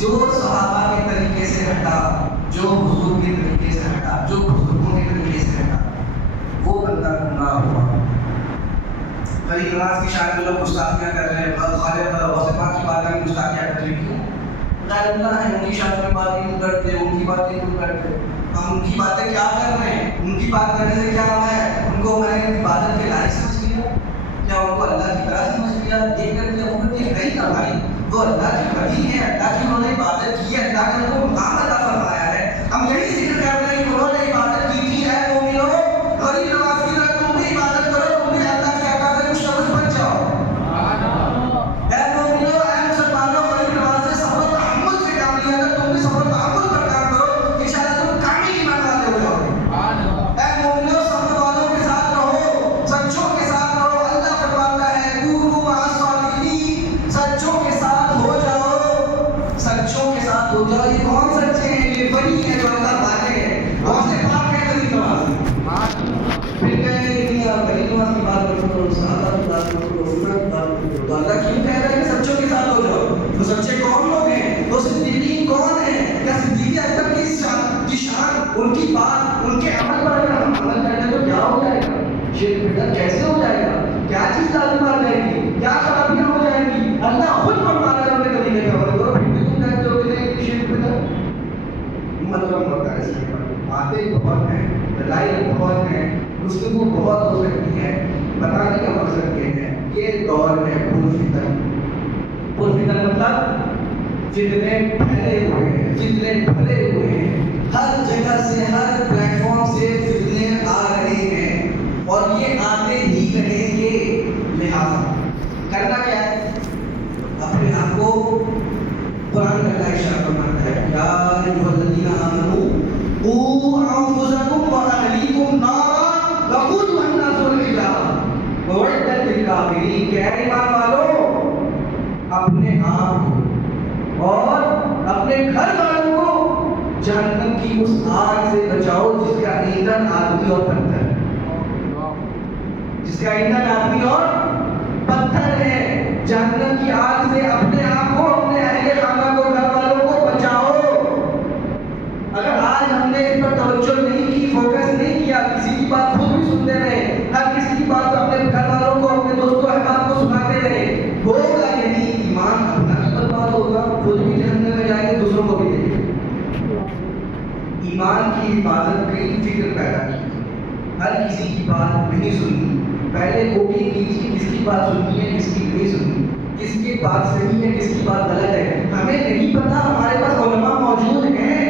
جو صحابہ کے طریقے سے ہٹا، جو حضور کے طریقے سے ہٹا، جو بزرگوں کے طریقے سے ہٹا، وہ بندہ گمراہ ہوا۔ کئی نماز کی شان میں لوگ گستاخیاں کر رہے ہیں، خالد غوث پاک کی بارگاہ میں گستاخیاں کر رہے ہیں، کیوں؟ غیر اللہ ہے، ان کی شان میں باتیں کیوں کرتے، ان کی باتیں کیوں کرتے؟ ہم ان کی باتیں کیا کر رہے ہیں؟ ان کی بات کرنے سے کیا ہے؟ ان کو میں نے عبادت کے لائق سمجھ لیا، کیا ان کو اللہ کی طرح سمجھ لیا؟ دیکھ کر کے وہ کہتے ہیں نہیں نا بھائی، وہ اللہ کی بندی ہے، اللہ کی انہوں نے عبادت کی ہے، اللہ نے ان کو مقام عطا فرمایا ہے۔ ہم یہی ذکر کر رہے ہیں کہ انہوں نے عبادت کی تھی، ہے مومنو، غریب نواز کی طرح تم بھی عبادت کرو، تم بھی اللہ کے احکام سے مشتبہ بن جاؤ۔ اے مومنو، اے مسلمانوں، غریب نواز سے صبر و تحمل سے کام لیا کر، تم بھی صبر و تحمل پر کام کرو، انشاءاللہ تم کامل ایمان والے ہو جاؤ گے۔ اے مومنو، صبر والوں کے ساتھ رہو، سچوں کے ساتھ رہو، اللہ فرماتا ہے کونوا مع الصادقین، سچوں کے ساتھ ہو جاؤ، سچوں کے ساتھ ہو جاؤ۔ یہ کون سچے ہیں؟ یہ وہی ہے جو اللہ والے ہیں، غوث پاک ہے غریب نواز۔ پھر کہے کہ غریب نواز کی بات کرو، صحابہ کی بات کرو، عمر کی بات کرو، تو اللہ کیوں کہہ رہا ہے کہ سچوں کے ساتھ ہو جاؤ؟ تو سچے کون لوگ ہیں؟ وہ صدیقین کون ہیں؟ کیا صدیق اکبر کی شان، ان کی بات، ان کے عمل پر اگر ہم عمل کریں تو کیا ہو جائے گا؟ شرک بدعت کیسے ہو جائے گا؟ کیا چیز لازم آ جائے گی؟ کیا خرابیاں ہو جائیں گی؟ اللہ خود فرما رہا ہے اپنے طریقے پہ عمل کرو، پھر بھی تم کہتے ہو کہ نہیں شرک بدعت؟ مطلب ہوتا ہے اس میں باتیں بہت ہیں، دلائل بہت ہیں، گفتگو بہت ہو سکتی ہے، بتانے کا مقصد یہ ہے یہ دور ہے پرفتن مطلب جتنے پھیلے ہوئے ہیں، جتنے بھرے ہوئے ہیں، ہر جگہ سے، ہر پلیٹ فارم سے فتنے آ رہے ہیں اور یہ آتے ہی رہیں گے۔ لہٰذا کرنا کیا ہے؟ اپنے آپ کو قرآن کا اللہ ارشاد فرماتا ہے یا ایھا الذین آمنوا قوا انفسکم واہلیکم نارا وقودها الناس والحجارہ اعدت للکافرین، کہ اے ایمان والو اپنے آپ کو اور اپنے گھر والوں کو جہنم کی اس آگ سے بچاؤ جس کا ایندھن آدمی اور پتھر ہے، جس کا ایندھن آدمی اور پتھر ہے۔ جہنم کی آگ سے اپنے آپ کو، اپنے اہل خانہ کو، گھر والوں کو بچاؤ۔ اگر آج ہم نے اس پر توجہ نہیں کی، فوکس نہیں کیا، کسی کی بات خود بھی سنتے رہے، ہر کسی کی بات اپنے گھر والوں کو، اپنے دوستوں احباب کو سناتے رہے، ہوگا یہی، ایمان اپنا بھی برباد ہوگا، خود بھی جہنم میں جائیں گے، دوسروں کو بھی دیں گے۔ ایمان کی حفاظت کی فکر پیدا کی، ہر کسی کی بات نہیں سننی، پہلے کوٹی کیجیے کس کی بات سننی ہے، کس کی نہیں سننی، کس کی بات صحیح ہے، کس کی بات غلط ہے، ہمیں نہیں پتا، ہمارے پاس علماء موجود ہیں۔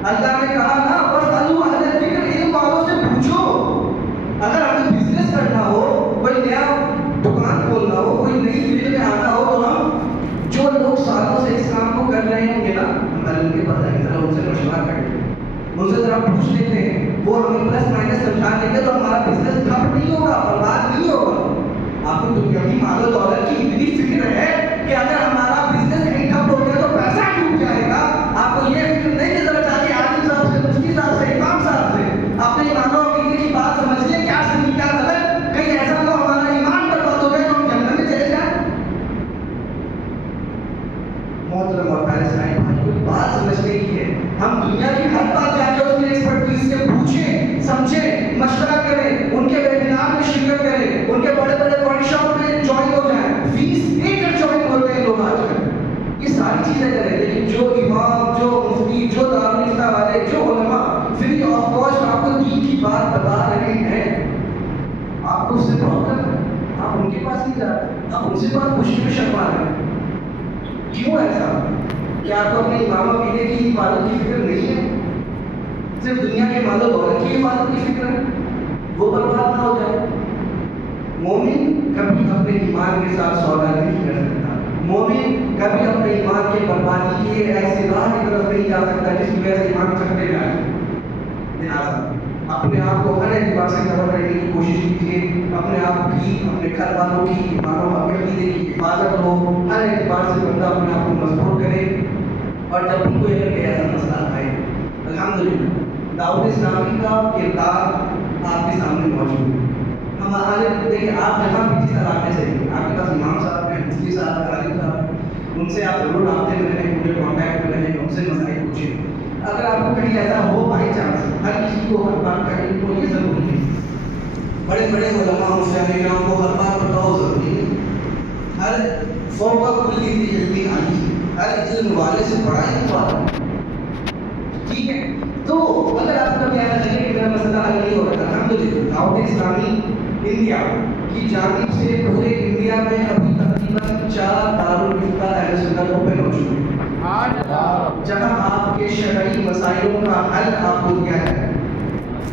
اللہ نے کہا نا فاسألوا اہل الذکر، علم والوں سے پوچھو۔ اگر ہمیں بزنس کرنا ہو، کوئی نیا دکان کھولنا ہو، کوئی نئی فیلڈ میں آنا ہو، تو ہم جو لوگ سالوں سے اس کام کو کر رہے ہوں گے نا، ہم ان کے پاس جائیں گے، ان سے مشورہ کریں گے، ان سے ذرا پوچھ لیتے ہیں، وہ ہمیں پلس مائنس سمجھا دیں گے، تو ہمارا بزنس ٹھپ نہیں ہوگا، برباد نہیں ہوگا۔ آپ کو دنیاوی مال و دولت کی اتنی فکر ہے کہ اگر ہمارا بزنس کہیں ٹھپ ہو گیا تو پیسہ ڈوب جائے گا، آپ کو یہ فکر نہیں نظر چاہیے عالم صاحب سے، مفتی صاحب سے، امام صاحب سے، اپنے ایمانوں کی بات سمجھیے، کیا صحیح کیا غلط، کہیں ایسا نہ ہو ہمارا ایمان برباد ہو جائے تو ہم جہنم میں چلے جائیں۔ محترم اور پیارے اسلام بھائی، کوئی بات سمجھنے کی ہے، ہم دنیا کی ہر بات جا کے اس کی ایکسپرٹیز سے پوچھیں، سمجھیں، مشورہ کریں، ان کے ویبینار میں شرکت کریں، ان کے بڑے بڑے ورک شاپ میں جوائن ہو جائیں، فیس دے کر جوائن ہوتے ہیں لوگ آج کل، یہ ساری چیزیں کریں۔ لیکن جو امام، جو مفتی، جو دارالفتہ والے، جو علماء فری آف کاسٹ آپ کو دین کی بات بتا رہے ہیں، آپ کو اس سے پرابلم ہے، آپ ان کے پاس نہیں جا رہے، آپ ان سے بات پوچھنے میں شرما رہے ہیں، کیوں ایسا؟ کیا آپ کو اپنے امام و پینے کی حفاظت کی فکر نہیں ہے؟ صرف دنیا کے مال و دولت کی حفاظت کی فکر ہے، وہ برباد نہ ہو جائے۔ مومن کبھی اپنے ایمان کے ساتھ سودا نہیں کر سکتا. مومن کبھی اپنے ایمان کے بربادی کی ایسی راہ کی طرف نہیں جا سکتا جس کی وجہ سے ایمان چکنے جائے. لہٰذا اپنے آپ کو ہر اعتبار سے کور کرنے کی کوشش کیجیے. اپنے آپ کی، اپنے گھر والوں کی، ایمانوں عقیدے کی حفاظت ہو. ہر اعتبار سے بندہ اپنے آپ کو مضبوط کرے. اور جب ان کو یہ ایسا مسئلہ آئے، الحمدللہ دعوت اسلامی کا کردار آپ کے سامنے موجود ہے. ہم آگے دیکھیں، آپ جہاں بھی جس علاقے سے آپ کے پاس امام صاحب ہیں، مفتی صاحب، عالم صاحب، ان سے آپ ضرور رابطے میں رہیں، مجھے کانٹیکٹ میں رہیں، ان سے مسائل پوچھیں. اگر آپ کو کہیں ایسا ہو بائی چانس، ہر کسی کو ہر بات کا علم کو یہ ضروری ہے. بڑے بڑے علماء مسلمان کرام کو ہر بات بتاؤ ضروری ہے. ہر فوق کل علمی عالی، ہر علم والے سے بڑا علم والا. ٹھیک ہے، تو اگر آپ کا کہنا چاہیے کہ میرا مسئلہ حل نہیں ہو رہا، الحمدللہ دعوت اسلامی انڈیا کی جانب سے پورے انڈیا میں ابھی تقریباً 4 دارالفتہ اہل سنت اوپن ہو چکے ہیں، جہاں آپ کے شرعی مسائلوں کا حل آپ کو دیا ہے.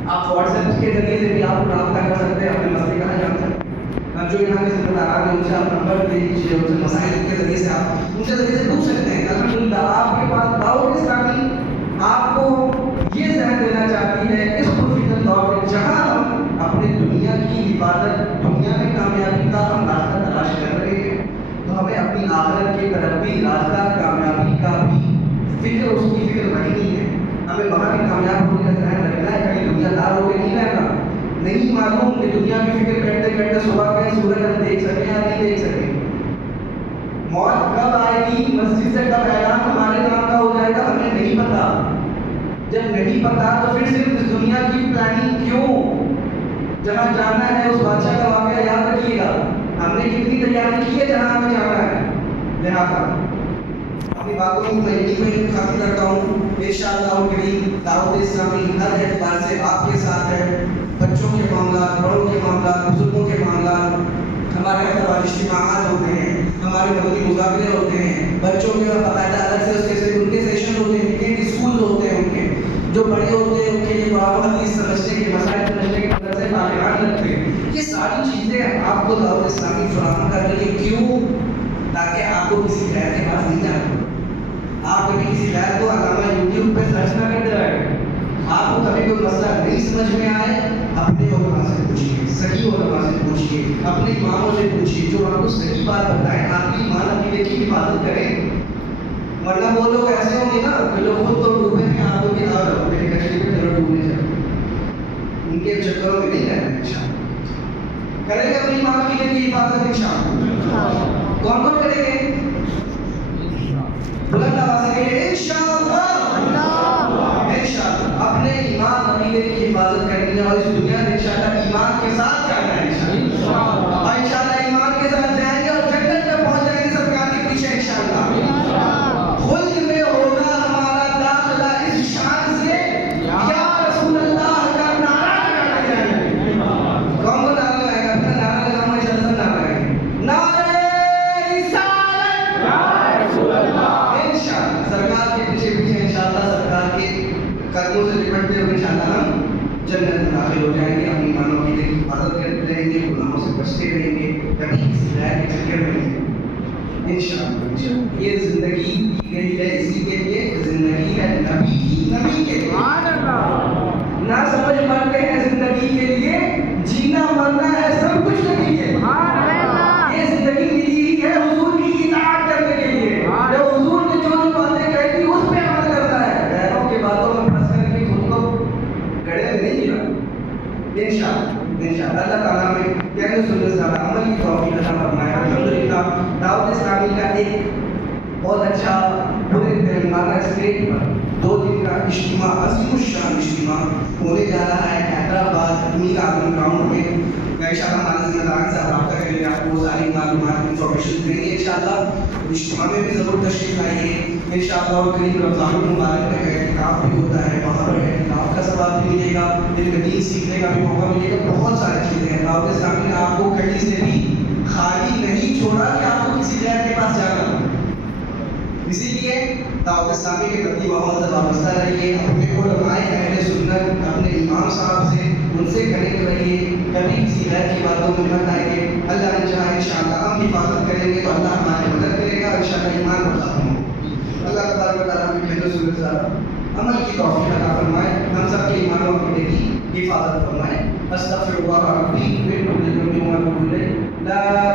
آپ واٹس ایپ کے ذریعے سے بھی آپ رابطہ کر سکتے ہیں، اپنے مسئلے کا حل جان سکتے ہیں. جو یہاں کے ذمہ داران ہیں ان سے آپ نمبر دے دیجیے، ان سے مسائل کے ذریعے سے آپ ان کے ذریعے سے پوچھ سکتے ہیں. الحمدللہ آپ کے پاس دعوت اسلامی آپ کو یہ ذہن دینا چاہتی ہے اس پرفتن دور میں جہاں ہم اپنے دنیا کی حفاظت، دنیا میں کامیابی کا ہم راستہ تلاش کر رہے ہیں، تو ہمیں اپنی آخرت کی طرف بھی راستہ کامیابی کا بھی فکر، اس کی فکر رکھنی ہے. ہمیں وہاں بھی کامیاب ہونے کا ذہن رکھنا ہے، کہیں دنیا دار ہو کے نہیں رہنا. نہیں معلوم کہ دنیا کی فکر کرتے کرتے صبح میں سورج ہم دیکھ سکیں یا نہیں دیکھ سکیں. موت کب آئے گی، مسجد سے کب اعلان ہمارے نام کا ہو جائے گا، ہمیں نہیں پتا. جب نہیں پتا تو پھر صرف اس دنیا کی پلاننگ کیوں؟ جہاں جانا ہے اس بادشاہ کا واقعہ یاد رکھیے گا، ہم نے کتنی تیاری کی ہے جہاں ہمیں جانا ہے. لہٰذا اپنی باتوں کو میں یہی میں ختم کرتا ہوں. انشاءاللہ کریم دعوت اسلامی ہر اعتبار سے آپ کے ساتھ ہے. بچوں کے معاملات، بڑوں کے معاملات، بزرگوں کے معاملات، ہمارے اعتبار اجتماعات ہوتے ہیں، ہمارے مدنی مذاکرے ہوتے ہیں، بچوں کے باقاعدہ الگ سے ان کے سیشن ہوتے ہیں، ان کے اسکول ہوتے ہیں. ان کے جو بڑے ہوتے ہیں ان کے لیے قرآن حدیث سمجھنے کے، مسائل سمجھنے کے اندر سے باقیات رکھتے ہیں. یہ ساری چیزیں آپ کو دعوت اسلامی فراہم کر رہی ہے. کیوں؟ تاکہ آپ کو کسی غیر کے پاس نہیں جانا پڑے. آپ کبھی کسی غیر کو علامہ یوٹیوب پہ سرچ نہ کرتے رہے. آپ کو کبھی کوئی مسئلہ نہیں سمجھ میں آئے، اپنے علماء سے پوچھیے، صحیح علماء سے پوچھیے، اپنے اماموں سے پوچھیے جو آپ کو صحیح بات بتائیں، آپ کی ایمان عقیدے کی حفاظت کریں. ورنہ وہ لوگ ایسے ہوں گے نا کہ لوگ خود تو ڈوبے ہیں، آپ لوگ کے آ میری کشتی پہ ضرور ڈوبنے جائیں. ان کے چکروں میں نہیں رہنا. انشاءاللہ کریں گے اپنی ایمان عقیدے کی حفاظت. انشاءاللہ کون کون کریں گے؟ بلند آواز سے کہیے انشاءاللہ. انشاءاللہ اپنے ایمان عقیدے کی حفاظت کرنی ہے اور اس دنیا میں انشاءاللہ ایمان کے ساتھ جانا ہے. انشاءاللہ اور انشاءاللہ ایمان کے ساتھ جائیں گے اور جنت میں پہنچ جائیں گے سرکار کے پیچھے. انشاءاللہ خلد میں ہوگا ہمارا داخلہ اس شان سے یا رسول اللہ کا نعرہ لگانا چاہیے. کون کو نعرہ لگائے گا؟ اپنا نعرہ لگاؤں گا، چلتا نعرہ لگائیں گے، نعرہ رسالت یا رسول اللہ. انشاءاللہ سرکار کے پیچھے پیچھے انشاءاللہ سرکار کے قدموں سے لپٹتے ہوئے انشاءاللہ ہم جنت میں داخل ہو جائیں گے. اپنی ایمان عقیدے کی حفاظت کرتے رہیں گے، گناہوں سے بچتے رہیں گے، کبھی کسی غیر کے چکر میں نہیں. انشاءاللہ یہ زندگی دی گئی ہے اسی کے لیے، زندگی ہے نبی کی، نبی کے لیے. نہ سمجھ مرتے ہیں زندگی کے لیے، جینا مرنا ہے سب کچھ نبی کے لیے. یہ زندگی ملی ہے حضور کی اطاعت کرنے کے لیے. جو حضور نے جو باتیں کہی تھی اس پہ عمل کرتا ہے، غیروں کی باتوں میں پھنس کر کے خود کو گڑھے میں نہیں گرا. انشاءاللہ اللہ تعالیٰ میں کہنے سننے سے زیادہ عمل کی توفیق عطا فرمائے. الحمدللہ دعوت اسلامی کا ایک بہت اچھا پورے تلنگانہ اسٹیٹ پر 2 دن کا اجتماع، عظیم الشان اجتماع ہونے جا رہا ہے حیدرآباد میر اعظم گراؤنڈ میں. میں انشاءاللہ ہمارے ذمہ داران سے رابطہ کریں گے، آپ کو ساری معلومات انفارمیشن دیں گے. انشاءاللہ اجتماع میں بھی ضرور تشریف لائیے. انشاءاللہ اور قریب رمضان المبارک میں اعتکاف بھی ہوتا ہے، وہاں پر اعتکاف کا ثواب بھی ملے گا، علم دین سیکھنے کا بھی موقع ملے گا. بہت ساری چیزیں ہیں. دعوت اسلامی نے آپ کو کہیں سے بھی خالی نہیں چھوڑا کہ آپ کو کسی غیر کے پاس جانا. اسی لیے دعوت اسلامی کے مدنی ماحول سے وابستہ رہیے. اپنے علماء اہل سنت، اپنے امام صاحب سے ان سے کھڑے رہیے, کبھی کسی غیر کی باتوں میں مت آئیے. اللہ نے چاہا انشاءاللہ ہم حفاظت کریں گے تو اللہ ہماری مدد کرے گا, انشاءاللہ ایمان بڑھا ہوں. اللہ تبارک و تعالیٰ ہمیں کہتے سورہ عمل کی توفیق عطا فرمائے, ہم سب کے ایمان و عقیدے کی حفاظت فرمائے. استغفر اللہ ربی من كل ذنب واتوب الیہ. لا